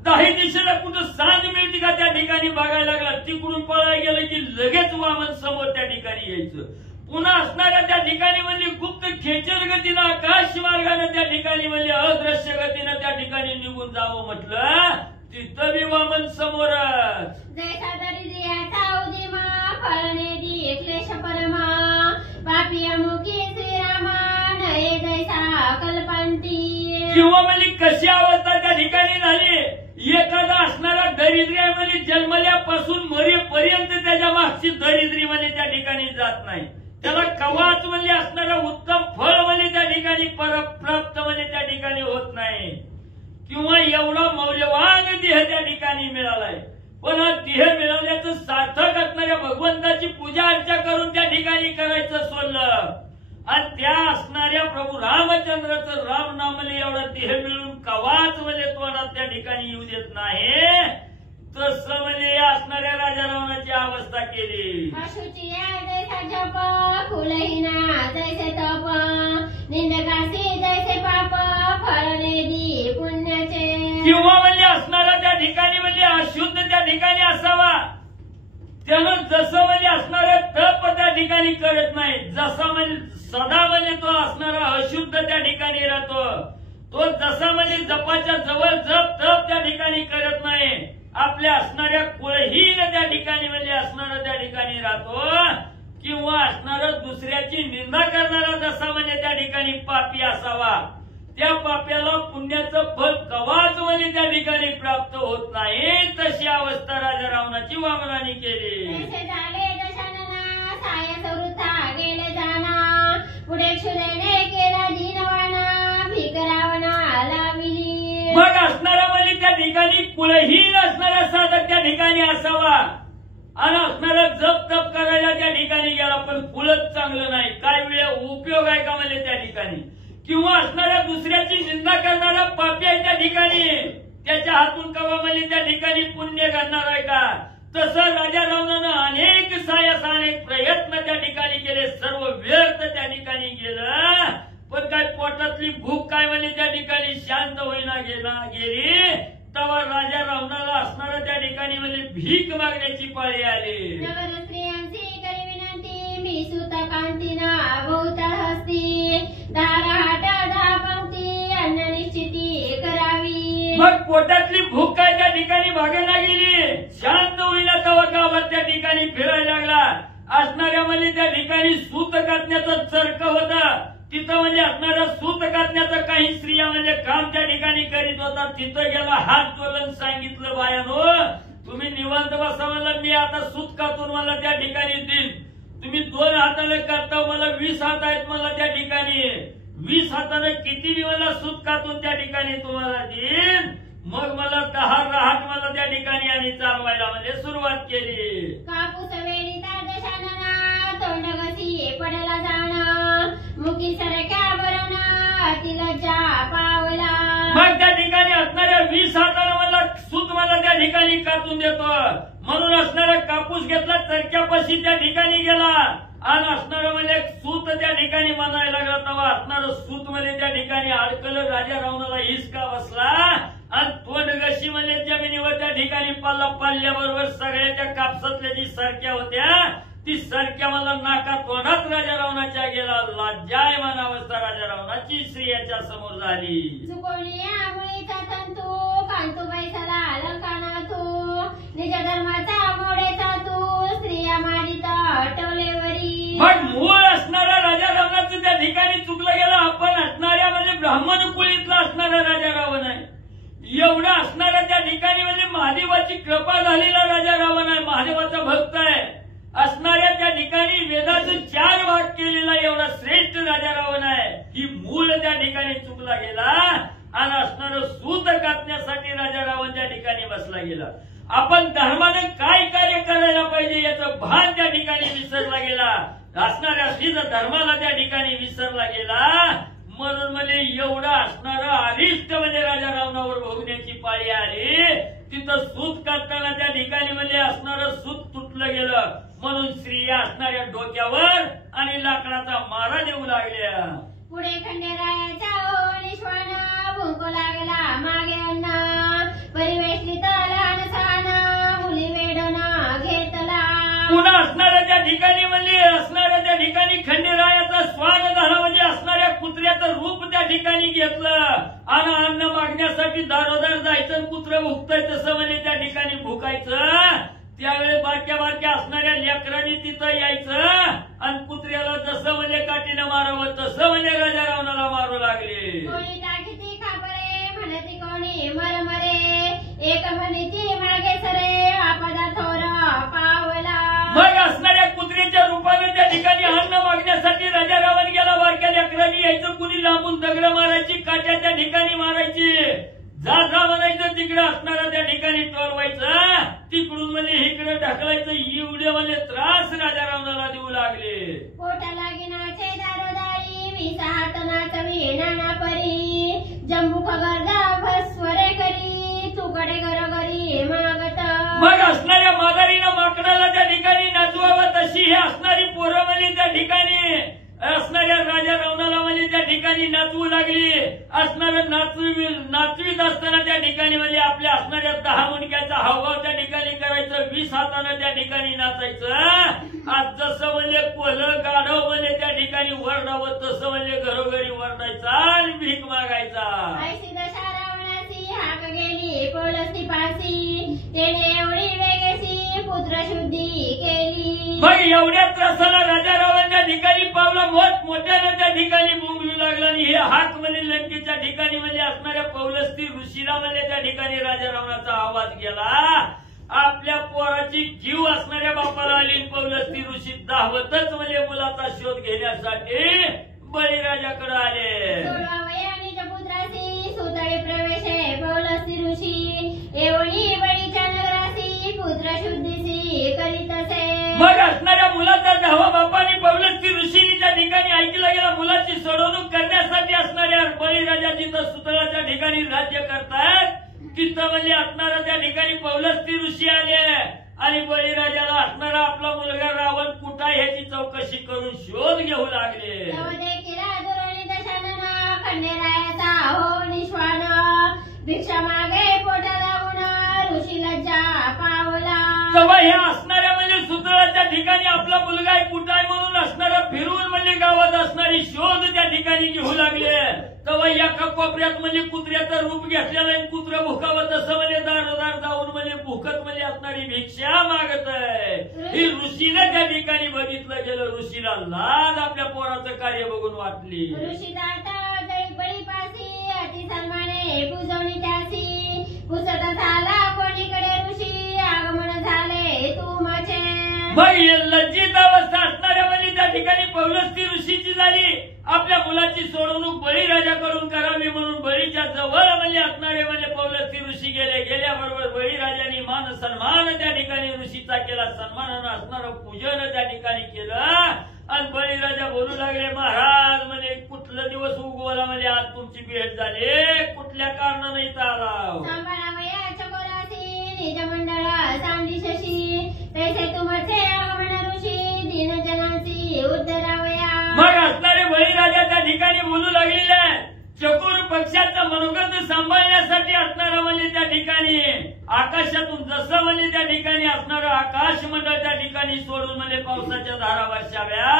दाही दिशेला कुठं सांज मिळते का त्या ठिकाणी बघायला लागला. तिकडून पळायला गेलं की लगेच वामन समोर त्या ठिकाणी यायचं. पुन्हा असणाऱ्या त्या ठिकाणी म्हणजे गुप्त खेचर गतीनं आकाश मार्गाने त्या ठिकाणी म्हणजे अदृश्य गतीनं त्या ठिकाणी निघून जावं म्हटलं, तिथं बी वामन समोरच. जैसा दरिद्रियाचा उदिमा फळणे दी क्लेश परमा, पापिया मुखी श्रीरामा नये जैसा कल्पांती. किंवा म्हणजे कशी अवस्था त्या ठिकाणी झाली. एखादा असणारा दरिद्री म्हणजे जन्मल्यापासून मरेपर्यंत त्याच्या मागची दरिद्री म्हणजे त्या ठिकाणी जात नाही. त्याला कवाच म्हणजे असणारं उत्तम फळ म्हणजे त्या ठिकाणी प्राप्त म्हणजे त्या ठिकाणी होत नाही. किंवा एवढा मौल्यवान देह त्या ठिकाणी मिळालाय, पण हा देह मिळाल्याचं सार्थक असणाऱ्या भगवंताची पूजा अर्चा करून त्या ठिकाणी करायचं सोडलं आणि त्या असणाऱ्या प्रभू रामचंद्राचं राम नामले एवढा देह मिळून कवाच म्हणजे तोंडात त्या ठिकाणी येऊ देत नाही. तसं म्हणजे असणाऱ्या राजा रावणाची अवस्था केली. अशुची जैसा जप फुलहीना जैसे तप, निंदकासी जैसे पाप फळणे दी पुण्याचे. किंवा म्हणजे असणारा त्या ठिकाणी म्हणजे अशुद्ध त्या ठिकाणी असावा, त्यानं जसं म्हणजे असणारं तप त्या ठिकाणी करत नाही, जसा म्हणजे सदा म्हणजे तो असणारा अशुद्ध त्या ठिकाणी राहतो, तो जसा म्हणजे जपाच्या जवळ जप तप त्या ठिकाणी करत नाही, आपल्या असणाऱ्या कुळहीन त्या ठिकाणी म्हणजे असणारा त्या ठिकाणी राहतो. किंवा असणारं दुसऱ्याची निंदा करणारा जसा म्हणजे त्या ठिकाणी पापी असावा, त्या पाप्याला पुण्याचं फळ कवाच म्हणजे त्या ठिकाणी प्राप्त होत नाही. तशी अवस्था राजा रावणाची वामनाने केली. झाले दशानना साय सवृथा गेले जाना, पुढे क्षुदेने केला दीनवाना भीक रावणा लाविली. मग असणारा म्हणजे त्या ठिकाणी कुळहीन असणारा साधक त्या ठिकाणी असावा आणि असणारा जप तप करायला त्या ठिकाणी गेला, पण कुळच चांगलं नाही, काय वेळ उपयोग आहे का म्हणजे त्या ठिकाणी. किंवा असणाऱ्या दुसऱ्याची निंदा करणारा पापी आहे त्या ठिकाणी, त्याच्या हातून कवा म्हणजे त्या ठिकाणी पुण्य घडणार आहे का. तसं राजा रावणानं अनेक सायास अनेक प्रयत्न त्या ठिकाणी केले, सर्व व्यर्थ त्या ठिकाणी गेलं, पण काय पोटातली भूक काय म्हणजे त्या ठिकाणी शांत होईना गेली. तेव्हा राजा रावणाला असणारा त्या ठिकाणी म्हणजे भीक मागण्याची पाळी आली. नगर स्त्रियांची करी विनंती, मी सुत कांतीना बहुता हस्ती, दार हाट दहा पंक्ती अन्न निश्चिती करावी. मग पोटातली भूक काय त्या ठिकाणी भागायला गेली, शांत होईना तेव्हा गावात त्या ठिकाणी फिरायला लागला. असणाऱ्या म्हणजे त्या ठिकाणी सूत कातण्याचं चर्क होतं, तिथं म्हणजे असणाऱ्या सूत कातण्याचं काही स्त्रिया म्हणजे काम त्या ठिकाणी करीत होता. तिथं गेला हात जोडून सांगितलं, बायानो तुम्ही निवांत बसा, मला मी आता सूत कातून मला त्या ठिकाणी देईन, तुम्ही 2 हाताने करता, मला 20 हात आहेत मला त्या ठिकाणी, 20 हाताने किती मी मला सूत कातून त्या ठिकाणी तुम्हाला देईन, मग मला 10 रहाट मला त्या ठिकाणी आणि चालवायला म्हणजे सुरुवात केली. कापूस वेळीचा दशानना तोंड घसी पडला जाण मुकी सरक्या बरवणा तिलजा पावला. मग त्या ठिकाणी असणाऱ्या 20 हाताने मला सूत मला त्या ठिकाणी कातून देतो, म्हणून असणारा कापूस घेतला चरक्यापाशी त्या ठिकाणी गेला आणि असणारं म्हणजे सूत त्या ठिकाणी म्हणायला लागला. तेव्हा असणारं सूत मध्ये त्या ठिकाणी अडकलं. राजा रावणाला हिसका बसला आणि तोंड घशी म्हणजे जमिनीवर त्या ठिकाणी पाल्याबरोबर सगळ्याच्या कापसातल्या जी सरक्या होत्या ती सरक्या मला नाका तोंडात राजा रावणाच्या गेला. लाज्जायमान अवस्था राजा रावणाची स्त्रियाच्या समोर झाली. चुकवण्या मुळीचा तंतू कांतू पैसाला अलंकाना तू निज धर्माचा मोडेचा तू स्त्रिया मारित टोलेवरी. मग मूळ असणारा राजा रावणाचं त्या ठिकाणी चुकलं गेलं. आपण असणाऱ्या म्हणजे ब्राह्मण कुळीतला असणारा राजा रावण आहे. एवढा असणारा त्या ठिकाणी म्हणजे महादेवाची कृपा झालेला राजा रावण आहे. महादेवाचा भक्त आहे. असणाऱ्या त्या ठिकाणी वेदाचं 4 भाग केलेला एवढा श्रेष्ठ राजा रावण आहे. ही मूळ त्या ठिकाणी चुकला गेला आणि असणारं सूत कातण्यासाठी राजा रावण त्या ठिकाणी बसला गेला. आपण धर्मानं काय कार्य करायला पाहिजे याचं भान त्या ठिकाणी विसरला गेला. असणाऱ्या श्रीज धर्माला त्या ठिकाणी विसरला गेला. म्हणून म्हणजे एवढा असणारं अरिष्ट म्हणजे राजा रावणावर भोगण्याची पाळी आली. तिथं सूत काढताना त्या ठिकाणी म्हणजे असणारं सूत तुटलं गेलं. म्हणून स्त्रिया असणाऱ्या डोक्यावर आणि लाकडाचा मारा देऊ लागल्या. पुढे खंडेरायाच्या निश्वान भुंको लागला मागे अन्न परिवेशलित लहान सहान मुली वेडना घेतला. पुन्हा असणाऱ्या त्या ठिकाणी म्हणजे असणाऱ्या त्या ठिकाणी खंडेरायाचा स्वान झाला म्हणजे असणाऱ्या कुत्र्याचं रूप त्या ठिकाणी घेतलं आणि अन्न मागण्यासाठी दारोदार जायचं. कुत्र भुकतंय तसं म्हणजे त्या ठिकाणी भुकायचं. त्यावेळी बारक्या बारक्या असणाऱ्या लेकरांनी तिथं यायचं आणि कुत्र्याला जसं म्हणजे काठीनं मारावं तसं म्हणजे राजा रावणाला मारू लागले. कोणी टाकीती खापरे म्हणती कोणी मरमरे एक म्हणती मागे सरे आपदा थोर पावला. मग असणाऱ्या कुत्र्याच्या रूपाने त्या ठिकाणी अन्न मागण्यासाठी राजा रावण गेला. बारक्या लेकरांनी यायचं. कुणी लांबून दगड मारायची, काट्या त्या ठिकाणी मारायची. जा म्हणायचं तिकडे असणारा त्या ठिकाणी टोलवायचं. तिकडून म्हणजे इकडे ढकलायचं. एवढे म्हणजे त्रास राजा रावणाला देऊ लागले. पोटाला गिनाचे दारोदारी 20 हातनाच विणाना परी जम्बू खगरदा भस्वरे करी तुकडे घरोघरी मागत. मग असणाऱ्या मादारीनं माकडाला त्या ठिकाणी नाचवावं तशी हे असणारी पोरं म्हणजे त्या ठिकाणी असणाऱ्या राजा रावणाला म्हणजे त्या ठिकाणी नाचवू लागली. असणारं नाचवीत असताना त्या ठिकाणी म्हणजे आपल्या असणाऱ्या 10 मुंडक्याचा हावभाव त्या ठिकाणी करायचं. 20 हातानं त्या ठिकाणी नाचायचं. आज जसं म्हणजे कोलं गाढव म्हणजे त्या ठिकाणी वरडावं तसं म्हणजे घरोघरी वरडायचा आणि भीक मागायचा. ऐशी दशा रावणाची हाक गेली पोलस्ती पासी तेने एवढी वेगेसी पुत्र शुद्धी केली. मग एवढ्या त्रासाला राजा रावण त्या ठिकाणी पावला मोठ्यानं त्या ठिकाणी बोंबलू लागला. आणि हे हाक म्हणजे लंकेच्या ठिकाणी म्हणजे असणाऱ्या पौलस्ती ऋषीला म्हणजे त्या ठिकाणी राजा रावणाचा आवाज गेला. आपल्या पोराची जीव असणाऱ्या बापाला आली. पौलस्ती ऋषी धावतच म्हणजे मुलाचा शोध घेण्यासाठी बळीराजाकडे आले. 16 वयाने पुत्रासी सुतळी प्रवेश पौलस्ती ऋषी एवढी बळीच्या नगरासी पुत्र शुद्धीसी करीत असे. मग असणाऱ्या मुलाचा धावा बापाने पौलस्ती ऋषीनी त्या ठिकाणी ऐकला गेला. मुलाची सोडवणूक करण्यासाठी असणाऱ्या बळीराजा जिथं सुतळाच्या ठिकाणी राज्य करतात तिथं म्हणजे असणारा त्या ठिकाणी पौलस्ती ऋषी आले आणि बळीराजाला असणारा आपला मुलगा रावण कुठं ह्याची चौकशी करून शोध घेऊ लागले. खंडेरायाचा हो निश्वान भिक्षा मागे पोटा लागून ऋषी लज्जा पावला. तेव्हा हे असणाऱ्या म्हणजे सुतळाच्या ठिकाणी आपला मुलगा आहे कुठं आहे म्हणून असणारा फिरून म्हणजे गावात असणारी शोध त्या ठिकाणी घेऊ लागले. तेव्हा एका कोपऱ्यात म्हणजे कुत्र्याचं रूप घेतलेलं आहे. कुत्र भुकावं तसं म्हणजे दारोदार जाऊन म्हणजे भुकत म्हणजे असणारी भिक्षा मागत आहे. ही ऋषीला त्या ठिकाणी बघितलं गेलं. ऋषीला लाज आपल्या पोराचं कार्य बघून वाटली. ऋषी जाता बळीपासी अति सन्माने पूजवणी त्यासी पुसत झाला कोणीकडे ऋषी आगमन झाले तू माझे. मग लज्जित अवस्था असणाऱ्या म्हणजे त्या ठिकाणी पौलस्ती ऋषीची झाली आपल्या मुलाची सोडवणूक बळीराजाकडून करावी म्हणून बळीच्या जवळ म्हणजे असणारे म्हणजे पौलस्त्य ऋषी गेल्याबरोबर बळीराजांनी मान सन्मान त्या ठिकाणी ऋषीचा केला, सन्मानानं असणारं पूजन त्या ठिकाणी केलं. आणि बळीराजा बोलू लागले, महाराज म्हणजे कुठला दिवस उगवला म्हणजे आज तुमची भेट झाली, कुठल्या कारणानं इथं आला? संभाळावयाच्या बोलासी निज मंडळ सांदिशशी तैसे तुमचे आगमन ऋषी दीनजनांची उद्धरावया. मग असणारे बळीराजा त्या ठिकाणी बोलू लागलेले आहेत. चकोर पक्षाचं मनोगत सांभाळण्यासाठी असणारं म्हणजे त्या ठिकाणी आकाशातून जसं म्हणजे त्या ठिकाणी असणारं आकाश मंडळ त्या ठिकाणी सोडून म्हणजे पावसाच्या धारा वर्षाव्या,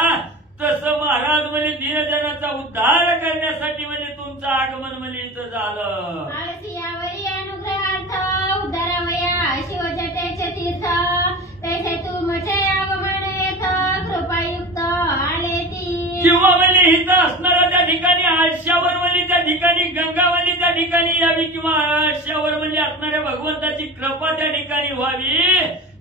तसं महाराज म्हणजे दीनजनाचा उद्धार करण्यासाठी म्हणजे तुमचं आगमन म्हणजे इथं झालं. आळसियावरी अनुग्रहार्थ उद्धरावया शिवजटेचे तीर्थ तैसे तुमचे आगमन येथ कृपायुक्त आले ती. किंवा म्हणजे इथं असणारा त्या ठिकाणी आळश्यावर म्हणजे त्या ठिकाणी गंगा म्हणजे त्या ठिकाणी यावी, किंवा आळश्यावर म्हणजे असणाऱ्या भगवंताची कृपा त्या ठिकाणी व्हावी,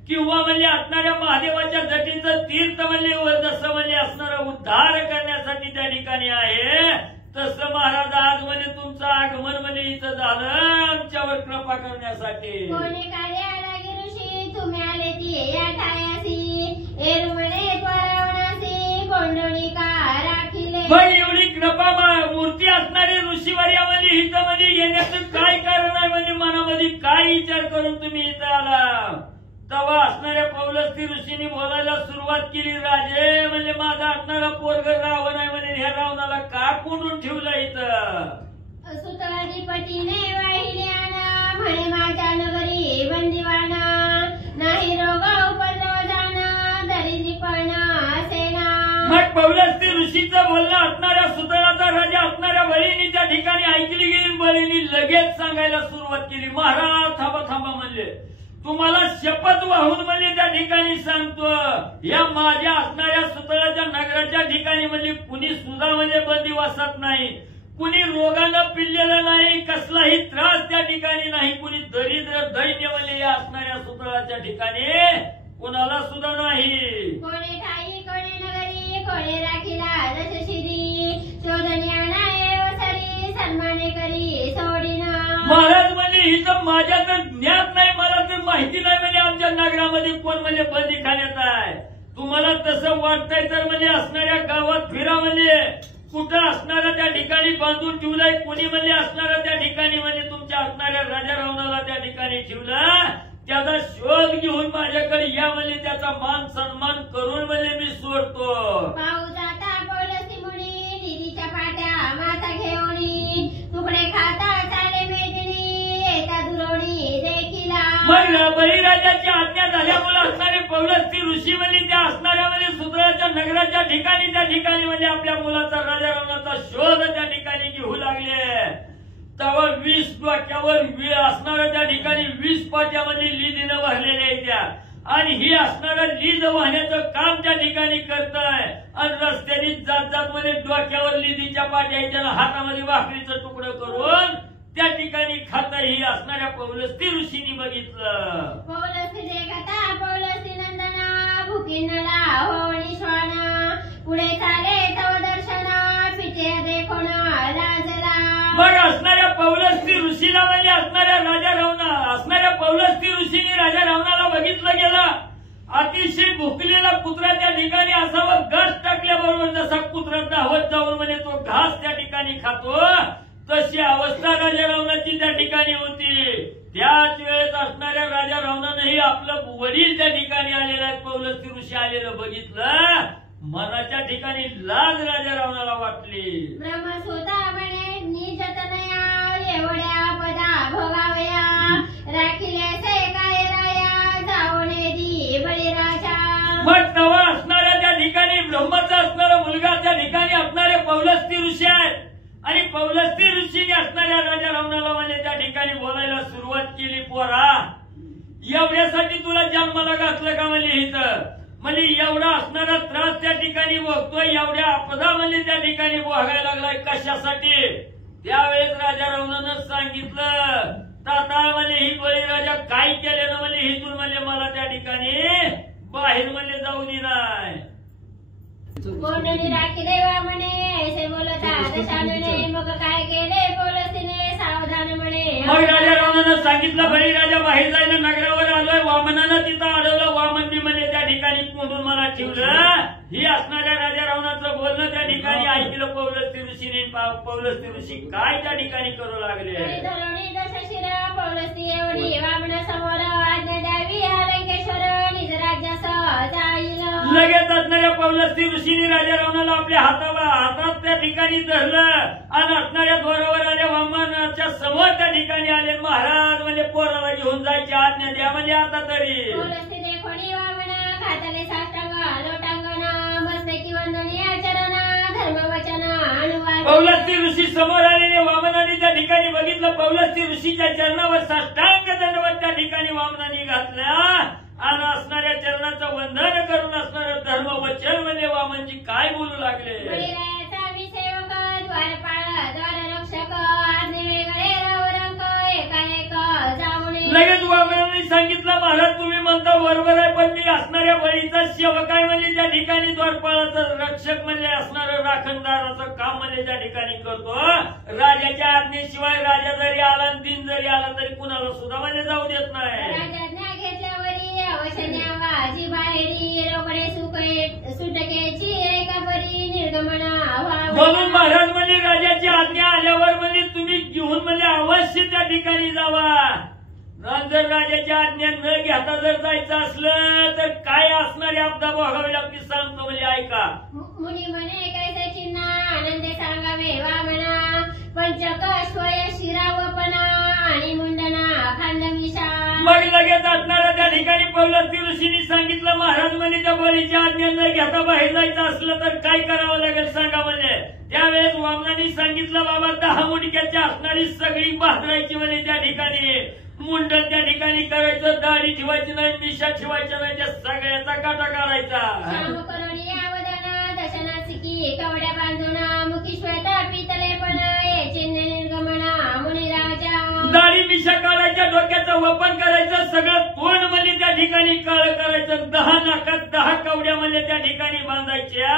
किंवा म्हणजे असणाऱ्या महादेवाच्या जटीचं तीर्थ म्हणजे जसं म्हणजे असणारं उद्धार करण्यासाठी त्या ठिकाणी आहे, तसं महाराज आज म्हणजे तुमचं आगमन म्हणजे इथं झालं आमच्यावर कृपा करण्यासाठी. कोणी कार्य लागे ऋषी तुम्ही आले ती या ठायासी एरु म्हणे त्वरावणासी कोंडोळिका राखिले. पण एवढी कृपा मूर्ती असणारी ऋषीवर्यामध्ये इथं म्हणजे येण्याचं काय कारण आहे, म्हणजे मनामध्ये काय विचार करून तुम्ही इथं आला? तेव्हा असणाऱ्या पौलस्त्य ऋषींनी बोलायला सुरुवात केली, राजे म्हणजे माझा असणारा पोरग रावण आहे म्हणजे ह्या रावणाला का कोंडून ठेवलं इथं? सुतळाधिपतीने वाहिले आणा म्हणे माझ्या नगरी बंदिवाना नाही रोग उपद्रव जाणं दरिद्रीपणा सेना. मग पौलस्त्य ऋषीचं बोलणं असणाऱ्या सुतळाचा राजा असणाऱ्या बळीनी त्या ठिकाणी ऐकली गेली. बळीनी लगेच सांगायला सुरुवात केली, महाराज थांबा म्हणले, तुम्हाला शपथ वाहून म्हणजे त्या ठिकाणी सांगतो, या माझ्या असणाऱ्या सुतळाच्या नगराच्या ठिकाणी म्हणजे कुणी सुद्धा म्हणजे बंदिवासात नाही, कुणी रोगानं पिल्लेलं नाही, कसलाही त्रास त्या ठिकाणी नाही, कुणी दरिद्र दैन्य म्हणजे या असणाऱ्या सुतळाच्या ठिकाणी कुणाला सुद्धा नाही. कोणे ठाई कोणे नगरी कोणे राखिला दशशिरी शोधनी आणाय वसरी सन्माने करी सोडिना. महाराज म्हणजे इथं माझ्या तर ज्ञात नाही, मला तर माहिती नाही म्हणजे आमच्या नगरामध्ये कोण म्हणजे बंदी खाण्यात आहे. तुम्हाला तसं वाटतंय तर म्हणजे असणाऱ्या गावात फिरा, म्हणजे कुठं असणाऱ्या त्या ठिकाणी बांधून ठेवलंय, कोणी म्हणजे असणाऱ्या त्या ठिकाणी म्हणजे तुमच्या असणाऱ्या राजा रावणाला त्या ठिकाणी ठेवलं, त्याचा शोध घेऊन माझ्याकडे या म्हणजे त्याचा मान सन्मान करून म्हणजे मी सोडतो. पाऊ जाता पौलस्त्य मुनी निधीच्या पाट्या माता घेऊनी तुकडे खाता चाले मेदिनी एका दुरोणी देखिला. मग बळीराजाची आज्ञा झाल्यामुळे असणारे पौलस्त्य ऋषी म्हणजे त्या असणाऱ्या म्हणजे सुतळाच्या नगराच्या ठिकाणी त्या ठिकाणी म्हणजे आपल्या मुलाचा राजा रावणाचा शोध त्या ठिकाणी घेऊ लागले. तेव्हा 20 डोक्यावर असणाऱ्या त्या ठिकाणी 20 पाट्यामध्ये लिदीनं वाहलेल्या आहेत त्या, आणि ही असणारं लीद वाहण्याचं काम त्या ठिकाणी करताय, आणि रस्त्याने जात मध्ये डोक्यावर लिदीच्या पाट्या हातामध्ये भाकरीचं तुकडं करून त्या ठिकाणी खाता ही असणाऱ्या पौलस्त्य ऋषींनी बघितलं. पौलस्त्य देखता पौलस्त्य नंदना भुकीनला होणी श्वाना पुढे चाले तव दर्शना पिते देखोना लाजला. मग असणाऱ्या पौलस्त्य ऋषीला म्हणजे असणाऱ्या राजा रावणा असणाऱ्या पौलस्त्य ऋषीने राजा रावणाला बघितलं गेलं. अतिशय भुकलेला कुत्रा त्या ठिकाणी असावं, घास टाकल्याबरोबर जसा कुत्रा धावत जाऊन म्हणजे तो घास त्या ठिकाणी खातो, तशी अवस्था राजा रावणाची त्या ठिकाणी होती. त्याच वेळेस असणाऱ्या राजा रावणानेही आपलं वडील त्या ठिकाणी आलेला पौलस्त्य ऋषी आलेलं बघितलं. मनाच्या ठिकाणी लाज राजा रावणाला वाटली. ब्रह्मसुता म्हणे निजतनया एवढ्या पदा भोगावया राखिले से काय राया जाऊने दी बळीराजा. मग तेव्हा असणाऱ्या त्या ठिकाणी ब्रह्माचा असणारा मुलगा त्या ठिकाणी असणारे पौलस्त्य ऋषी आहेत, आणि पौलस्त्य ऋषीने असणाऱ्या राजा रावणाला म्हणजे त्या ठिकाणी बोलायला सुरुवात केली, पोरा एवढ्यासाठी तुला जन्माला घातलं का म्हणजे इथं, म्हणजे एवढा असणारा त्रास त्या ठिकाणी भोगतोय, एवढ्या आपदा म्हणजे त्या ठिकाणी भोगायला लागलाय कशासाठी? त्यावेळेस राजा रावणानं सांगितलं, ताता म्हणजे ही बळीराजा काय केल्यानं म्हणजे हिथून म्हणजे मला त्या ठिकाणी बाहेर म्हणजे जाऊ दे नाही. कोंडणी राखी देवा म्हणे ऐसे बोलता दशानने मग काय केले पोलसीने सावधान म्हणे. मग राजा रावणानं सांगितलं बळी राजा बाहेर जायला नगरावर आलोय. वामनानं तिथं अडवलं. वामन बी म्हणे त्या ठिकाणी कोंडून मला ठेवलं. ही असणाऱ्या राजा रावणाचं बोलणं त्या ठिकाणी ऐकलं पौलस्त्य ऋषीने. पौलस्त्य ऋषी काय त्या ठिकाणी करू लागले. धरणी दशशिरा पौलस्त्य एवढी वामन समोर आज्ञा द्यावी अलंकेश्वर निज राज्यासह जाईल. लगेच असणाऱ्या पौलस्त्य ऋषीने राजा रावणाला आपल्या हातात त्या ठिकाणी धरलं आणि असणाऱ्या द्वारावर आले. वामनाच्या समोर त्या ठिकाणी आले. महाराज म्हणजे पोराला घेऊन जायची आज्ञा द्या म्हणजे आता तरी. पौलस्त्य देखोनी वामन खातले साष्टांग लोटांगण मस्तकी वंदनी आचरण धर्मवचन अनुवाद. पौलस्त्य ऋषी समोर आलेले. वामनाने त्या ठिकाणी बघितलं. पौलस्त्य ऋषीच्या चरणावर साष्टांग दंडवत त्या ठिकाणी वामनाने घातला आणि असणाऱ्या चरणाचं वंदन करून असणारं धर्मवचन म्हणजे वामनजी काय बोलू लागले. बळीरायाचा विसेवक द्वारपाळ द्वाररक्षक आज्ञे वेगळे रवरंक एकाएक जाऊने. लगेच वामनाने सांगितलं महाराज तुम्ही म्हणता बरोबर आहे पण मी असणाऱ्या बळीचा सेवक आहे म्हणजे त्या ठिकाणी द्वारपाळाचं रक्षक म्हणजे असणारं राखणदाराचं काम म्हणजे त्या ठिकाणी करतो. राजाच्या आज्ञेशिवाय राजा जरी आला आणि दिन जरी आला तरी कुणाला सुद्धा म्हणजे जाऊ देत नाही. राजाज्ञा घेतल्यावरी अवशन्यावाजी बाहेरी रोकडे सुटकेची एका परी निर्गमन म्हणून महाराज म्हणजे राजाची आज्ञा आल्यावर म्हणजे तुम्ही घेऊन म्हणजे अवश्य त्या ठिकाणी जावा. जर राजाची आज्ञा न घेता जर जायचं असलं तर काय असणारी आपदा भोगावी लागते सांगतो म्हणजे ऐका. मुनी म्हणे कैसे चिन्ह आनंदे सांगावे वामना पंचक स्वय शिरावपणा आणि मुंडना खांडमिषा. मग लगेच असणारा त्या ठिकाणी पौलस्त्य ऋषींनी सांगितलं महाराज म्हणजे त्या बळीची आज्ञा न घेता बाहेर जायचं असलं तर काय करावं लागेल सांगा म्हणजे. त्यावेळेस वामनाने सांगितलं बाबा 10 मुंडक्याची असणारी सगळी बाजरायची म्हणजे त्या ठिकाणी मुंडन त्या ठिकाणी करायचं. दाढी ठेवायची नाही मिशा ठेवायच्या नाही त्या सगळ्याचा काटा काढायचा. श्यामकरुणी अवदान दशनासिकी कवड्या बांधून मुखी श्वेता पितलेपण हे चिन्ह निर्गमना मुनिराजा. दाढी मिशा काढायच्या डोक्याचं वपन करायचं सगळं तोंड म्हणजे त्या ठिकाणी काळं करायचं. 10 नाकात 10 कवड्या म्हणजे त्या ठिकाणी बांधायच्या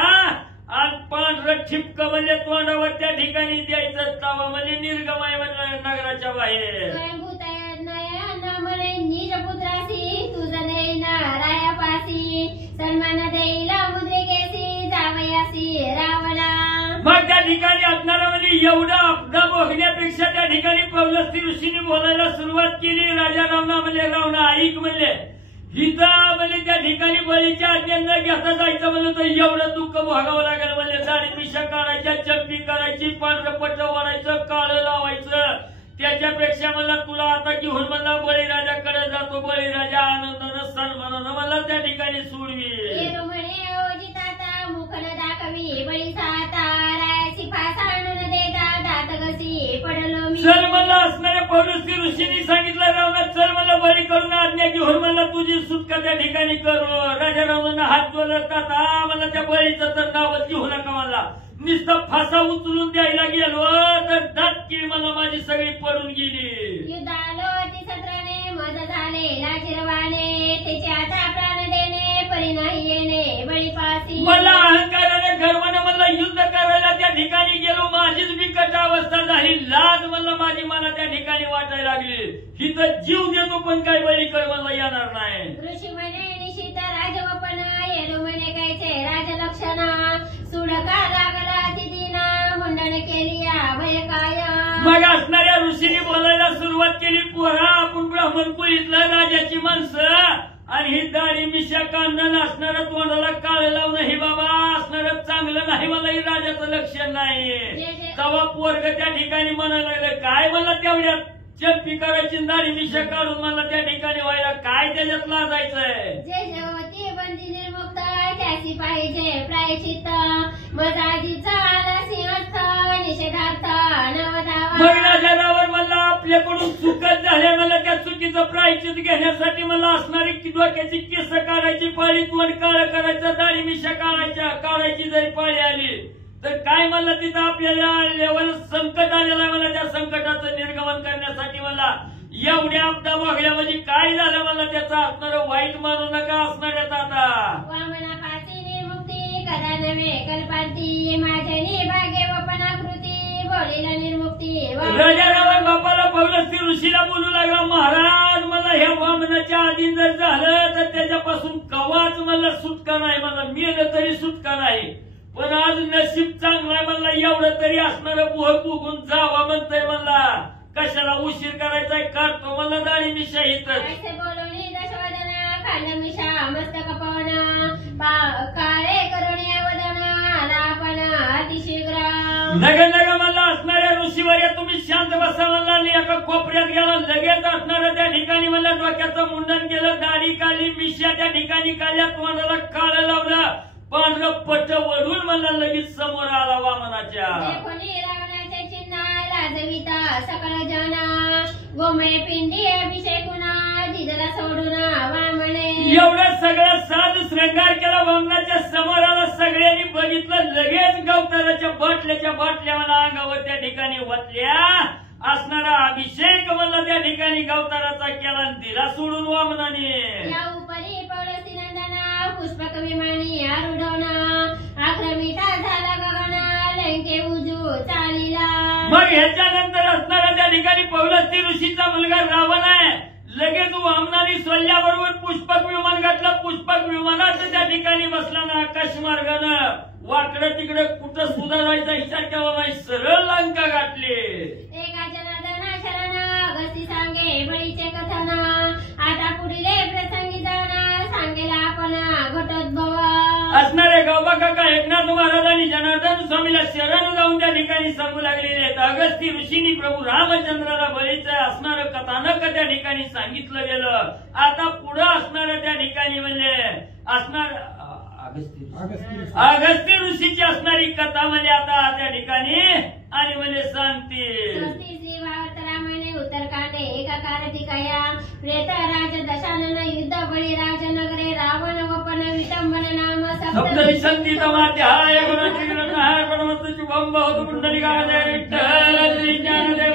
आणि पांढरं ठिपकं म्हणजे तोंडावर त्या ठिकाणी द्यायचं. तवा म्हणजे निर्गमाय म्हणजे नगराच्या बाहेर. निज पुत्रासी तुझ देईन रायापासी सन्मान देईल मुद्रिकेसी जावयासी रावणा. मग त्या ठिकाणी असणारा म्हणजे एवढा अपदा भोगण्यापेक्षा त्या ठिकाणी पौलस्त्य ऋषीने बोलायला सुरुवात केली. राजा रावणा म्हणजे रावणा ऐक म्हणजे हिथं म्हणजे त्या ठिकाणी बळीच्या आज्ञा न घेता जायचं म्हणलं तर एवढं दुःख भोगावं लागेल म्हणजे दाढी मिशा काढायच्या चंपी करायची पांढरं पट्ट ओढायचं काळं लावायचं. त्याच्यापेक्षा मला तुला आता घेऊन मला बळीराजाकडे जातो. बळीराजा आनंदानं सन्मानानं मला त्या ठिकाणी सोडवी. म्हणे ओजिताता मुखन दाखवी बळी साता रायाची फास आणून देता दात घसी पडलो मी. चल मला असणाऱ्या पौलस्त्य ऋषींनी सांगितलं रावणा चल मला बळी करून आज्ञा घेऊन मला तुझी सुटका त्या ठिकाणी करू. राजा रावणानं हात जोडतात मला त्या बळीचं तर नावच घेऊ नका. मला नुसतं फासा उचलून द्यायला गेलो तर दात किळी मला माझी सगळी पडून गेली. युद्धालो ती सत्राने मज झाले लाचिरवाने त्याचे आता प्राण देणे परी नाही येणे बळीपासी. मला अहंकाराने गर्वाने मला युद्ध करायला त्या ठिकाणी गेलो. माझीच बिकट अवस्था झाली. लाज मला त्या ठिकाणी वाटायला लागली. हिथं जीव देतो पण काय बळी कर मला येणार नाही. ऋषी म्हणे निशित राजवपन येलो म्हणे कायचे राजलक्षणा सुडका लागला तिदीना मुंडन केली भय काय. मग असणाऱ्या ऋषीने बोलायला सुरुवात केली. पोरा आपण ब्राह्मण कुळीतलं राजाची माणसं आणि ही दाढी मिशा कांदण असणारं तोंडाला काळ लावणं हे बाबा असणारं चांगलं नाही. मला ही राजाचं लक्षण नाही. तेव्हा पोरग त्या ठिकाणी म्हणायला लागलं काय मला तेवढ्यात चंपी करायची दाढी मिशा काढून मला त्या ठिकाणी व्हायला काय त्याच्यात लाजायचंय. जे जेवती बंदी निर्मुक्त त्याची पाहिजे प्रायश्चित्त मजाजीचा आला सिंहस्थ निषेधार्थ नवधावा. मग राजावर मला आपल्याकडून चुकत झाल्या मला त्या चुकीचं प्रायश्चित्त घेण्यासाठी मला असणारी डोक्याची केस काढायची पाळी तोंड काळं करायचं दाढी मिशा काढायची जरी पाळी आली तर काय मला तिथं आपल्याला लेवल संकट आलेलं मला त्या संकटाचं निर्गमन करण्यासाठी मला एवढ्या आपदा भोगल्या म्हणजे काय झालं मला त्याचं असणारं वाईट मानू नका असणाऱ्यात आता. वामनापासी निर्मुक्ती कदा नव्हे कल्पांती माझ्यानी भाग्य वपनाकृती बोलीला निर्मुक्ती राजा रावण बापाला पौलस्त्य ऋषीला बोलू लागला, महाराज मला ह्या वामनाच्या अधीन जर झालं तर त्याच्यापासून कवाच मला सुटका नाही, मला मेलं तरी सुटका नाही. पण आज नशीब चांगलं आहे म्हणला, एवढं तरी असणारं बुह बुगून जावा म्हणतंय म्हणला, कशाला उशीर करायचाय, काढतो मला दाढी मिशा इथं. बोलवणी दशवदना खांड मिशा मस्तक पवना काळे करुणी वदना लापण अतिशीघ्र नग नग म्हणला असणाऱ्या ऋषीवर्य तुम्ही शांत बसा म्हणला, आणि एका कोपऱ्यात गेला, लगेच असणाऱ्या त्या ठिकाणी म्हणला डोक्याचं मुंडन केलं, दाढी काढली, मिशा त्या ठिकाणी काढल्या, तोंडाला काळं लावलं, पांढरं पट्ट वडून म्हणला लगेच समोर आला वामनाच्या. रावणाच्या चिन्हा लाजविता सकळ जना गोमय पिंडी अभिषेकुना दिदला सोडून वामने. एवढं सगळं साज श्रंगार केला, वामनाच्या समोर आला, सगळ्यांनी बघितलं, लगेच गवताराच्या बाटल्या मला अंगावर त्या ठिकाणी वतल्या, असणारा अभिषेक मला त्या ठिकाणी गवताराचा केला, दिला सोडून वामनाने. या उपरी पौलस्त्य नंदना पुष्पक विमानी आरुढवना आक्रमिता झाला गगना लंके उजू चालीला. मग ह्याच्यानंतर असणारा त्या ठिकाणी पौलस्त्य ऋषीचा मुलगा रावण आहे, लगेच वामनाने स्वल्ल्याबरोबर पुष्पक विमान घातलं, पुष्पक विमानाचं त्या ठिकाणी बसला ना आकाश मार्गानं, वाकडं तिकडे कुठं सुधारायचा विचार केला नाही, सरळ लंका गाठली. एका जनार्दना शरण अगस्ती सांगे बळीचे कथन आता पुढीले प्रसंगी जाणा सांगेला आपण घटोद्भव. असणारे गौबा काका एकनाथ महाराजांनी जनार्दन स्वामीला शरण जाऊन त्या ठिकाणी सांगू लागलेले आहेत. अगस्ती ऋषींनी प्रभू रामचंद्राला बळीचं असणारं कथानक त्या ठिकाणी सांगितलं गेलं. आता पुढं असणारं त्या ठिकाणी म्हणजे असणार अगस्ती ऋषीची असणारी कथा म्हणजे आता त्या ठिकाणी आणि म्हणजे सांगते. उत्तरकांडे एका कारतिकाया प्रेत राज दशानन युद्ध बळी राजनगरे रावण वपन विटंबन नाम सप्तविंशती तमाध्याय गुणचिग्रह गुणमत शुभम बहुत कुंडलिका विठ्ठल श्री ज्ञानदेव